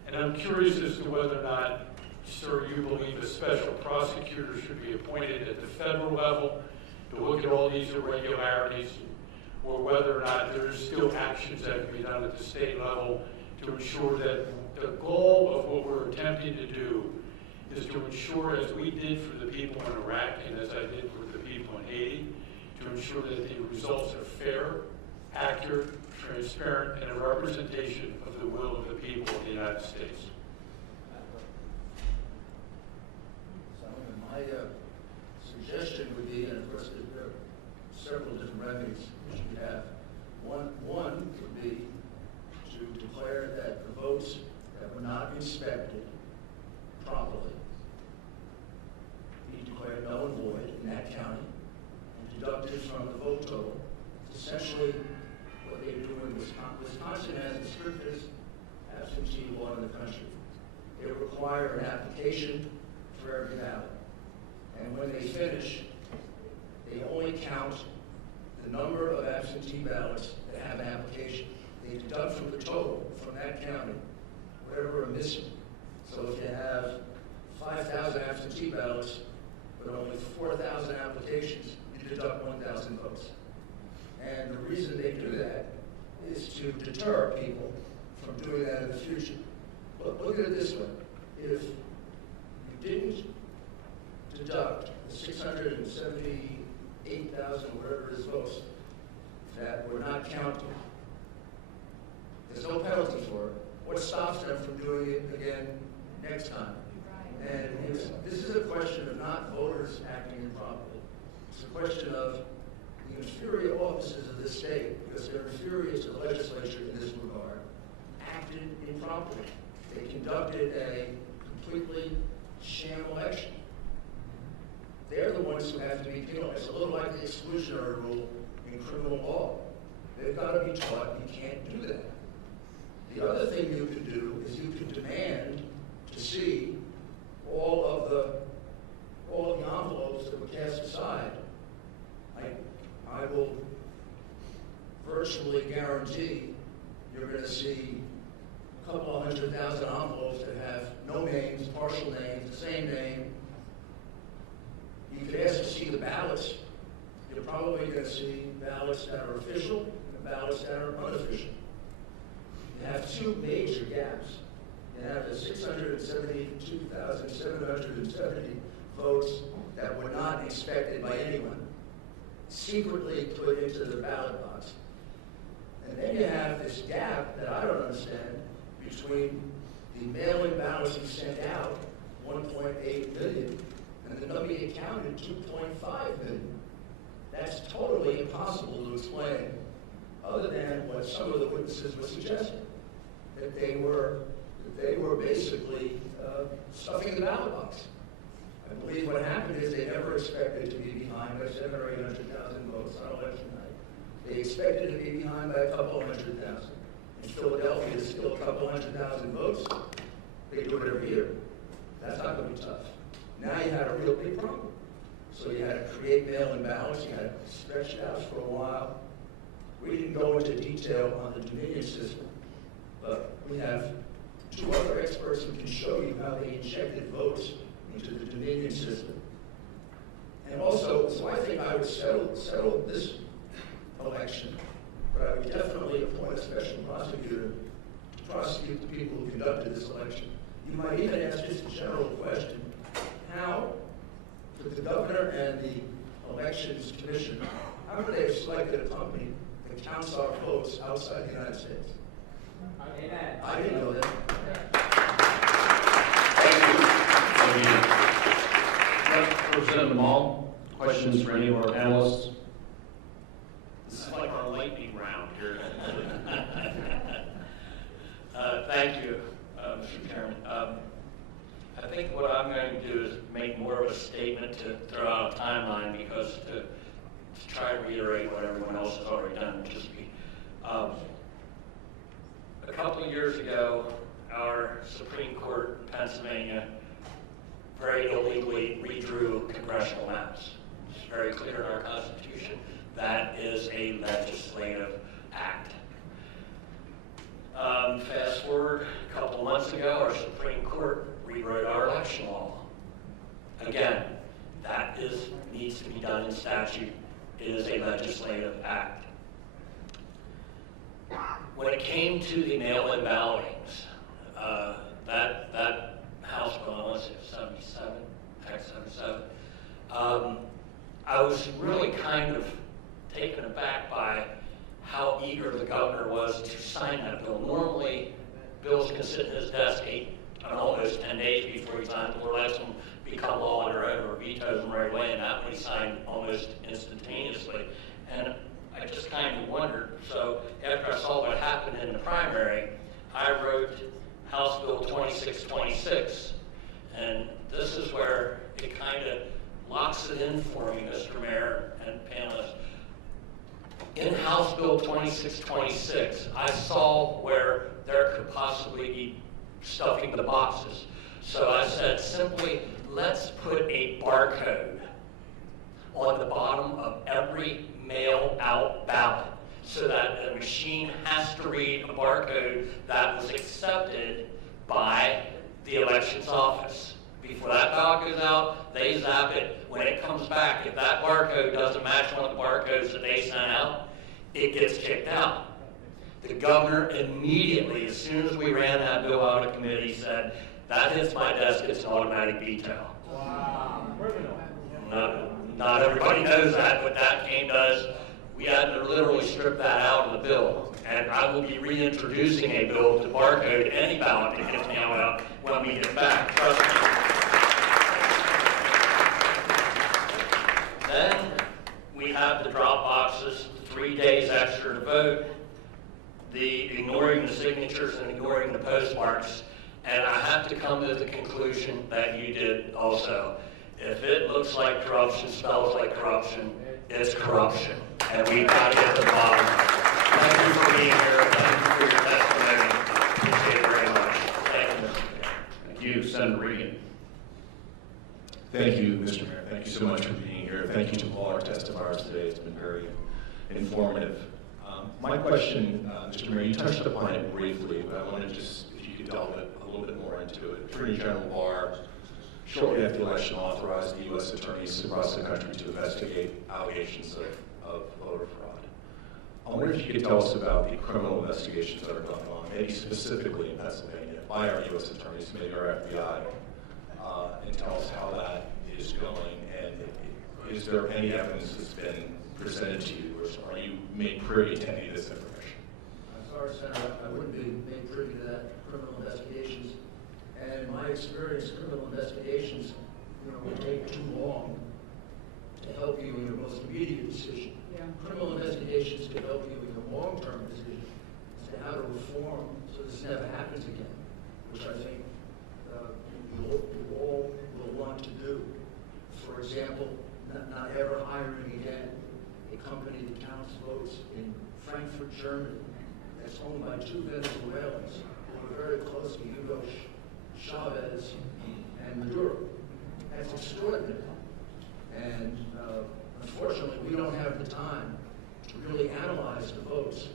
And I'm curious as to whether or not, sir, you believe a special prosecutor should be appointed at the federal level to look at all these irregularities, or whether or not there's still actions that can be done at the state level to ensure that the goal of what we're attempting to do is to ensure, as we did for the people in Iraq and as I did for the people in Haiti, to ensure that the results are fair, accurate, transparent, and a representation of the will of the people of the United States. My suggestion would be, and of course there are several different remedies which we have. One would be to declare that the votes that were not inspected properly be declared null and void in that county and deducted from the vote total. Essentially, what they do in Wisconsin has the strictest absentee law in the country. They require an application for every ballot. And when they finish, they only count the number of absentee ballots that have an application. They deduct from the total from that county whatever are missing. So if you have 5,000 absentee ballots, but only 4,000 applications, you deduct 1,000 votes. And the reason they do that is to deter people from doing that in the future. But look at it this way. If you didn't deduct the 678,000, whatever it is, votes that were not counted, there's no penalty for it. What stops them from doing it again next time? And this is a question of not voters acting improperly. It's a question of the inferior offices of the state, because they're inferior to the legislature in this regard, acted improperly. They conducted a completely sham election. They're the ones who have to be penalized. It's a little like the exclusionary rule in criminal law. They've got to be taught you can't do that. The other thing you can do is you can demand to see all of the envelopes that were cast aside. I will virtually guarantee you're going to see a couple of 100,000 envelopes that have no names, partial names, the same name. You could ask to see the ballots. You're probably going to see ballots that are official and ballots that are unofficial. You have two major gaps. You have the 672,770 votes that were not inspected by anyone, secretly put into the ballot box. And then you have this gap that I don't understand between the mail-in ballots you sent out, 1.8 million, and the number you counted, 2.5 million. That's totally impossible to explain, other than what some of the witnesses were suggesting, that they were basically stuffing the ballot box. I believe what happened is they never expected to be behind by 700,000 or 800,000 votes on election night. They expected to be behind by a couple of 100,000. In Philadelphia, there's still a couple 100,000 votes. They do it every year. That's not going to be tough. Now you had a real big problem. So you had to create mail-in ballots. You had to stretch it out for a while. We didn't go into detail on the Dominion system, but we have two other experts who can show you how they injected votes into the Dominion system. And also, so I think I would settle this election, but I would definitely appoint a special prosecutor to prosecute the people who conducted this election. You might even ask just a general question: how could the governor and the elections commission, how could they have selected a company that counts our votes outside the United States? Amen. I didn't know that. Representative Mall, questions for any of our panelists? This is like our lightning round here. Thank you, Mr. Chairman. I think what I'm going to do is make more of a statement to throw out a timeline, because to try to reiterate what everyone else has already done, just be. A couple of years ago, our Supreme Court in Pennsylvania very illegally redrew congressional maps. It's very clear in our Constitution that is a legislative act. Fast forward a couple of months ago, our Supreme Court rewrote our election law. Again, that needs to be done in statute. It is a legislative act. When it came to the mail-in ballotings, that House bill, I want to say 77, Act 77, I was really kind of taken aback by how eager the governor was to sign that bill. Normally, bills can sit in his desk almost 10 days before he signs them, or lets them become law on their own, or vetoes them right away, and that one he signed almost instantaneously. And I just kind of wondered, so after I saw what happened in the primary, I wrote House Bill 2626, and this is where it kind of locks it in for me, Mr. Mayor and panelists. In House Bill 2626, I saw where there could possibly be stuffing the boxes. So I said simply, let's put a barcode on the bottom of every mail-out ballot, so that the machine has to read a barcode that was accepted by the elections office. Before that ballot goes out, they zap it. When it comes back, if that barcode doesn't match one of the barcodes that they sent out, it gets kicked out. The governor immediately, as soon as we ran that bill out of committee, said, that hits my desk, it's an automatic veto. Wow. Not everybody knows that, but that does. We had to literally strip that out of the bill. And I will be reintroducing a bill to barcode any ballot that gets mailed out when we get back. Trust me. Then we have the drop boxes, 3 days extra to vote, the ignoring the signatures and ignoring the postmarks. And I have to come to the conclusion that you did also. If it looks like corruption, smells like corruption, it's corruption. And we've got to get to the bottom of it. Thank you for being here. Thank you for your testimony. Appreciate it very much. Thank you, Mr. Chair. Thank you, Senator Regan. Thank you, Mr. Mayor. Thank you so much for being here. Thank you to all our testifiers today. It's been very informative. My question, Mr. Mayor, you touched upon it briefly, but I wanted to just, if you could delve a little bit more into it. Attorney General Barr, shortly after the election, authorized the U.S. attorneys across the country to investigate allegations of voter fraud. I wonder if you could tell us about the criminal investigations that are going on, maybe specifically in Pennsylvania, by our U.S. attorneys, maybe our FBI, and tell us how that is going, and is there any evidence that's been presented to you, or are you made privy to any of this information? Sorry, Senator, I wouldn't be made privy to that, criminal investigations. And in my experience, criminal investigations, would take too long to help you in your most immediate decision. Yeah. Criminal investigations can help you in your long-term decision as to how to reform so this never happens again, which I think you all will want to do. For example, not ever hiring again a company that counts votes in Frankfurt, Germany, that's owned by 2 Venezuelans who are very close to Hugo Chavez and Maduro. That's extraordinary. And unfortunately, we don't have the time to really analyze the votes.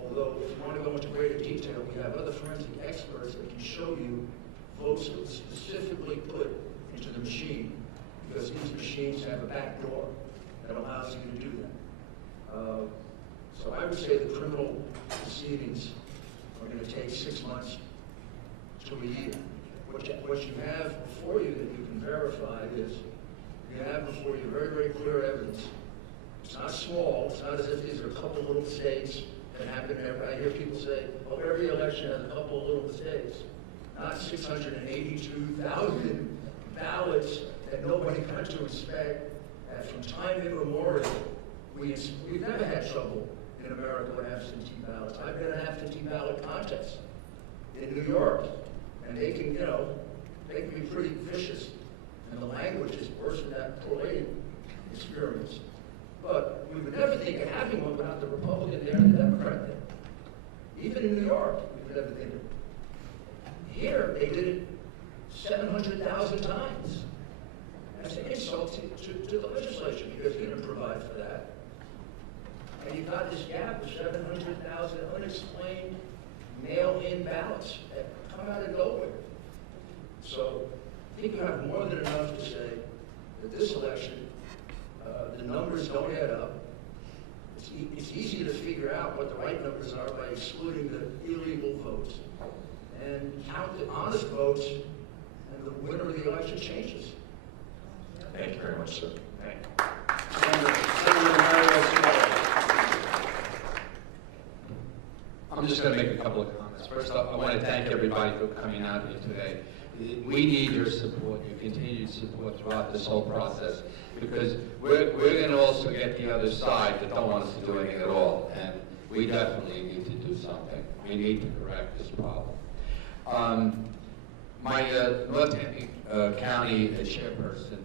Although, if you want to go into greater detail, we have other forensic experts that can show you votes that were specifically put into the machine, because these machines have a back door that allows you to do that. So I would say the criminal proceedings are going to take 6 months to a year. What you have before you that you can verify is you have before you very, very clear evidence. It's not small. It's not as if these are a couple little mistakes that happen every. I hear people say, "Oh, every election has a couple of little mistakes." Not 682,000 ballots that nobody got to inspect that from time immemorial, we've never had trouble in America with absentee ballots. I've been an absentee ballot contest in New York, and they can, they can be pretty vicious, and the language is worse than that poor lady experience. But we would never think of having one without the Republican there and the Democrat there. Even in New York, we would never think of it. Here, they did it 700,000 times. That's an insult to the legislature, because he didn't provide for that. And you've got this gap of 700,000 unexplained mail-in ballots that come out of nowhere. So I think you have more than enough to say that this election, the numbers don't add up. It's easy to figure out what the right numbers are by excluding the illegal votes and count the honest votes, and the winner of the election changes. Thank you very much, sir. Thank you. I'm just going to make a couple of comments. First off, I want to thank everybody for coming out here today. We need your support, your continued support throughout this whole process, because we're going to also get the other side that don't want us to do anything at all, and we definitely need to do something. We need to correct this problem. My Northampton County chairperson,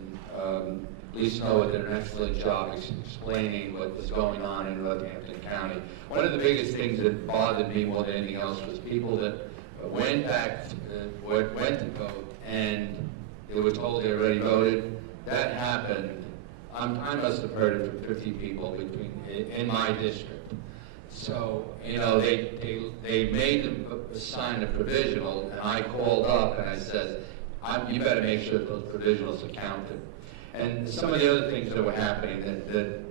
Lisa Noah, did an excellent job explaining what was going on in Northampton County. One of the biggest things that bothered me more than anything else was people that went to vote and they were told they already voted. That happened. I must have heard it from 50 people in my district. So, they made them sign a provisional, and I called up and I said, you better make sure that those provisionals are counted. And some of the other things that were happening that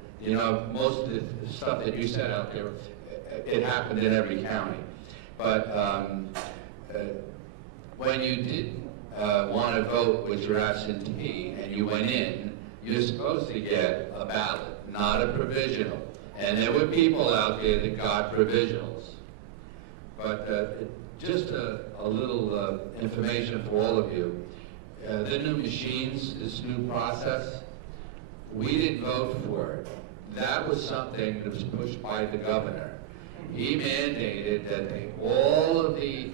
most of the stuff that you said out there, it happened in every county. But when you did want to vote with your absentee and you went in, you're supposed to get a ballot, not a provisional. And there were people out there that got provisionals. But just a little information for all of you. The new machines, this new process, we didn't vote for it. That was something that was pushed by the governor. He mandated that all of the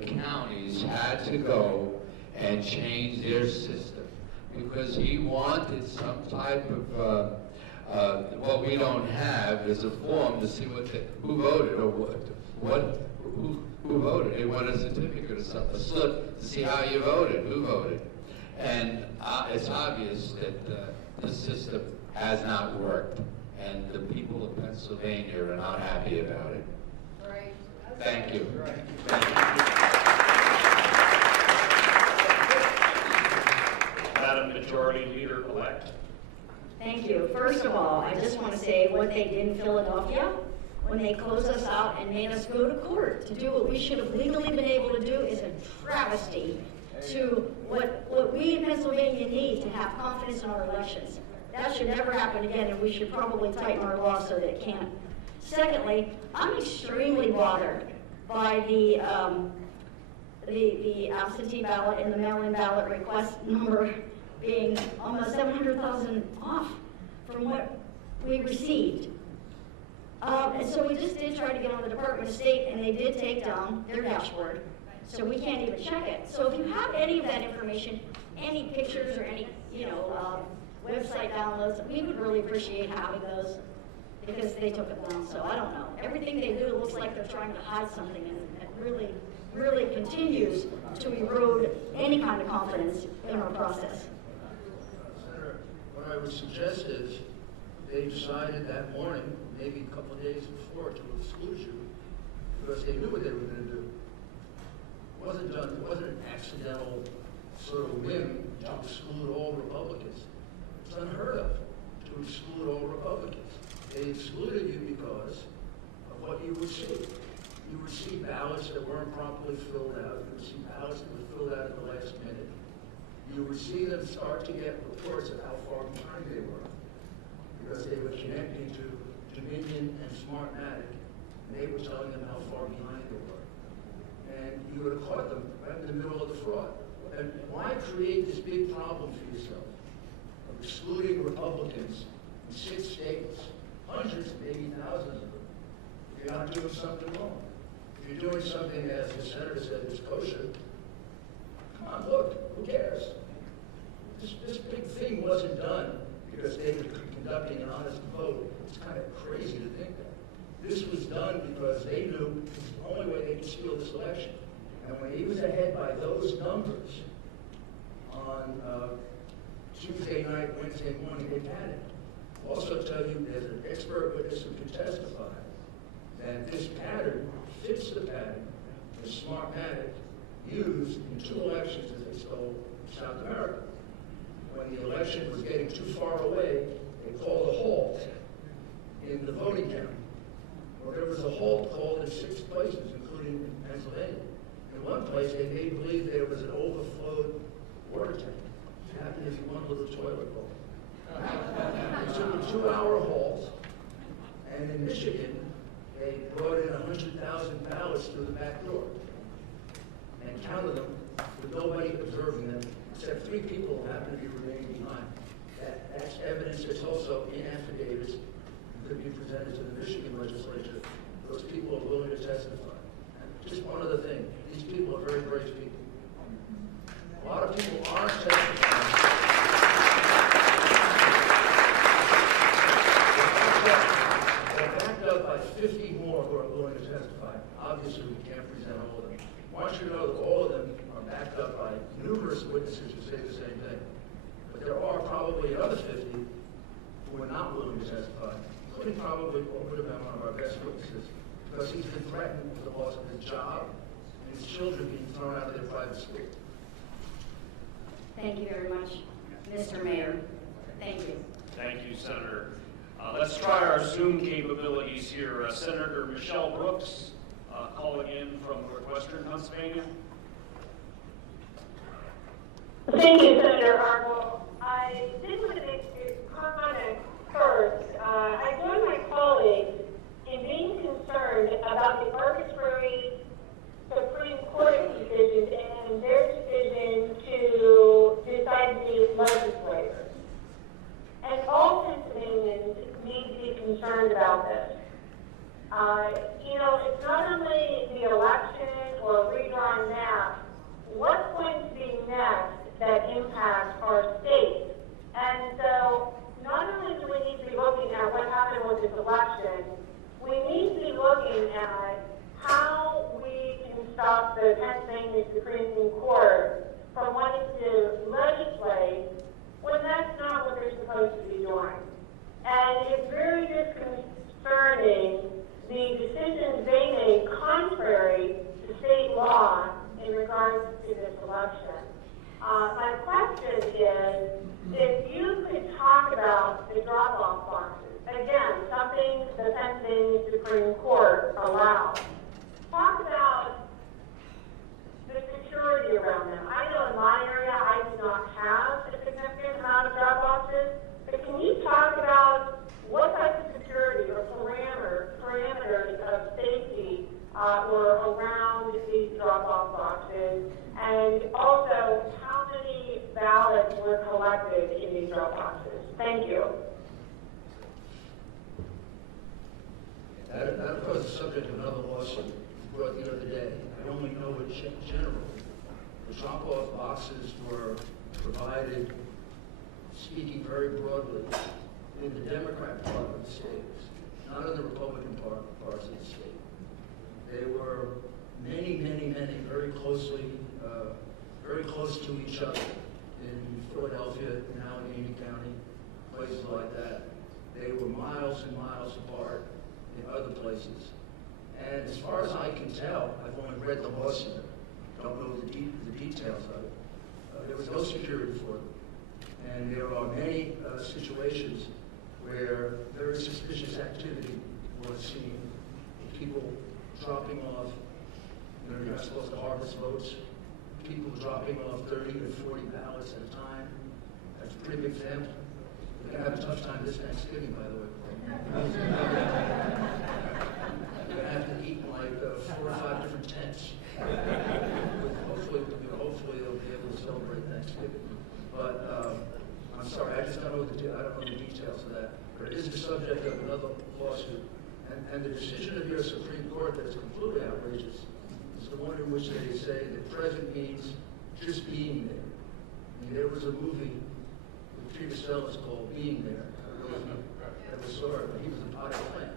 counties had to go and change their system because he wanted some type of what we don't have is a form to see who voted or who voted. They want a certificate or a slip to see how you voted, who voted. And it's obvious that this system has not worked, and the people of Pennsylvania are not happy about it. Right. Thank you. Thank you. Madam Majority Leader-elect. Thank you. First of all, I just want to say what they did in Philadelphia when they closed us out and made us go to court to do what we should have legally been able to do is a travesty to what we in Pennsylvania need to have confidence in our elections. That should never happen again, and we should probably tighten our law so that it can't. Secondly, I'm extremely bothered by the absentee ballot and the mail-in ballot request number being almost 700,000 off from what we received. And so we just did try to get on the Department of State, and they did take down their dashboard. So we can't even check it. So if you have any of that information, any pictures or any, website downloads, we would really appreciate having those because they took it down. So I don't know. Everything they do looks like they're trying to hide something, and it really, really continues to erode any kind of confidence in our process. Senator, what I would suggest is they decided that morning, maybe a couple of days before, to exclude you because they knew what they were going to do. It wasn't an accidental sort of whim to exclude all Republicans. It's unheard of to exclude all Republicans. They excluded you because of what you would see. You would see ballots that weren't properly filled out. You would see ballots that were filled out at the last minute. You would see them start to get reports of how far behind they were because they were connecting to Dominion and Smartmatic, and they were telling them how far behind they were. And you would have caught them right in the middle of the fraud. And why create this big problem for yourself? excluding Republicans in 6 states, hundreds, maybe thousands of them, if you're not doing something wrong. If you're doing something, as the senator said, is kosher, come on, look, who cares? This big thing wasn't done because they were conducting an honest vote. It's kind of crazy to think that. This was done because they knew it was the only way they could steal this election. And when he was ahead by those numbers on Tuesday night, Wednesday morning, they panicked. Also tell you there's an expert witness who can testify that this pattern fits the pattern, the smart panic, used in 2 elections that they stole in South America. When the election was getting too far away, they called a halt in the voting count. Well, there was a halt called in 6 places, including in Pennsylvania. In one place, they made believe there was an overflowed water tank. It happened to be one little toilet bowl. They took a 2-hour halt, and in Michigan, they brought in 100,000 ballots through the back door and counted them with nobody observing them, except 3 people happened to be remaining behind. That's evidence that's also in affidavits that could be presented to the Michigan legislature. Those people are willing to testify. Just one other thing, these people are very brave people. A lot of people aren't testifying. They're backed up by 50 more who are willing to testify. Obviously, we can't present all of them. I want you to know that all of them are backed up by numerous witnesses who say the same thing. But there are probably another 50 who are not willing to testify, including probably one of our best witnesses, because he's been threatened with the loss of his job and his children being thrown out of their private school. Thank you very much, Mr. Mayor. Thank you. Thank you, Senator. Let's try our Zoom capabilities here. Senator Michelle Brooks, calling in from Northwestern Pennsylvania. Thank you, Senator Arnold. I did want to make a comment first. I join my colleagues in being concerned about the arbitrary Supreme Court decisions and their decision to decide to be legislators. And all Pennsylvanians need to be concerned about this. It's not only the election or redrawing maps. What's going to be next that impacts our state? And so, not only do we need to be looking at what happened with this election, we need to be looking at how we can stop the Pennsylvania Supreme Court from wanting to legislate when that's not what they're supposed to be doing. And it's very disconcerting the decisions they made contrary to state law in regards to this election. My question is, if you could talk about the drop-off boxes, again, something the Pennsylvania Supreme Court allows. Talk about the security around them. I know in my area I do not have a significant amount of drop boxes, but can you talk about what type of security or parameters of safety were around these drop-off boxes, and also how many ballots were collected in these drop boxes? Thank you. That was the subject of another lawsuit brought the other day. I only know it generally. The drop-off boxes were provided, speaking very broadly, in the Democrat part of the state, not in the Republican parts of the state. They were many, very close to each other in Philadelphia, in Allegheny County, places like that. They were miles and miles apart in other places. And as far as I can tell, I've only read the lawsuit, don't know the details of it. There was no security for them. And there are many situations where very suspicious activity was seen. People dropping off, you're not supposed to harvest votes. People dropping off 30 to 40 ballots at a time. That's a pretty big family. They're going to have a tough time this Thanksgiving, by the way. They're going to have to eat in like 4 or 5 different tents. Hopefully they'll be able to celebrate Thanksgiving. But on sorry, I just don't know I don't know the details of that, but it is the subject of another lawsuit. And the decision of your Supreme Court that's completely outrageous is the one in which they say that present means just being there. I mean, there was a movie with Peter Sellers called Being There. I don't know if you ever saw it, but he was a potted plant.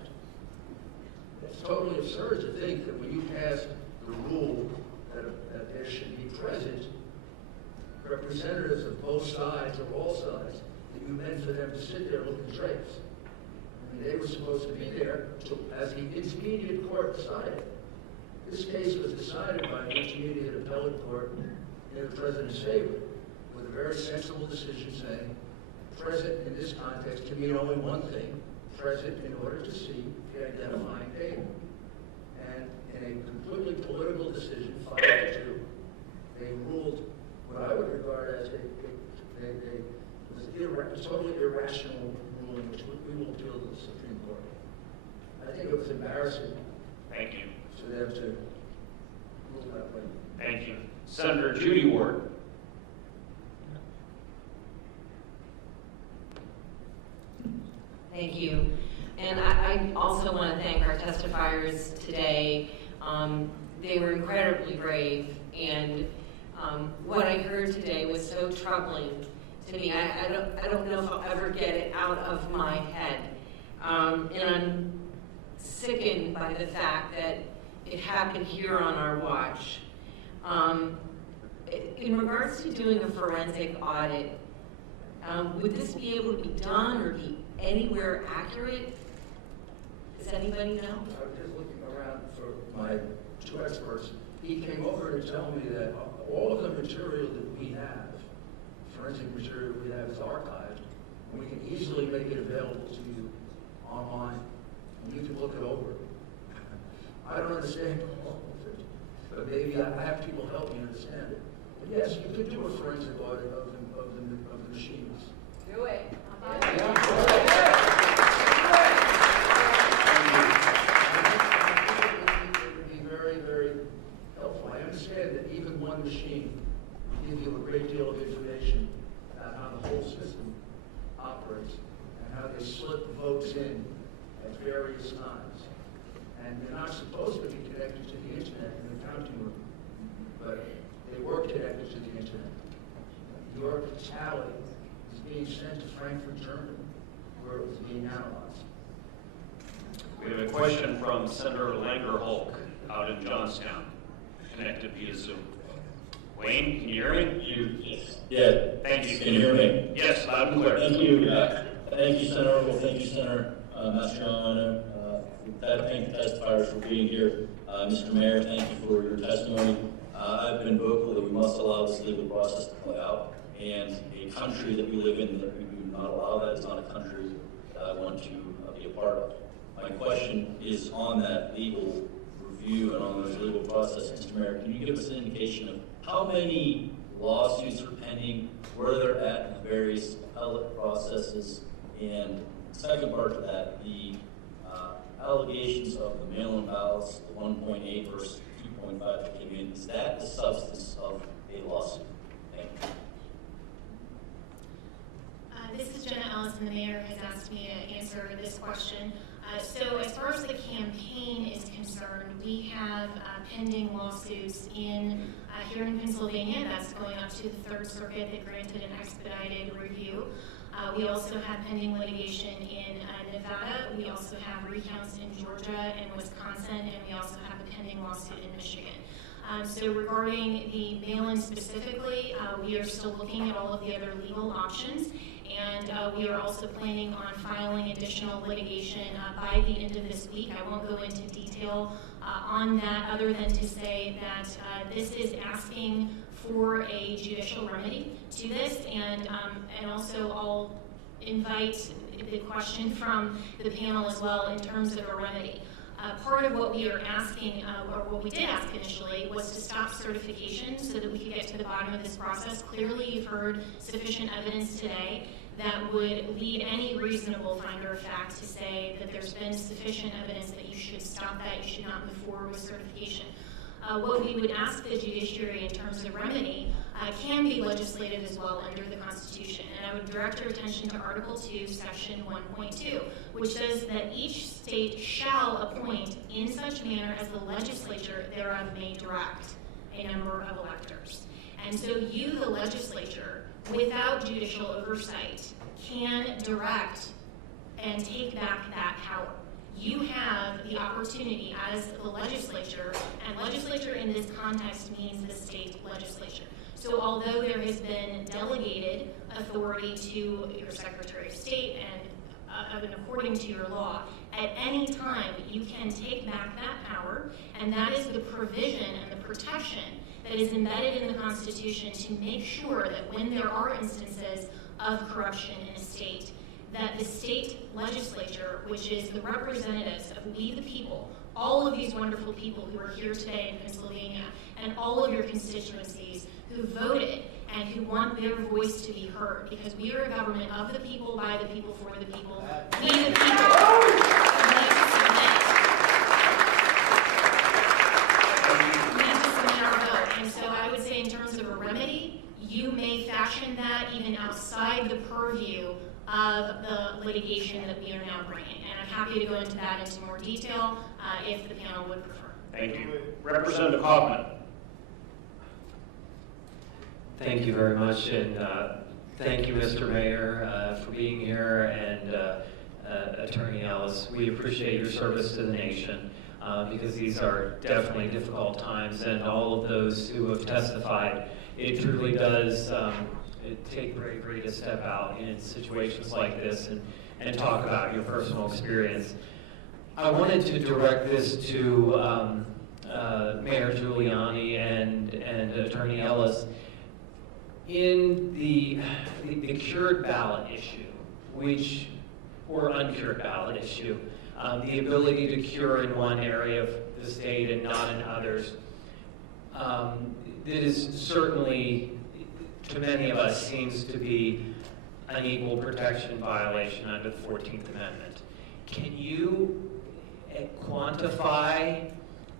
It's totally absurd to think that when you pass the rule that there should be present representatives of both sides or all sides, that you meant for them to sit there looking drapes. I mean, they were supposed to be there as the intermediate court decided. This case was decided by the intermediate appellate court in the president's favor, with a very sensible decision saying, present in this context can mean only one thing, present in order to see the identifying data. And in a completely political decision, 5-2, they ruled what I would regard as a totally irrational ruling, which we will appeal to the Supreme Court. I think it was embarrassing. Thank you. For them to rule that way. Thank you. Senator Judy Ward. Thank you. And I also want to thank our testifiers today. They were incredibly brave, and what I heard today was so troubling to me. I don't know if I'll ever get it out of my head. And I'm sickened by the fact that it happened here on our watch. In regards to doing a forensic audit, would this be able to be done or be anywhere accurate? Does anybody know? I was just looking around for my two experts. He came over to tell me that all of the material that we have, forensic material we have, is archived, and we can easily make it available to you online, and you can look it over. I don't understand all of it, but maybe I have people help me understand it. But yes, you could do a forensic audit of the machines. Do it. It would be very, very helpful. I understand that even one machine will give you a great deal of information about how the whole system operates and how they slip the votes in at various times. And they're not supposed to be connected to the internet in the counting room, but they were connected to the internet. Your tally is being sent to Frankfurt, Germany, where it was being analyzed. We have a question from Senator Langer Hulk out in Johnstown, connected via Zoom. Wayne, can you hear me? Yeah. Thank you. Can you hear me? Yes, loud and clear. Thank you. Thank you, Senator. Well, thank you, Senator Mastriano. Thank the testifiers for being here. Mr. Mayor, thank you for your testimony. I've been vocal that we must allow this legal process to play out. And a country that we live in that we do not allow that is not a country that I want to be a part of. My question is on that legal review and on those legal processes, Mr. Mayor. Can you give us an indication of how many lawsuits are pending, where they're at in the various appellate processes, and second part to that, the allegations of the mail-in ballots, the 1.8 versus 2.5 that came in, is that the substance of a lawsuit? Thank you. This is Jenna Ellis, and the mayor has asked me to answer this question. So as far as the campaign is concerned, we have pending lawsuits here in Pennsylvania. That's going up to the Third Circuit that granted an expedited review. We also have pending litigation in Nevada. We also have recounts in Georgia and Wisconsin, and we also have a pending lawsuit in Michigan. So regarding the mail-in specifically, we are still looking at all of the other legal options, and we are also planning on filing additional litigation by the end of this week. I won't go into detail on that other than to say that this is asking for a judicial remedy to this, and also I'll invite the question from the panel as well in terms of a remedy. Part of what we are asking, or what we did ask initially, was to stop certification so that we could get to the bottom of this process. Clearly, you've heard sufficient evidence today that would lead any reasonable finder of fact to say that there's been sufficient evidence that you should stop that, you should not move forward with certification. What we would ask the judiciary in terms of remedy can be legislative as well under the Constitution. And I would direct your attention to Article 2, Section 1.2, which says that each state shall appoint in such manner as the legislature thereof may direct a number of electors. And so you, the legislature, without judicial oversight, can direct and take back that power. You have the opportunity as the legislature, and legislature in this context means the state legislature. So although there has been delegated authority to your Secretary of State and according to your law, at any time you can take back that power, and that is the provision and the protection that is embedded in the Constitution to make sure that when there are instances of corruption in a state, that the state legislature, which is the representatives of we the people, all of these wonderful people who are here today in Pennsylvania, and all of your constituencies who voted and who want their voice to be heard, because we are a government of the people, by the people, for the people, we the people need to submit our vote. And so I would say in terms of a remedy, you may fashion that even outside the purview of the litigation that we are now bringing. And I'm happy to go into that into more detail if the panel would prefer. Thank you. Representative Hoffman. Thank you very much, and thank you, Mr. Mayor, for being here, and Attorney Ellis. We appreciate your service to the nation because these are definitely difficult times, and all of those who have testified, it truly does take bravery to step out in situations like this and talk about your personal experience. I wanted to direct this to Mayor Giuliani and Attorney Ellis. In the cured ballot issue, or uncured ballot issue, the ability to cure in one area of the state and not in others, that is certainly, to many of us, seems to be an equal protection violation under the 14th Amendment. Can you quantify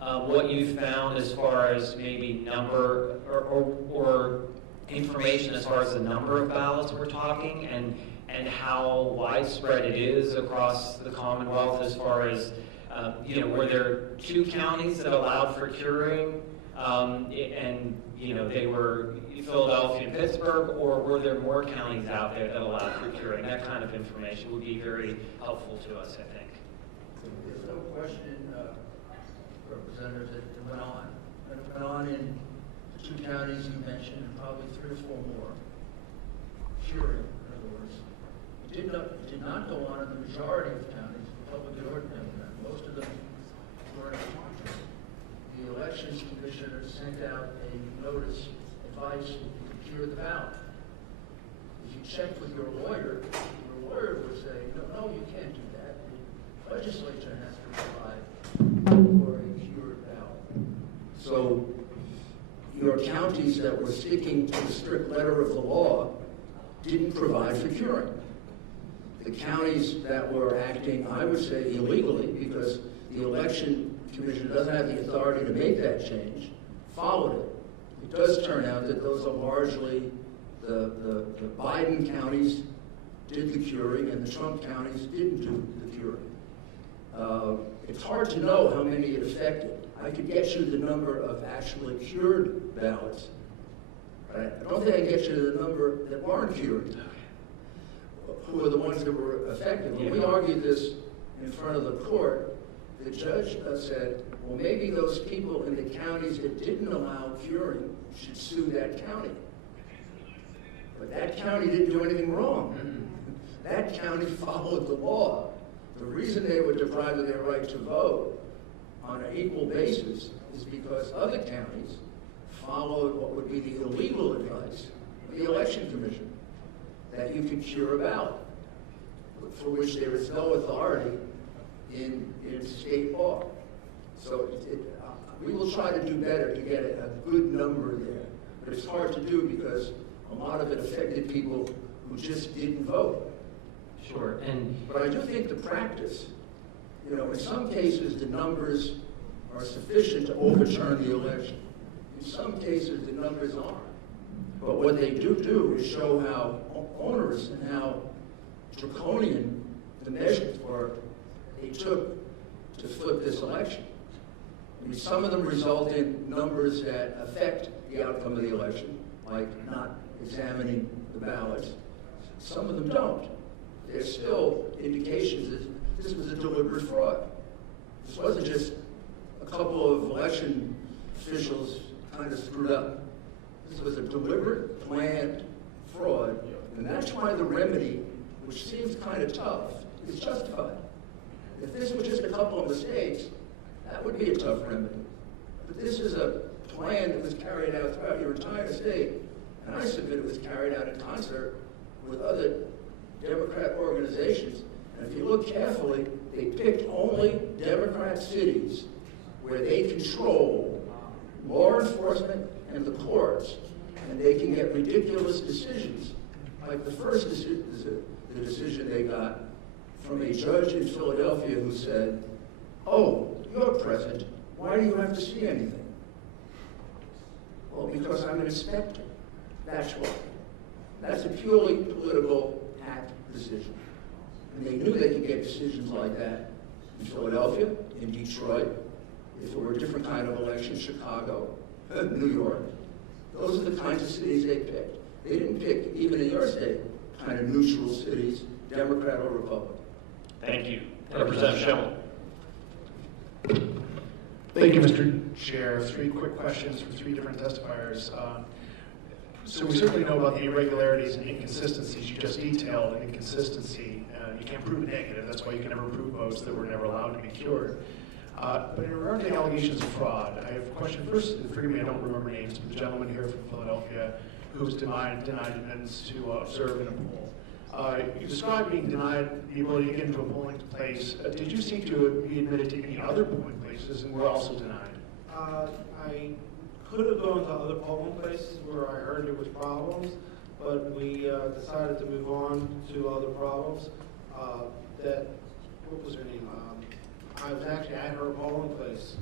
what you found as far as maybe number or information as far as the number of ballots we're talking, and how widespread it is across the Commonwealth as far as, were there 2 counties that allowed for curing, and they were Philadelphia and Pittsburgh, or were there more counties out there that allowed for curing? That kind of information would be very helpful to us, I think. There's no question, Representatives, that it went on. And it went on in the 2 counties you mentioned, and probably 3 or 4 more. Curing, in other words. It did not go on in the majority of counties, Republican or Democrat. Most of them were in the Elections Commissioner sent out a notice, advice that you could cure the ballot. If you checked with your lawyer would say, no, you can't do that. The legislature has to provide for a cured ballot. So your counties that were sticking to the strict letter of the law didn't provide for curing. The counties that were acting, I would say, illegally, because the Election Commission doesn't have the authority to make that change, followed it. It does turn out that those are largely the Biden counties did the curing and the Trump counties didn't do the curing. It's hard to know how many it affected. I could get you the number of actually cured ballots. Right? I don't think I can get you the number that weren't cured, who are the ones that were affected. When we argued this in front of the court, the judge said, well, maybe those people in the counties that didn't allow curing should sue that county. But that county didn't do anything wrong. That county followed the law. The reason they were deprived of their right to vote on an equal basis is because other counties followed what would be the illegal advice of the Election Commission, that you can cure a ballot, for which there is no authority in state law. So we will try to do better to get a good number there, but it's hard to do because a lot of it affected people who just didn't vote. Sure. But I do think the practice, in some cases the numbers are sufficient to overturn the election. In some cases, the numbers aren't. But what they do is show how onerous and how draconian the measures were they took to flip this election. I mean, some of them result in numbers that affect the outcome of the election, like not examining the ballots. Some of them don't. There's still indications that this was a deliberate fraud. This wasn't just a couple of election officials kind of screwed up. This was a deliberate, planned fraud, and that's why the remedy, which seems kind of tough, is justified. If this was just a couple of mistakes, that would be a tough remedy. But this is a plan that was carried out throughout your entire state, and I submit it was carried out in concert with other Democrat organizations. And if you look carefully, they picked only Democrat cities where they control law enforcement and the courts, and they can get ridiculous decisions, like the first decision, the decision they got from a judge in Philadelphia who said, "Oh, you're present. Why do you have to see anything?" Well, because I'm an inspector. That's why. That's a purely political act decision. And they knew they could get decisions like that in Philadelphia, in Detroit, if it were a different kind of election, Chicago, New York. Those are the kinds of cities they picked. They didn't pick, even in your state, kind of neutral cities, Democrat or Republican. Thank you. Representative Schemmel. Thank you, Mr. Chair. 3 quick questions from 3 different testifiers. So we certainly know about the irregularities and inconsistencies you just detailed. An inconsistency, you can't prove a negative. That's why you can never prove votes that were never allowed to be cured. But in regard to allegations of fraud, I have a question. First, forgive me, I don't remember names, but the gentleman here from Philadelphia who was denied admittance to observe in a poll. You described being denied the ability to get into a polling place. Did you seek to be admitted to any other polling places and were also denied? I could have gone to other polling places where I heard there was problems, but we decided to move on to other problems. What was her name? I was actually at her polling place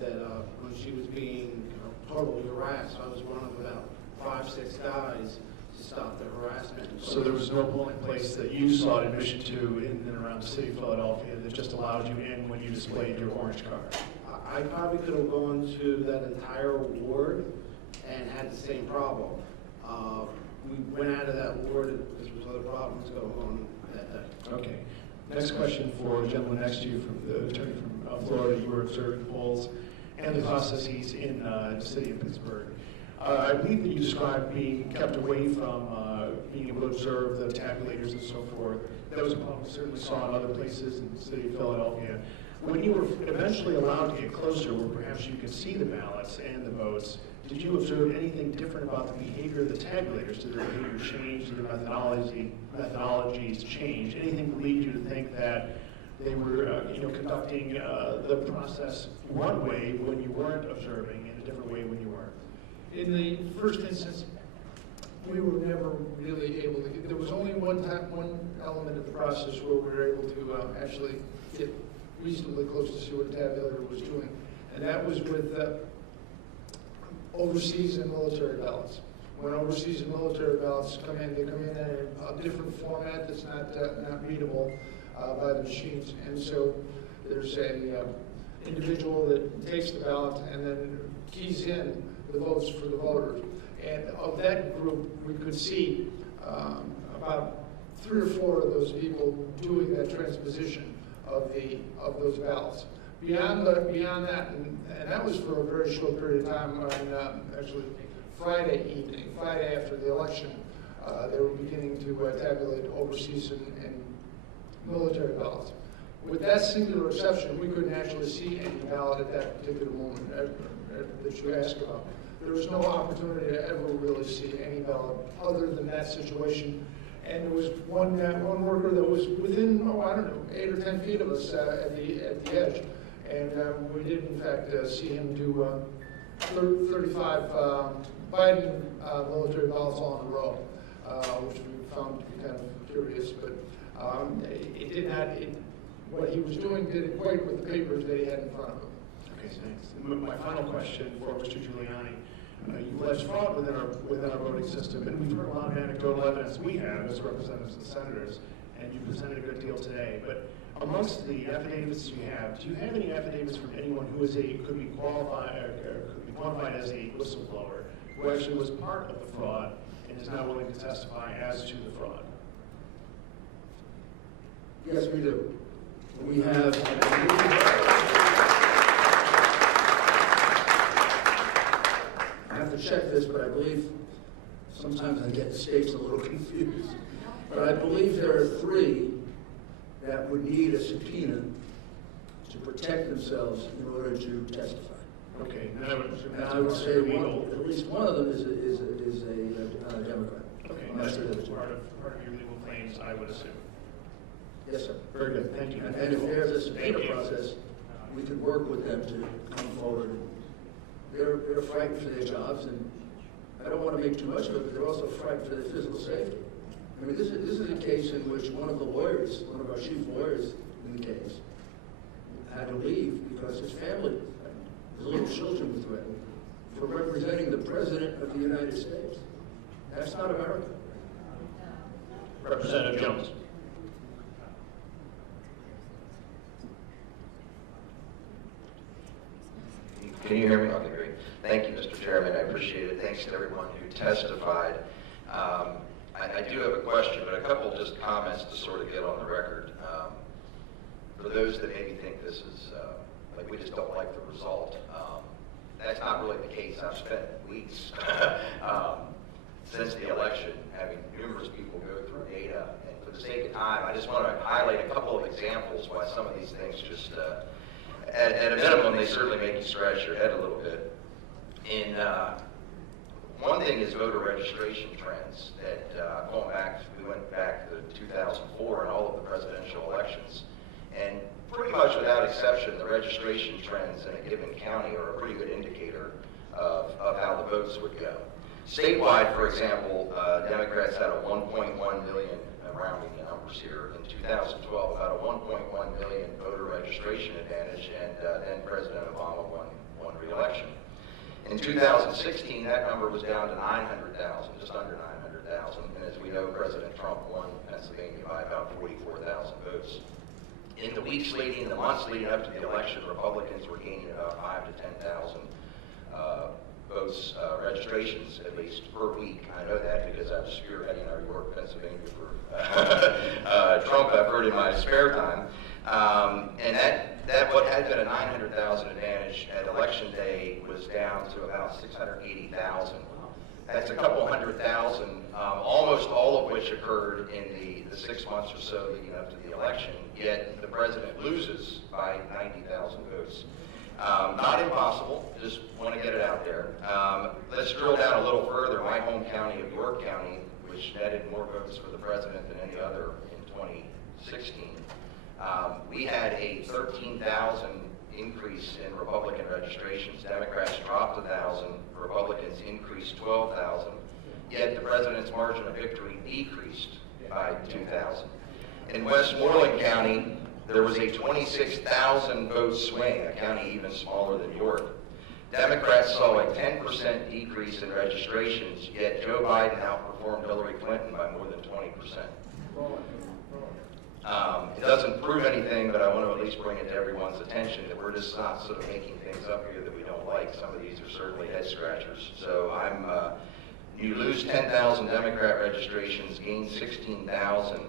that when she was being totally harassed. I was one of about 5-6 guys to stop the harassment. So there was no polling place that you sought admission to in and around the city of Philadelphia that just allowed you in when you displayed your orange card? I probably could have gone to that entire ward and had the same problem. We went out of that ward because there was other problems going on that day. Okay. Next question for the gentleman next to you, from the attorney from Florida. You were observing polls and the processes in the city of Pittsburgh. I believe that you described being kept away from being able to observe the tabulators and so forth. That was a problem we certainly saw in other places in the city of Philadelphia. When you were eventually allowed to get closer, where perhaps you could see the ballots and the votes, did you observe anything different about the behavior of the tabulators? Did their behavior change? Did their methodologies change? Anything to lead you to think that they were, conducting the process one way when you weren't observing, and a different way when you were? In the first instance, we were never really able to there was only one element of the process where we were able to actually get reasonably close to see what the tabulator was doing, and that was with overseas and military ballots. When overseas and military ballots come in, they come in a different format that's not readable by the machines, and so there's a individual that takes the ballot and then keys in the votes for the voters. And of that group, we could see about 3 or 4 of those people doing that transposition of those ballots. Beyond that, and that was for a very short period of time. On actually Friday evening, Friday after the election, they were beginning to tabulate overseas and military ballots. With that singular exception, we couldn't actually see any ballot at that particular moment that you asked about. There was no opportunity to ever really see any ballot other than that situation. And there was one worker that was within, 8 or 10 feet of us at the edge. And we did, in fact, see him do 35 Biden military ballots all in a row, which we found to be kind of curious. But it did not, what he was doing didn't equate with the papers that he had in front of him. Okay, thanks. My final question for Mr. Giuliani. You alleged fraud within our voting system, and we've heard a lot of anecdotal evidence, we have as representatives and senators, and you presented a good deal today. But amongst the affidavits you have, do you have any affidavits from anyone who could be qualified as a whistleblower, who actually was part of the fraud and is now willing to testify as to the fraud? Yes, we do. We have. I have to check this, but I believe sometimes I get the states a little confused. But I believe there are 3 that would need a subpoena to protect themselves in order to testify. Okay, and I would say at least one of them is a Democrat. Okay, that's part of your legal claims, I would assume. Yes, sir. Very good, thank you. And if there's a subpoena process, we could work with them to come forward. They're frightened for their jobs, and I don't want to make too much of it, but they're also frightened for their physical safety. I mean, this is a case in which one of our chief lawyers in the case, had to leave because his family, his little children were threatened for representing the President of the United States. That's not America. Representative Jones. Can you hear me? Okay, great. Thank you, Mr. Chairman. I appreciate it. Thanks to everyone who testified. I do have a question, but a couple just comments to sort of get on the record. For those that maybe think this is, like we just don't like the result, that's not really the case. I've spent weeks since the election having numerous people go through data, and for the sake of time, I just want to highlight a couple of examples why some of these things just, at a minimum, they certainly make you scratch your head a little bit. One thing is voter registration trends that we went back to 2004 and all of the presidential elections. And pretty much without exception, the registration trends in a given county are a pretty good indicator of how the votes would go. Statewide, for example, Democrats had a 1.1 million, rounding the numbers here, in 2012, about a 1.1 million voter registration advantage, and then President Obama won re-election. In 2016, that number was down to 900,000, just under 900,000, and as we know, President Trump won Pennsylvania by about 44,000 votes. In the weeks leading, the months leading up to the election, Republicans were gaining about 5,000 to 10,000 votes, registrations at least per week. I know that because I was spearheading our York, Pennsylvania for Trump effort in my spare time. And that what had been a 900,000 advantage at election day was down to about 680,000. That's a couple 100,000, almost all of which occurred in the 6 months or so leading up to the election, yet the president loses by 90,000 votes. Not impossible, just want to get it out there. Let's drill down a little further. My home county of York County, which netted more votes for the president than any other in 2016, we had a 13,000 increase in Republican registrations. Democrats dropped 1,000, Republicans increased 12,000, yet the president's margin of victory decreased by 2,000. In Westmoreland County, there was a 26,000 vote swing, a county even smaller than York. Democrats saw a 10% decrease in registrations, yet Joe Biden outperformed Hillary Clinton by more than 20%. It doesn't prove anything, but I want to at least bring it to everyone's attention that we're just not sort of making things up here that we don't like. Some of these are certainly head scratchers. So you lose 10,000 Democrat registrations, gain 16,000,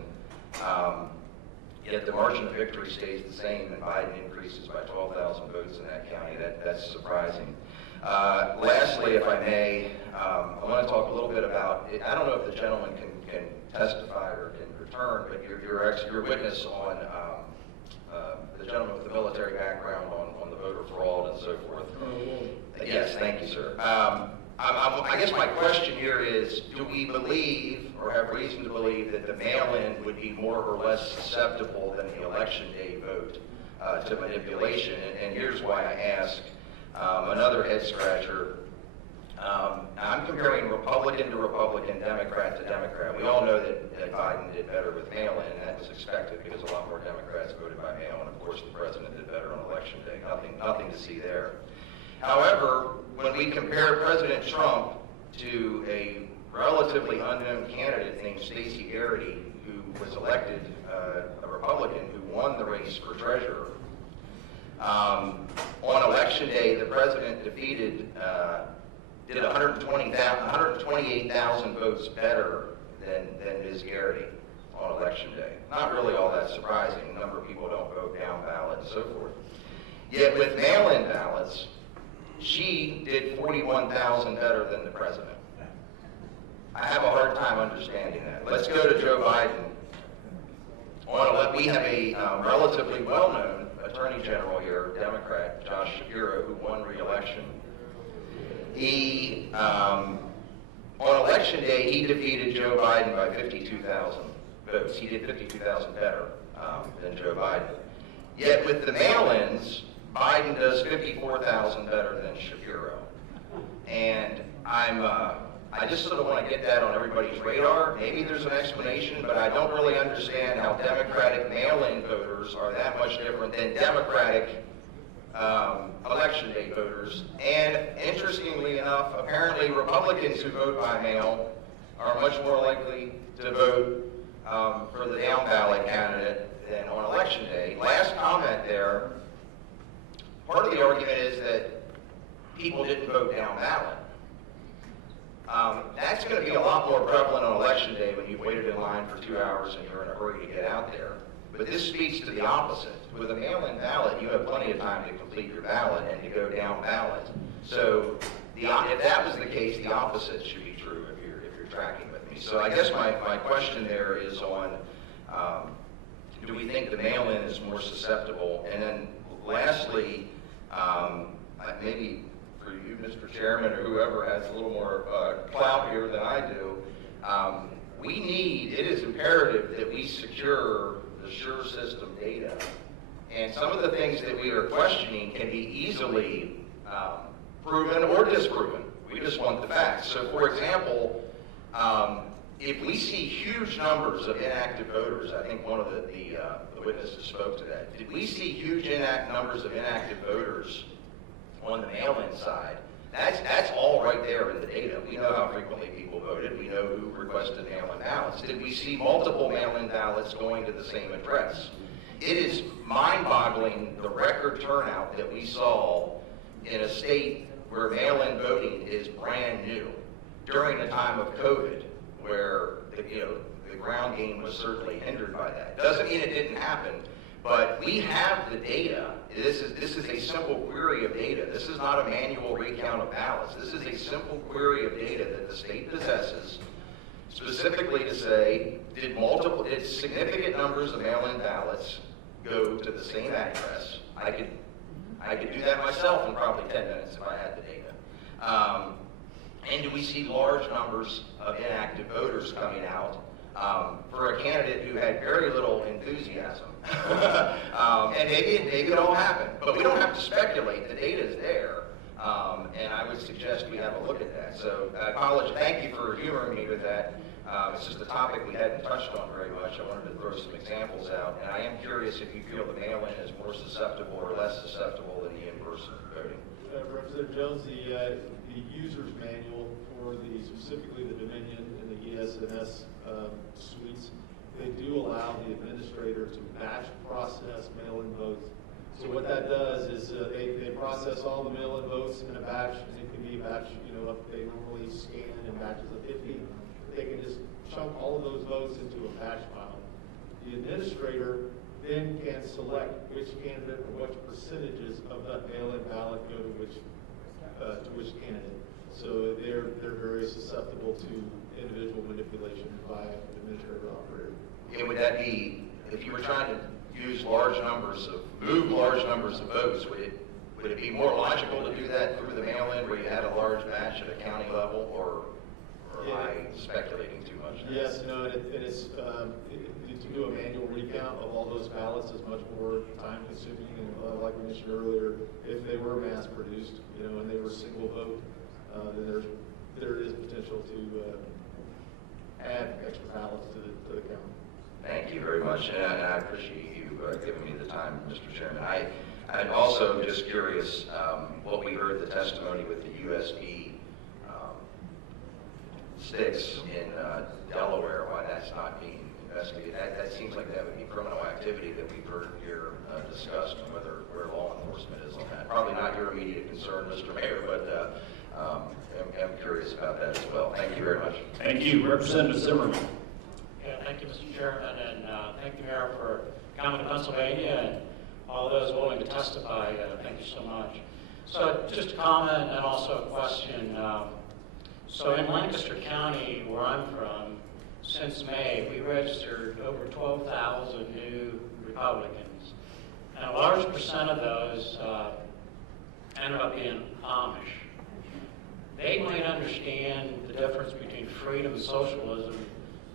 yet the margin of victory stays the same, and Biden increases by 12,000 votes in that county. That's surprising. Lastly, if I may, I want to talk a little bit about, I don't know if the gentleman can testify or can return, but your witness on the gentleman with the military background on the voter fraud and so forth. Yes, thank you, sir. I guess my question here is, do we believe or have reason to believe that the mail-in would be more or less susceptible than the election day vote to manipulation? And here's why I ask. Another head scratcher. I'm comparing Republican to Republican, Democrat to Democrat. We all know that Biden did better with mail-in, and that was expected because a lot more Democrats voted by mail, and of course the president did better on election day. nothing to see there. However, when we compare President Trump to a relatively unknown candidate named Stacey Garrity, who was elected a Republican who won the race for treasurer, on election day, the president did 128,000 votes better than Ms. Garrity on election day. Not really all that surprising. A number of people don't vote down ballot and so forth. Yet with mail-in ballots, she did 41,000 better than the president. I have a hard time understanding that. Let's go to Joe Biden. We have a relatively well-known Attorney General here, Democrat, Josh Shapiro, who won re-election. He, on election day, he defeated Joe Biden by 52,000 votes. He did 52,000 better than Joe Biden. Yet with the mail-ins, Biden does 54,000 better than Shapiro. And I just sort of want to get that on everybody's radar. Maybe there's an explanation, but I don't really understand how Democratic mail-in voters are that much different than Democratic election day voters. And interestingly enough, apparently Republicans who vote by mail are much more likely to vote for the down ballot candidate than on election day. Last comment there, part of the argument is that people didn't vote down ballot. That's going to be a lot more prevalent on election day when you've waited in line for 2 hours and you're in a hurry to get out there. But this speaks to the opposite. With a mail-in ballot, you have plenty of time to complete your ballot and to go down ballot. So if that was the case, the opposite should be true if you're tracking with me. So I guess my question there is on, do we think the mail-in is more susceptible? And then lastly, maybe for you, Mr. Chairman, or whoever has a little more clout here than I do, it is imperative that we secure the SURE system data. And some of the things that we are questioning can be easily proven or disproven. We just want the facts. So for example, if we see huge numbers of inactive voters, I think one of the witnesses spoke to that. Did we see huge numbers of inactive voters on the mail-in side? That's all right there in the data. We know how frequently people voted. We know who requested mail-in ballots. Did we see multiple mail-in ballots going to the same address? It is mind-boggling the record turnout that we saw in a state where mail-in voting is brand new during the time of COVID, where the ground game was certainly hindered by that. Doesn't mean it didn't happen, but we have the data. This is a simple query of data. This is not a manual recount of ballots. This is a simple query of data that the state possesses, specifically to say, did significant numbers of mail-in ballots go to the same address? I could do that myself in probably 10 minutes if I had the data. And do we see large numbers of inactive voters coming out for a candidate who had very little enthusiasm? And maybe it all happened, but we don't have to speculate. The data is there, and I would suggest we have a look at that. So I apologize. Thank you for humoring me with that. It's just a topic we hadn't touched on very much. I wanted to throw some examples out, and I am curious if you feel the mail-in is more susceptible or less susceptible than the in-person voting. Representative Jones, the user's manual for specifically the Dominion and the ES&S suites, they do allow the administrator to batch process mail-in votes. So what that does is they process all the mail-in votes in a batch, and it can be a batch, they normally scan in batches of 50. They can just chunk all of those votes into a batch file. The administrator then can select which candidate or which percentages of that mail-in ballot go to which candidate. So they're very susceptible to individual manipulation by an administrator operator. Yeah, would that be, if you were trying to move large numbers of votes, would it be more logical to do that through the mail-in where you had a large batch at a county level, or am I speculating too much? Yes, no, and it's to do a manual recount of all those ballots is much more time consuming, and like we mentioned earlier, if they were mass produced, and they were single vote, then there is potential to add extra ballots to the count. Thank you very much, and I appreciate you giving me the time, Mr. Chairman. And also, just curious, what we heard the testimony with the USB sticks in Delaware, why that's not being investigated. That seems like that would be criminal activity that we've heard here discussed, where law enforcement is on that. Probably not your immediate concern, Mr. Mayor, but I'm curious about that as well. Thank you very much. Thank you. Representative Zimmerman. Yeah, thank you, Mr. Chairman, and thank the Mayor for coming to Pennsylvania and all those willing to testify. Thank you so much. So just a comment and also a question. So in Lancaster County, where I'm from, since May, we registered over 12,000 new Republicans. And a large percent of those ended up being Amish. They might understand the difference between freedom and socialism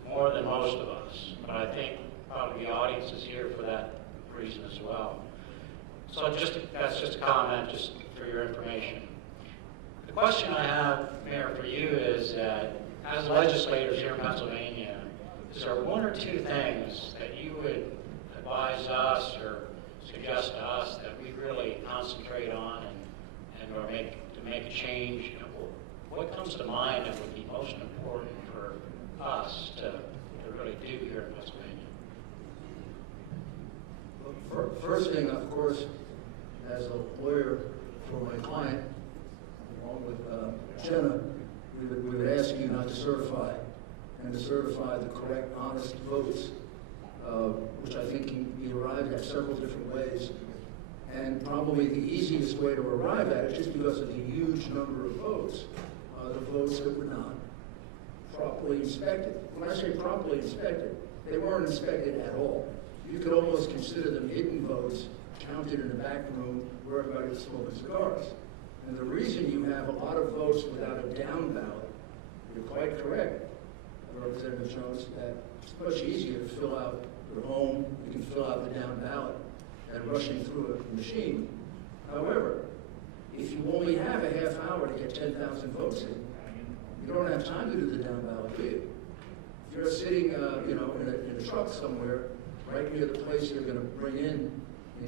more than most of us, but I think probably the audience is here for that reason as well. So that's just a comment, just for your information. The question I have, Mayor, for you is that as legislators here in Pennsylvania, is there one or two things that you would advise us or suggest to us that we really concentrate on and or make a change? What comes to mind that would be most important for us to really do here in Pennsylvania? Well, first thing, of course, as a lawyer for my client, along with Jenna, we would ask you not to certify, and to certify the correct, honest votes, which I think can be arrived at several different ways. And probably the easiest way to arrive at it, just because of the huge number of votes, the votes that were not properly inspected. When I say properly inspected, they weren't inspected at all. You could almost consider them hidden votes counted in the back room where everybody was smoking cigars. And the reason you have a lot of votes without a down ballot, you're quite correct, Representative Jones, that it's much easier to fill out your home, you can fill out the down ballot, than rushing through a machine. However, if you only have a half hour to get 10,000 votes in, you don't have time to do the down ballot, do you? If you're sitting, in a truck somewhere, right near the place you're going to bring in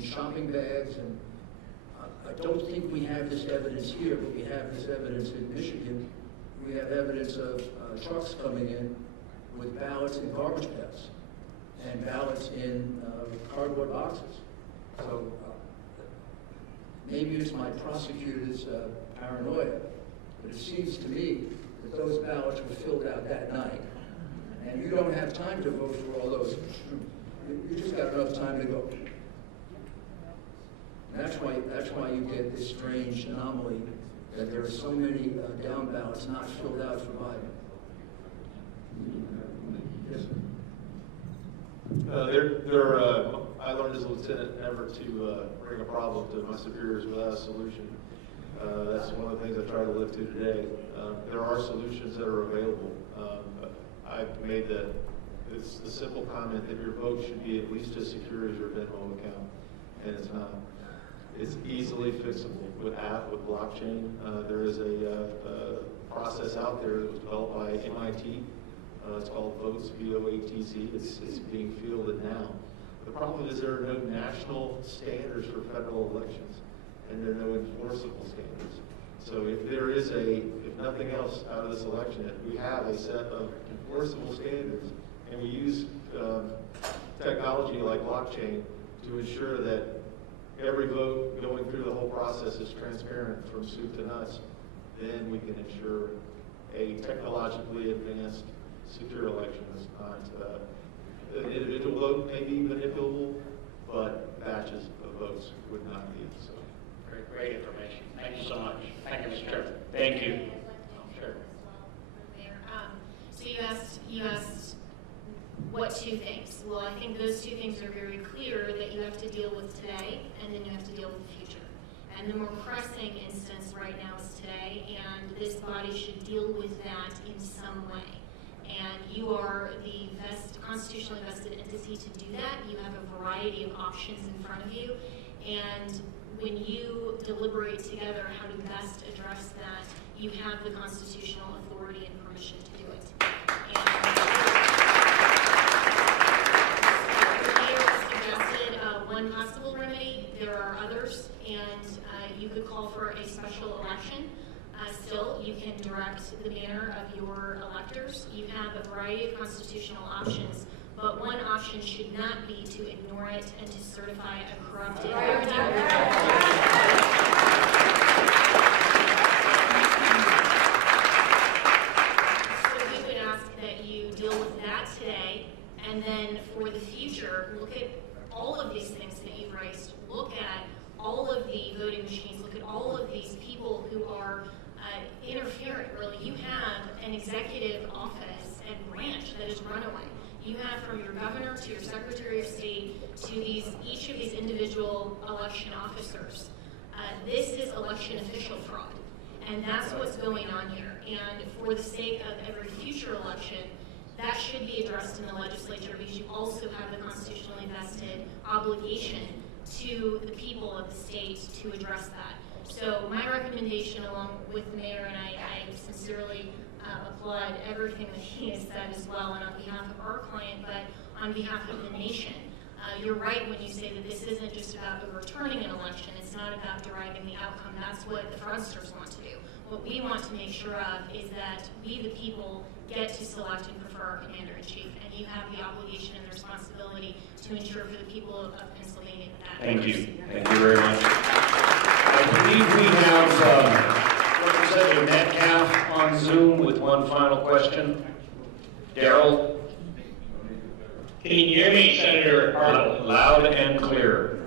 shopping bags, and I don't think we have this evidence here, but we have this evidence in Michigan. We have evidence of trucks coming in with ballots in garbage pails and ballots in cardboard boxes. So maybe it's my prosecutor's paranoia, but it seems to me that those ballots were filled out that night, and you don't have time to vote for all those. You just got enough time to go. And that's why you get this strange anomaly that there are so many down ballots not filled out for Biden. Yes, sir. I learned as a lieutenant never to bring a problem to my superiors without a solution. That's one of the things I try to live to today. There are solutions that are available. I've made the simple comment that your vote should be at least as secure as your Venmo account, and it's not. It's easily fixable with blockchain. There is a process out there that was developed by MIT. It's called VOTZ, V-O-A-T-Z. It's being fielded now. The problem is there are no national standards for federal elections, and there are no enforceable standards. So if there is if nothing else out of this election, if we have a set of enforceable standards, and we use technology like blockchain to ensure that every vote going through the whole process is transparent from soup to nuts, then we can ensure a technologically advanced, secure election is not. An individual vote may be manipulable, but batches of votes would not be. So, Great information. Thank you so much. Thank you, Mr. Chairman. Thank you. Sure. So you asked what two things? Well, I think those two things are very clear that you have to deal with today, and then you have to deal with the future. And the more pressing instance right now is today, and this body should deal with that in some way. And you are the constitutionally vested entity to do that. You have a variety of options in front of you, and when you deliberate together how to best address that, you have the constitutional authority and permission to do it. And the mayor suggested one possible remedy. There are other others, and you could call for a special election. Still, you can direct the manner of your electors. You have a variety of constitutional options, but one option should not be to ignore it and to certify a corrupted So we would ask that you deal with that today, and then for the future, look at all of these things that you've raised. Look at all of the voting machines. Look at all of these people who are interfering, really. You have an executive office and branch that is runaway. You have from your governor to your secretary of state to each of these individual election officers. This is election official fraud, and that's what's going on here. And for the sake of every future election, that should be addressed in the legislature, because you also have the constitutionally vested obligation to the people of the state to address that. So my recommendation, along with the mayor, and I sincerely applaud everything that he has said as well, and on behalf of our client, but on behalf of the nation. You're right when you say that this isn't just about overturning an election. It's not about deriving the outcome. That's what the fraudsters want to do. What we want to make sure of is that we, the people, get to select and prefer our commander-in-chief, and you have the obligation and the responsibility to ensure for the people of Pennsylvania that Thank you. Thank you very much. I believe we have Representative Metcalf on Zoom with one final question. Daryl? Can you hear me, Senator Arnold? Loud and clear.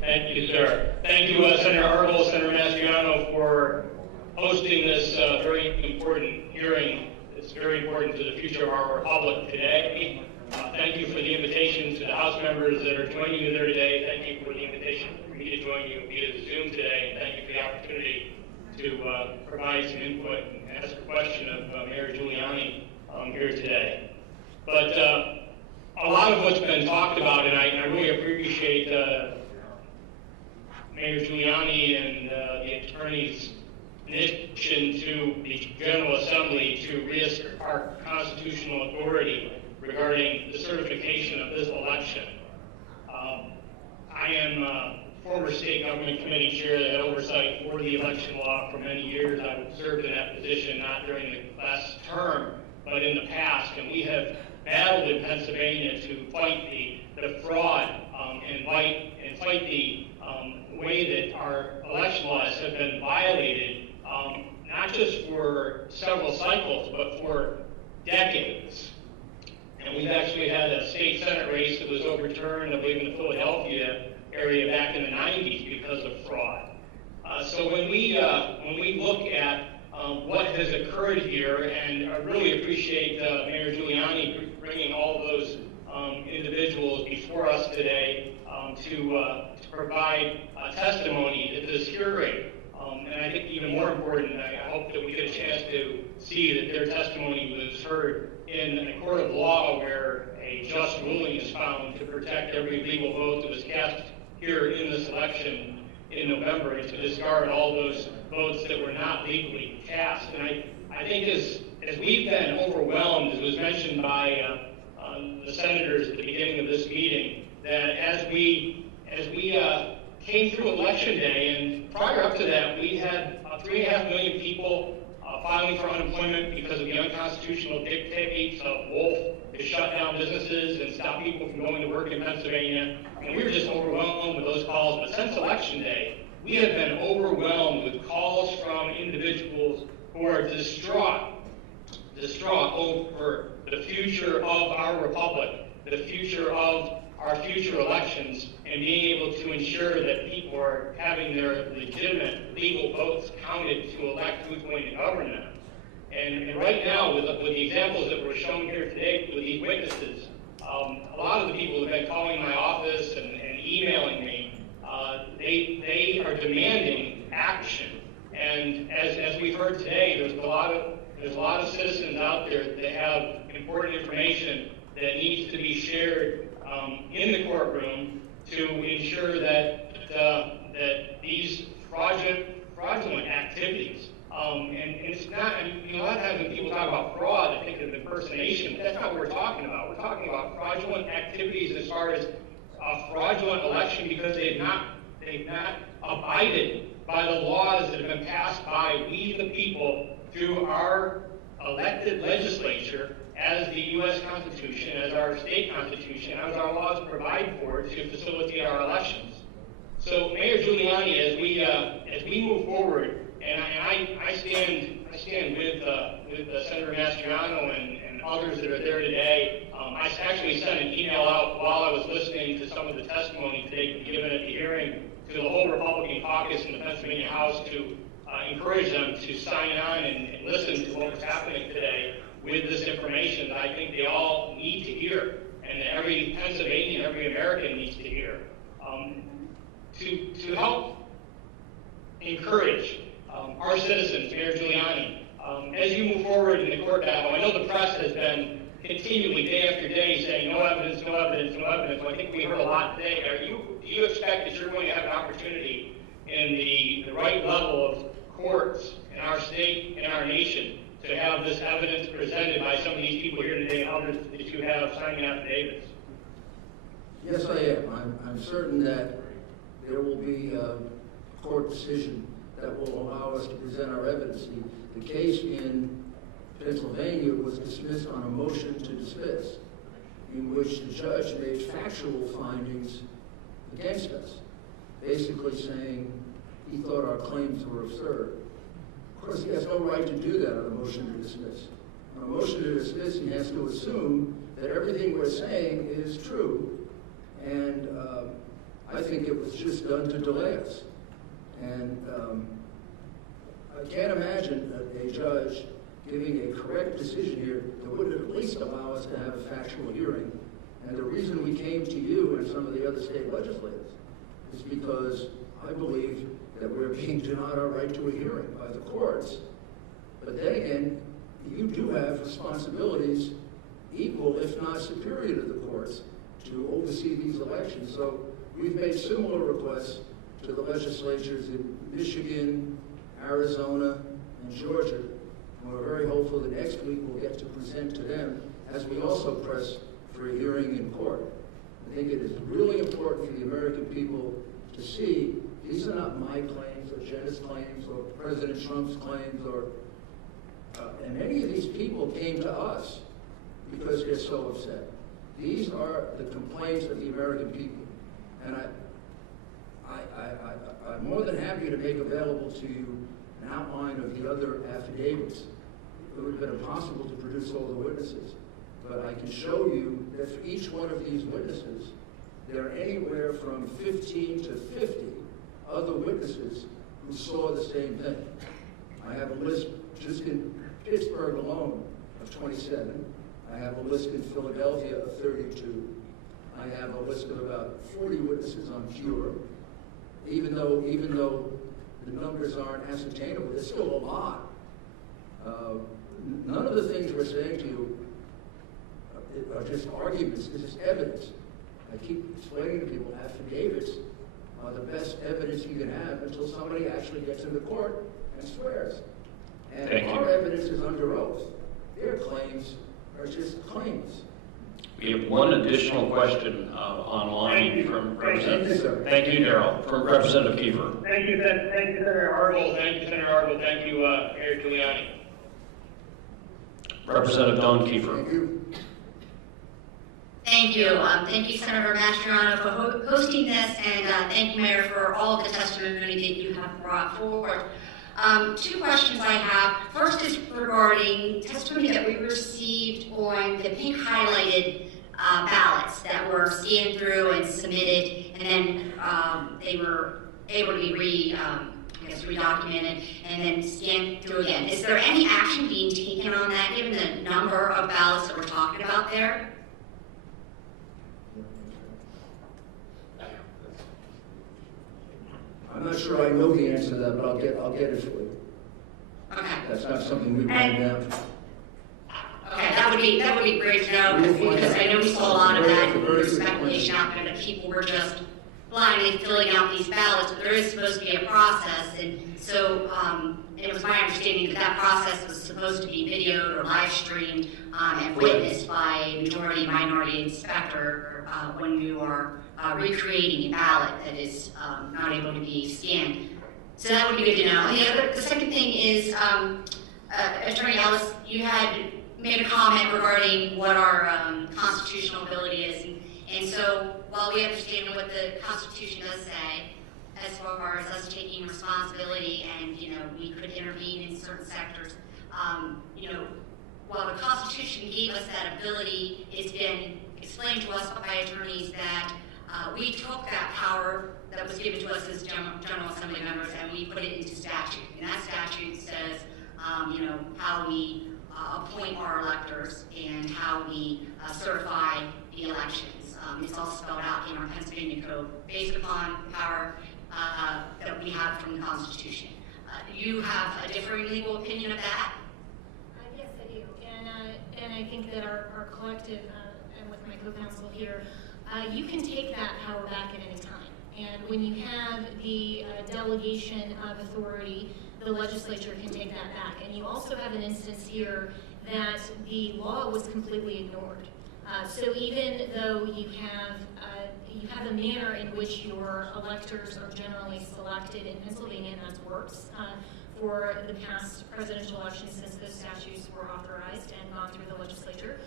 Thank you, sir. Thank you, Senator Arnold, Senator Mastriano, for hosting this very important hearing. It's very important to the future of our republic today. Thank you for the invitation to the House members that are joining you there today. Thank you for the invitation for me to join you via Zoom today. And thank you for the opportunity to provide some input and ask a question of Mayor Giuliani here today. But a lot of what's been talked about, and I really appreciate Mayor Giuliani and the attorney's initiative to the General Assembly to reassert our constitutional authority regarding the certification of this election. I am a former state government committee chair that had oversight for the election law for many years. I served in that position not during the last term, but in the past, and we have battled in Pennsylvania to fight the fraud and fight the way that our election laws have been violated, not just for several cycles, but for decades. And we've actually had a state senate race that was overturned, I believe, in the Philadelphia area back in the 90s because of fraud. So when we look at what has occurred here, and I really appreciate Mayor Giuliani bringing all those individuals before us today to provide testimony at this hearing. And I think even more important, I hope that we get a chance to see that their testimony was heard in a court of law where a just ruling is found to protect every legal vote that was cast here in this election in November, and to discard all those votes that were not legally cast. And I think as we've been overwhelmed, as was mentioned by the senators at the beginning of this meeting, that as we came through Election Day, and prior up to that, we had 3.5 million people filing for unemployment because of the unconstitutional dictates of Wolf to shut down businesses and stop people from going to work in Pennsylvania. And we were just overwhelmed with those calls. But since Election Day, we have been overwhelmed with calls from individuals who are distraught over the future of our republic, the future of our future elections, and being able to ensure that people are having their legitimate legal votes counted to elect who's going to govern them. And right now, with the examples that were shown here today with these witnesses, a lot of the people who have been calling my office and emailing me, they are demanding action. And as we've heard today, there's a lot of citizens out there that have important information that needs to be shared in the courtroom to ensure that these fraudulent activities, and it's not, I mean, a lot of times when people talk about fraud, I think of impersonation, but that's not what we're talking about. We're talking about fraudulent activities as far as a fraudulent election because they They've not abided by the laws that have been passed by we the people through our elected legislature as the U.S. Constitution, as our state constitution, as our laws provide for to facilitate our elections. So Mayor Giuliani, as we move forward, and I stand with Senator Mastriano and others that are there today. I actually sent an email out while I was listening to some of the testimony today given at the hearing to the whole Republican caucus in the Pennsylvania House to encourage them to sign on and listen to what was happening today with this information that I think they all need to hear, and that every Pennsylvanian, every American needs to hear, to help encourage our citizens, Mayor Giuliani, as you move forward in the court battle. I know the press has been continually, day after day, saying no evidence, no evidence, no evidence. Well, I think we heard a lot today. Do you expect that you're going to have an opportunity in the right level of courts in our state and our nation to have this evidence presented by some of these people here today and others that you have signing affidavits? Yes, I am. I'm certain that there will be a court decision that will allow us to present our evidence. The case in Pennsylvania was dismissed on a motion to dismiss, in which the judge made factual findings against us, basically saying he thought our claims were absurd. Of course, he has no right to do that on a motion to dismiss. On a motion to dismiss, he has to assume that everything we're saying is true, and I think it was just done to delay us. And I can't imagine a judge giving a correct decision here that wouldn't at least allow us to have a factual hearing. And the reason we came to you and some of the other state legislators is because I believe that we're being denied our right to a hearing by the courts. But then again, you do have responsibilities equal, if not superior to the courts, to oversee these elections. So we've made similar requests to the legislatures in Michigan, Arizona, and Georgia. And we're very hopeful that next week we'll get to present to them as we also press for a hearing in court. I think it is really important for the American people to see these are not my claims or Jenna's claims or President Trump's claims and many of these people came to us because they're so upset. These are the complaints of the American people. And I'm more than happy to make available to you an outline of the other affidavits. It would have been impossible to produce all the witnesses. But I can show you that for each one of these witnesses, there are anywhere from 15 to 50 other witnesses who saw the same thing. I have a list just in Pittsburgh alone of 27. I have a list in Philadelphia of 32. I have a list of about 40 witnesses on Cure. Even though the numbers aren't ascertainable, there's still a lot. None of the things we're saying to you are just arguments. This is evidence. I keep explaining to people affidavits are the best evidence you can have until somebody actually gets into court and swears. And our evidence is under oath. Their claims are just claims. We have one additional question online from Representative. Thank you, Darrell. From Representative Kiefer. Thank you, Senator Argle. Thank you, Senator Argle. Thank you, Mayor Giuliani. Representative Don Kiefer. Thank you. Thank you. Thank you, Senator Mastriano, for hosting this, and thank you, Mayor, for all the testimony that you have brought forward. Two questions I have. First is regarding testimony that we received on the pink highlighted ballots that were scanned through and submitted, and then they were able to be redocumented and then scanned through again. Is there any action being taken on that, given the number of ballots that we're talking about there? I'm not sure I know the answer to that, but I'll get it for you. Okay. That's not something we write down. Okay, that would be great to know, because I know we saw a lot of that speculation out there that people were just blindly filling out these ballots, but there is supposed to be a process, and so it was my understanding that that process was supposed to be videoed or live streamed and witnessed by a majority minority inspector when you are recreating a ballot that is not able to be scanned. So that would be good to know. The second thing is, Attorney Ellis, you had made a comment regarding what our constitutional ability is. And so while we understand what the Constitution does say, as far as us taking responsibility and, we could intervene in certain sectors, while the Constitution gave us that ability, it's been explained to us by attorneys that we took that power that was given to us as General Assembly members and we put it into statute. And that statute says, how we appoint our electors and how we certify the elections. It's all spelled out in our Pennsylvania Code based upon power that we have from the Constitution. Do you have a differing legal opinion of that? Yes, I do. And I think that our collective, and with my co-counsel here, you can take that power back at any time. And when you have the delegation of authority, the legislature can take that back. And you also have an instance here that the law was completely ignored. So even though you have a manner in which your electors are generally selected in Pennsylvania, and that's works for the past presidential elections since those statutes were authorized and gone through the legislature,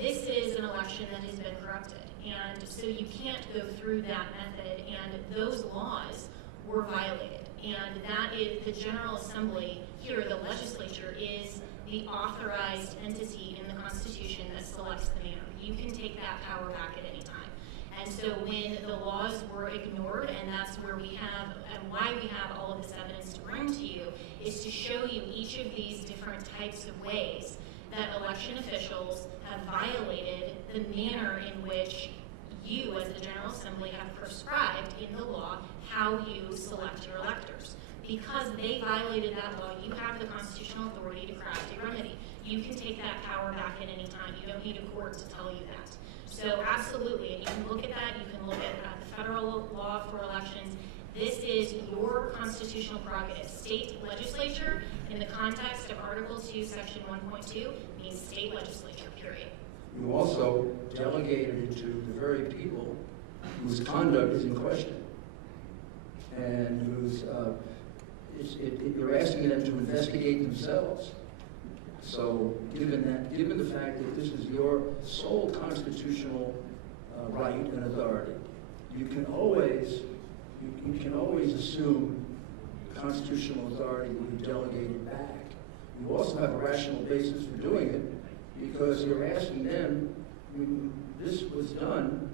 this is an election that has been corrupted. And so you can't go through that method, and those laws were violated. And that is the General Assembly here, the legislature, is the authorized entity in the Constitution that selects the mayor. You can take that power back at any time. And so when the laws were ignored, and that's where we have, and why we have all of this evidence to bring to you, is to show you each of these different types of ways that election officials have violated the manner in which you, as the General Assembly, have prescribed in the law how you select your electors. Because they violated that law, you have the constitutional authority to craft a remedy. You can take that power back at any time. You don't need a court to tell you that. So absolutely, and you can look at that, you can look at the federal law for elections. This is your constitutional prerogative. State legislature, in the context of Article 2, Section 1.2, means state legislature, period. You also delegated it to the very people whose conduct is in question and whose you're asking them to investigate themselves. So given the fact that this is your sole constitutional right and authority, you can always assume constitutional authority when you delegate it back. You also have a rational basis for doing it because you're asking them, when this was done,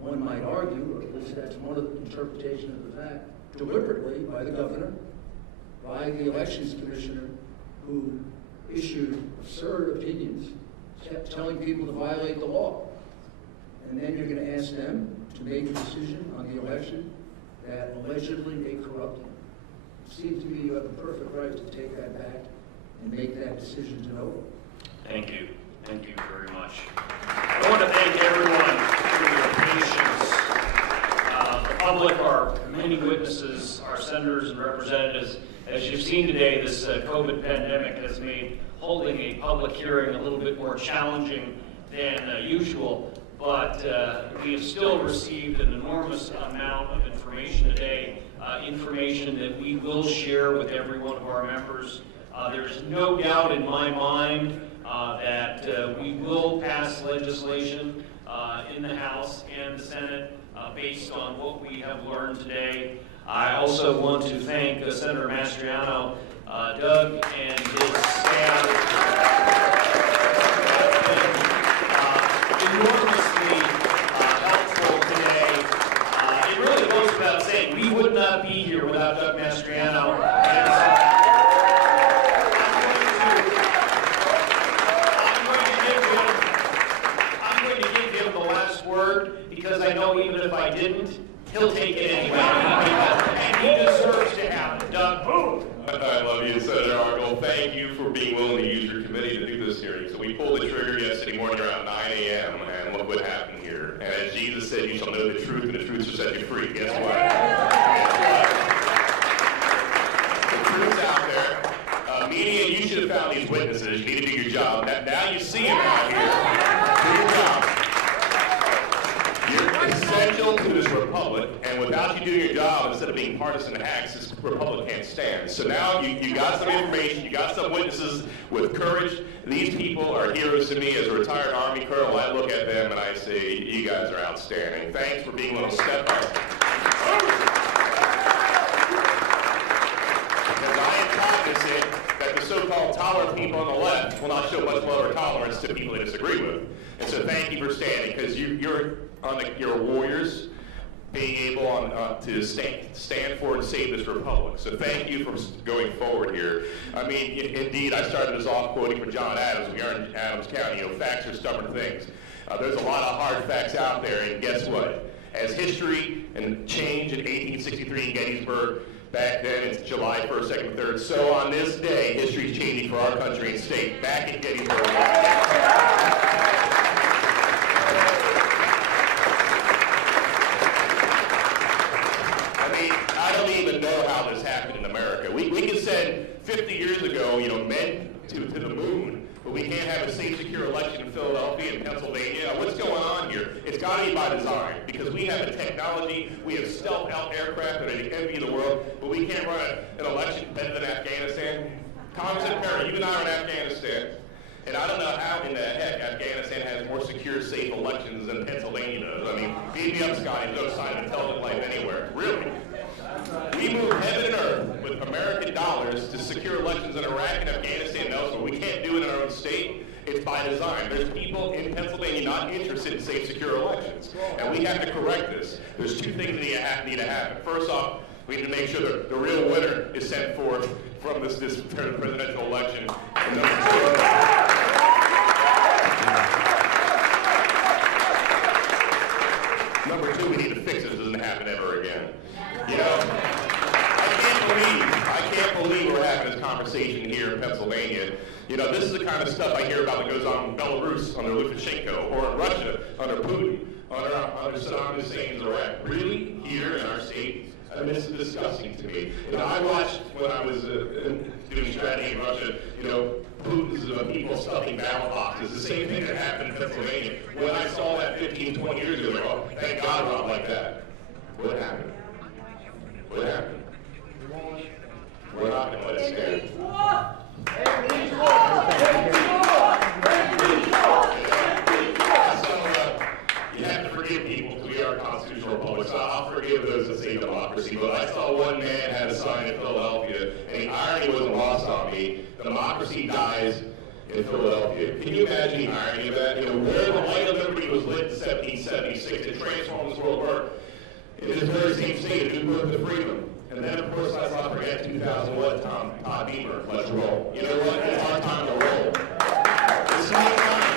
one might argue, or at least that's one of the interpretation of the fact, deliberately by the governor, by the elections commissioner, who issued absurd opinions, telling people to violate the law. And then you're going to ask them to make a decision on the election that allegedly they corrupted. It seems to me you have a perfect right to take that back and make that decision to know. Thank you. Thank you very much. I want to thank everyone for your patience. The public, our many witnesses, our senators and representatives. As you've seen today, this COVID pandemic has made holding a public hearing a little bit more challenging than usual, but we have still received an enormous amount of information today, information that we will share with every one of our members. There's no doubt in my mind that we will pass legislation in the House and the Senate based on what we have learned today. I also want to thank Senator Mastriano, Doug, and his staff. Enormously helpful today. It really goes without saying, we would not be here without Doug Mastriano. I'm going to give him the last word because I know even if I didn't, he'll take it anyway. And he deserves to have it. Doug, boom. I love you, Senator Argel. Thank you for being willing to use your committee to do this hearing. So we pulled the trigger yesterday morning around 9 a.m. and look what happened here. And as Jesus said, you shall know the truth, and the truth shall set you free. Guess what? The truth's out there. Media, you should have found these witnesses. You need to do your job. Now you see them out here. Do your job. You're essential partisan hacks, this republic can't stand. So now you got some information, you got some witnesses with courage. These people are heroes to me. As a retired Army colonel, I look at them and I say, you guys are outstanding. Thanks for being willing to step up. Because I am cognizant that the so-called tolerant people on the left will not show much lower tolerance to people they disagree with. And so thank you for standing, because you're warriors, being able to stand for and save this republic. So thank you for going forward here. I mean, indeed, I started this off quoting from John Adams. We are in Adams County. Facts are stubborn things. There's a lot of hard facts out there, and guess what? As history and change in 1863 in Gettysburg, back then it's July 1st, 2nd, 3rd. So on this day, history is changing for our country and state. Back in Gettysburg. I don't even know how this happened in America. We can send 50 years ago, men to the moon, but we can't have a safe, secure election in Philadelphia and Pennsylvania. What's going on here? It's got to be by design, because we have the technology, we have stealth aircraft that are the envy of the world, but we can't run an election better than Afghanistan. Congressman Perry, you and I are in Afghanistan, and I don't know how in the heck Afghanistan has more secure, safe elections than Pennsylvania does. I mean, beat me up, Scotty, there's no sign of intelligent life anywhere. Really? We move heaven and earth with American dollars to secure elections in Iraq and Afghanistan and elsewhere. We can't do it in our own state. It's by design. There's people in Pennsylvania not interested in safe, secure elections. And we have to correct this. There's two things that need to happen. First off, we need to make sure that the real winner is sent forth from this presidential election. Number two, we need to fix it so it doesn't happen ever again. I can't believe we're having this conversation here in Pennsylvania. This is the kind of stuff I hear about that goes on in Belarus under Lukashenko, or in Russia under Putin, under Saddam Hussein's Iraq. Really? Here in our state? I mean, this is disgusting to me. I watched when I was doing strategy in Russia, Putin's people stuffing ballot boxes. The same thing that happened in Pennsylvania. When I saw that 15, 20 years ago, oh, thank God we're not like that. What happened? What happened? We're not going to let it stand. You have to forgive people, because we are a constitutional republic, so I'll forgive those that say democracy. But I saw one man had a sign in Philadelphia, and the irony wasn't lost on me. Democracy dies in Philadelphia. Can you imagine the irony of that? Where the light of liberty was lit in 1776 to transform this world of work, in this very same state, a new birth of freedom. And then, of course, let's not forget 2001, Todd Beamer, let's roll. You know what? It's our time to roll. It's not time.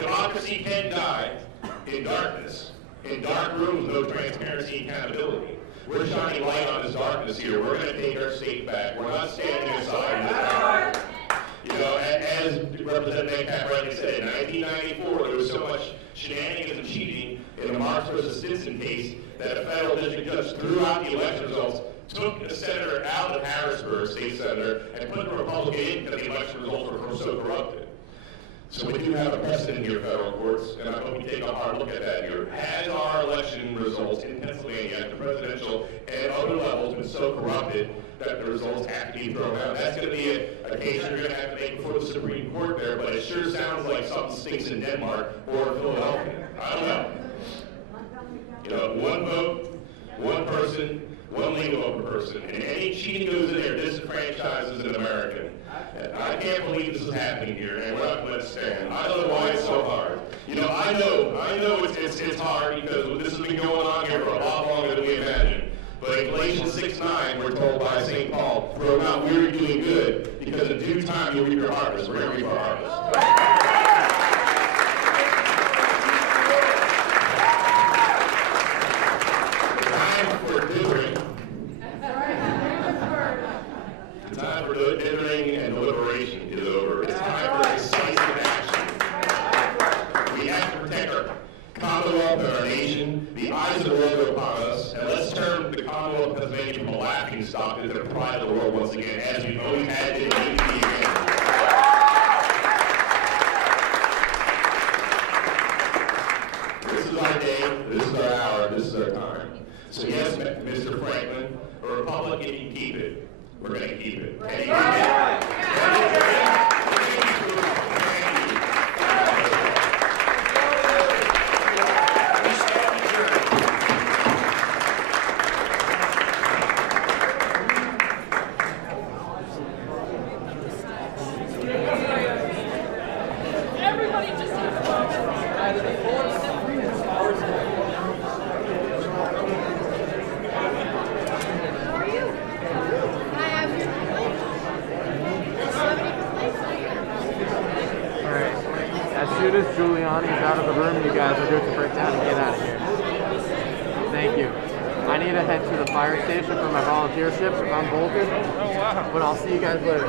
Democracy can die in darkness, in dark rooms, no transparency and accountability. We're shining light on this darkness here. We're going to take our state back. We're not standing aside. As Representative Metcalf rightly said, in 1994, there was so much shenanigans and cheating in the Marks versus Stinson case that a federal district judge threw out the election results, took a senator out of Harrisburg, state senator, and put the Republican in because the election results were so corrupted. So we do have a precedent here, federal courts, and I hope we take a hard look at that here. Has our election results in Pennsylvania at the presidential and other levels been so corrupted that the results have to be thrown out? That's going to be a case you're going to have to make before the Supreme Court there, but it sure sounds like something stinks in Denmark or Philadelphia. I don't know. One vote, one person, one legal vote per person, and any cheating goes in there disenfranchises an American. I can't believe this is happening here, and we're not going to let it stand. I don't know why it's so hard. I know it's hard because this has been going on here for a lot longer than we imagined. But in Galatians 6:9, we're told by St. Paul, grow not weary doing good, because in due time you'll reap your harvest. We're going to reap our harvest. The time for dithering and deliberation is over. It's time for decisive action. We have to protect our Commonwealth and our nation. The eyes of the world are upon us, and let's turn the Commonwealth of Pennsylvania from a laughing stock into the pride of the world once again, as we've always had it and need to be again. This is our day, this is our hour, this is our their time. So yes, Mr. Franklin, a Republican can keep it. We're going to keep it. And As soon as Giuliani is out of the room, you guys are doing to break down and get out of here. Thank you. I need to head to the fire station for my volunteership. I'm bolted. Oh, wow. But I'll see you guys later.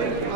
Thank you.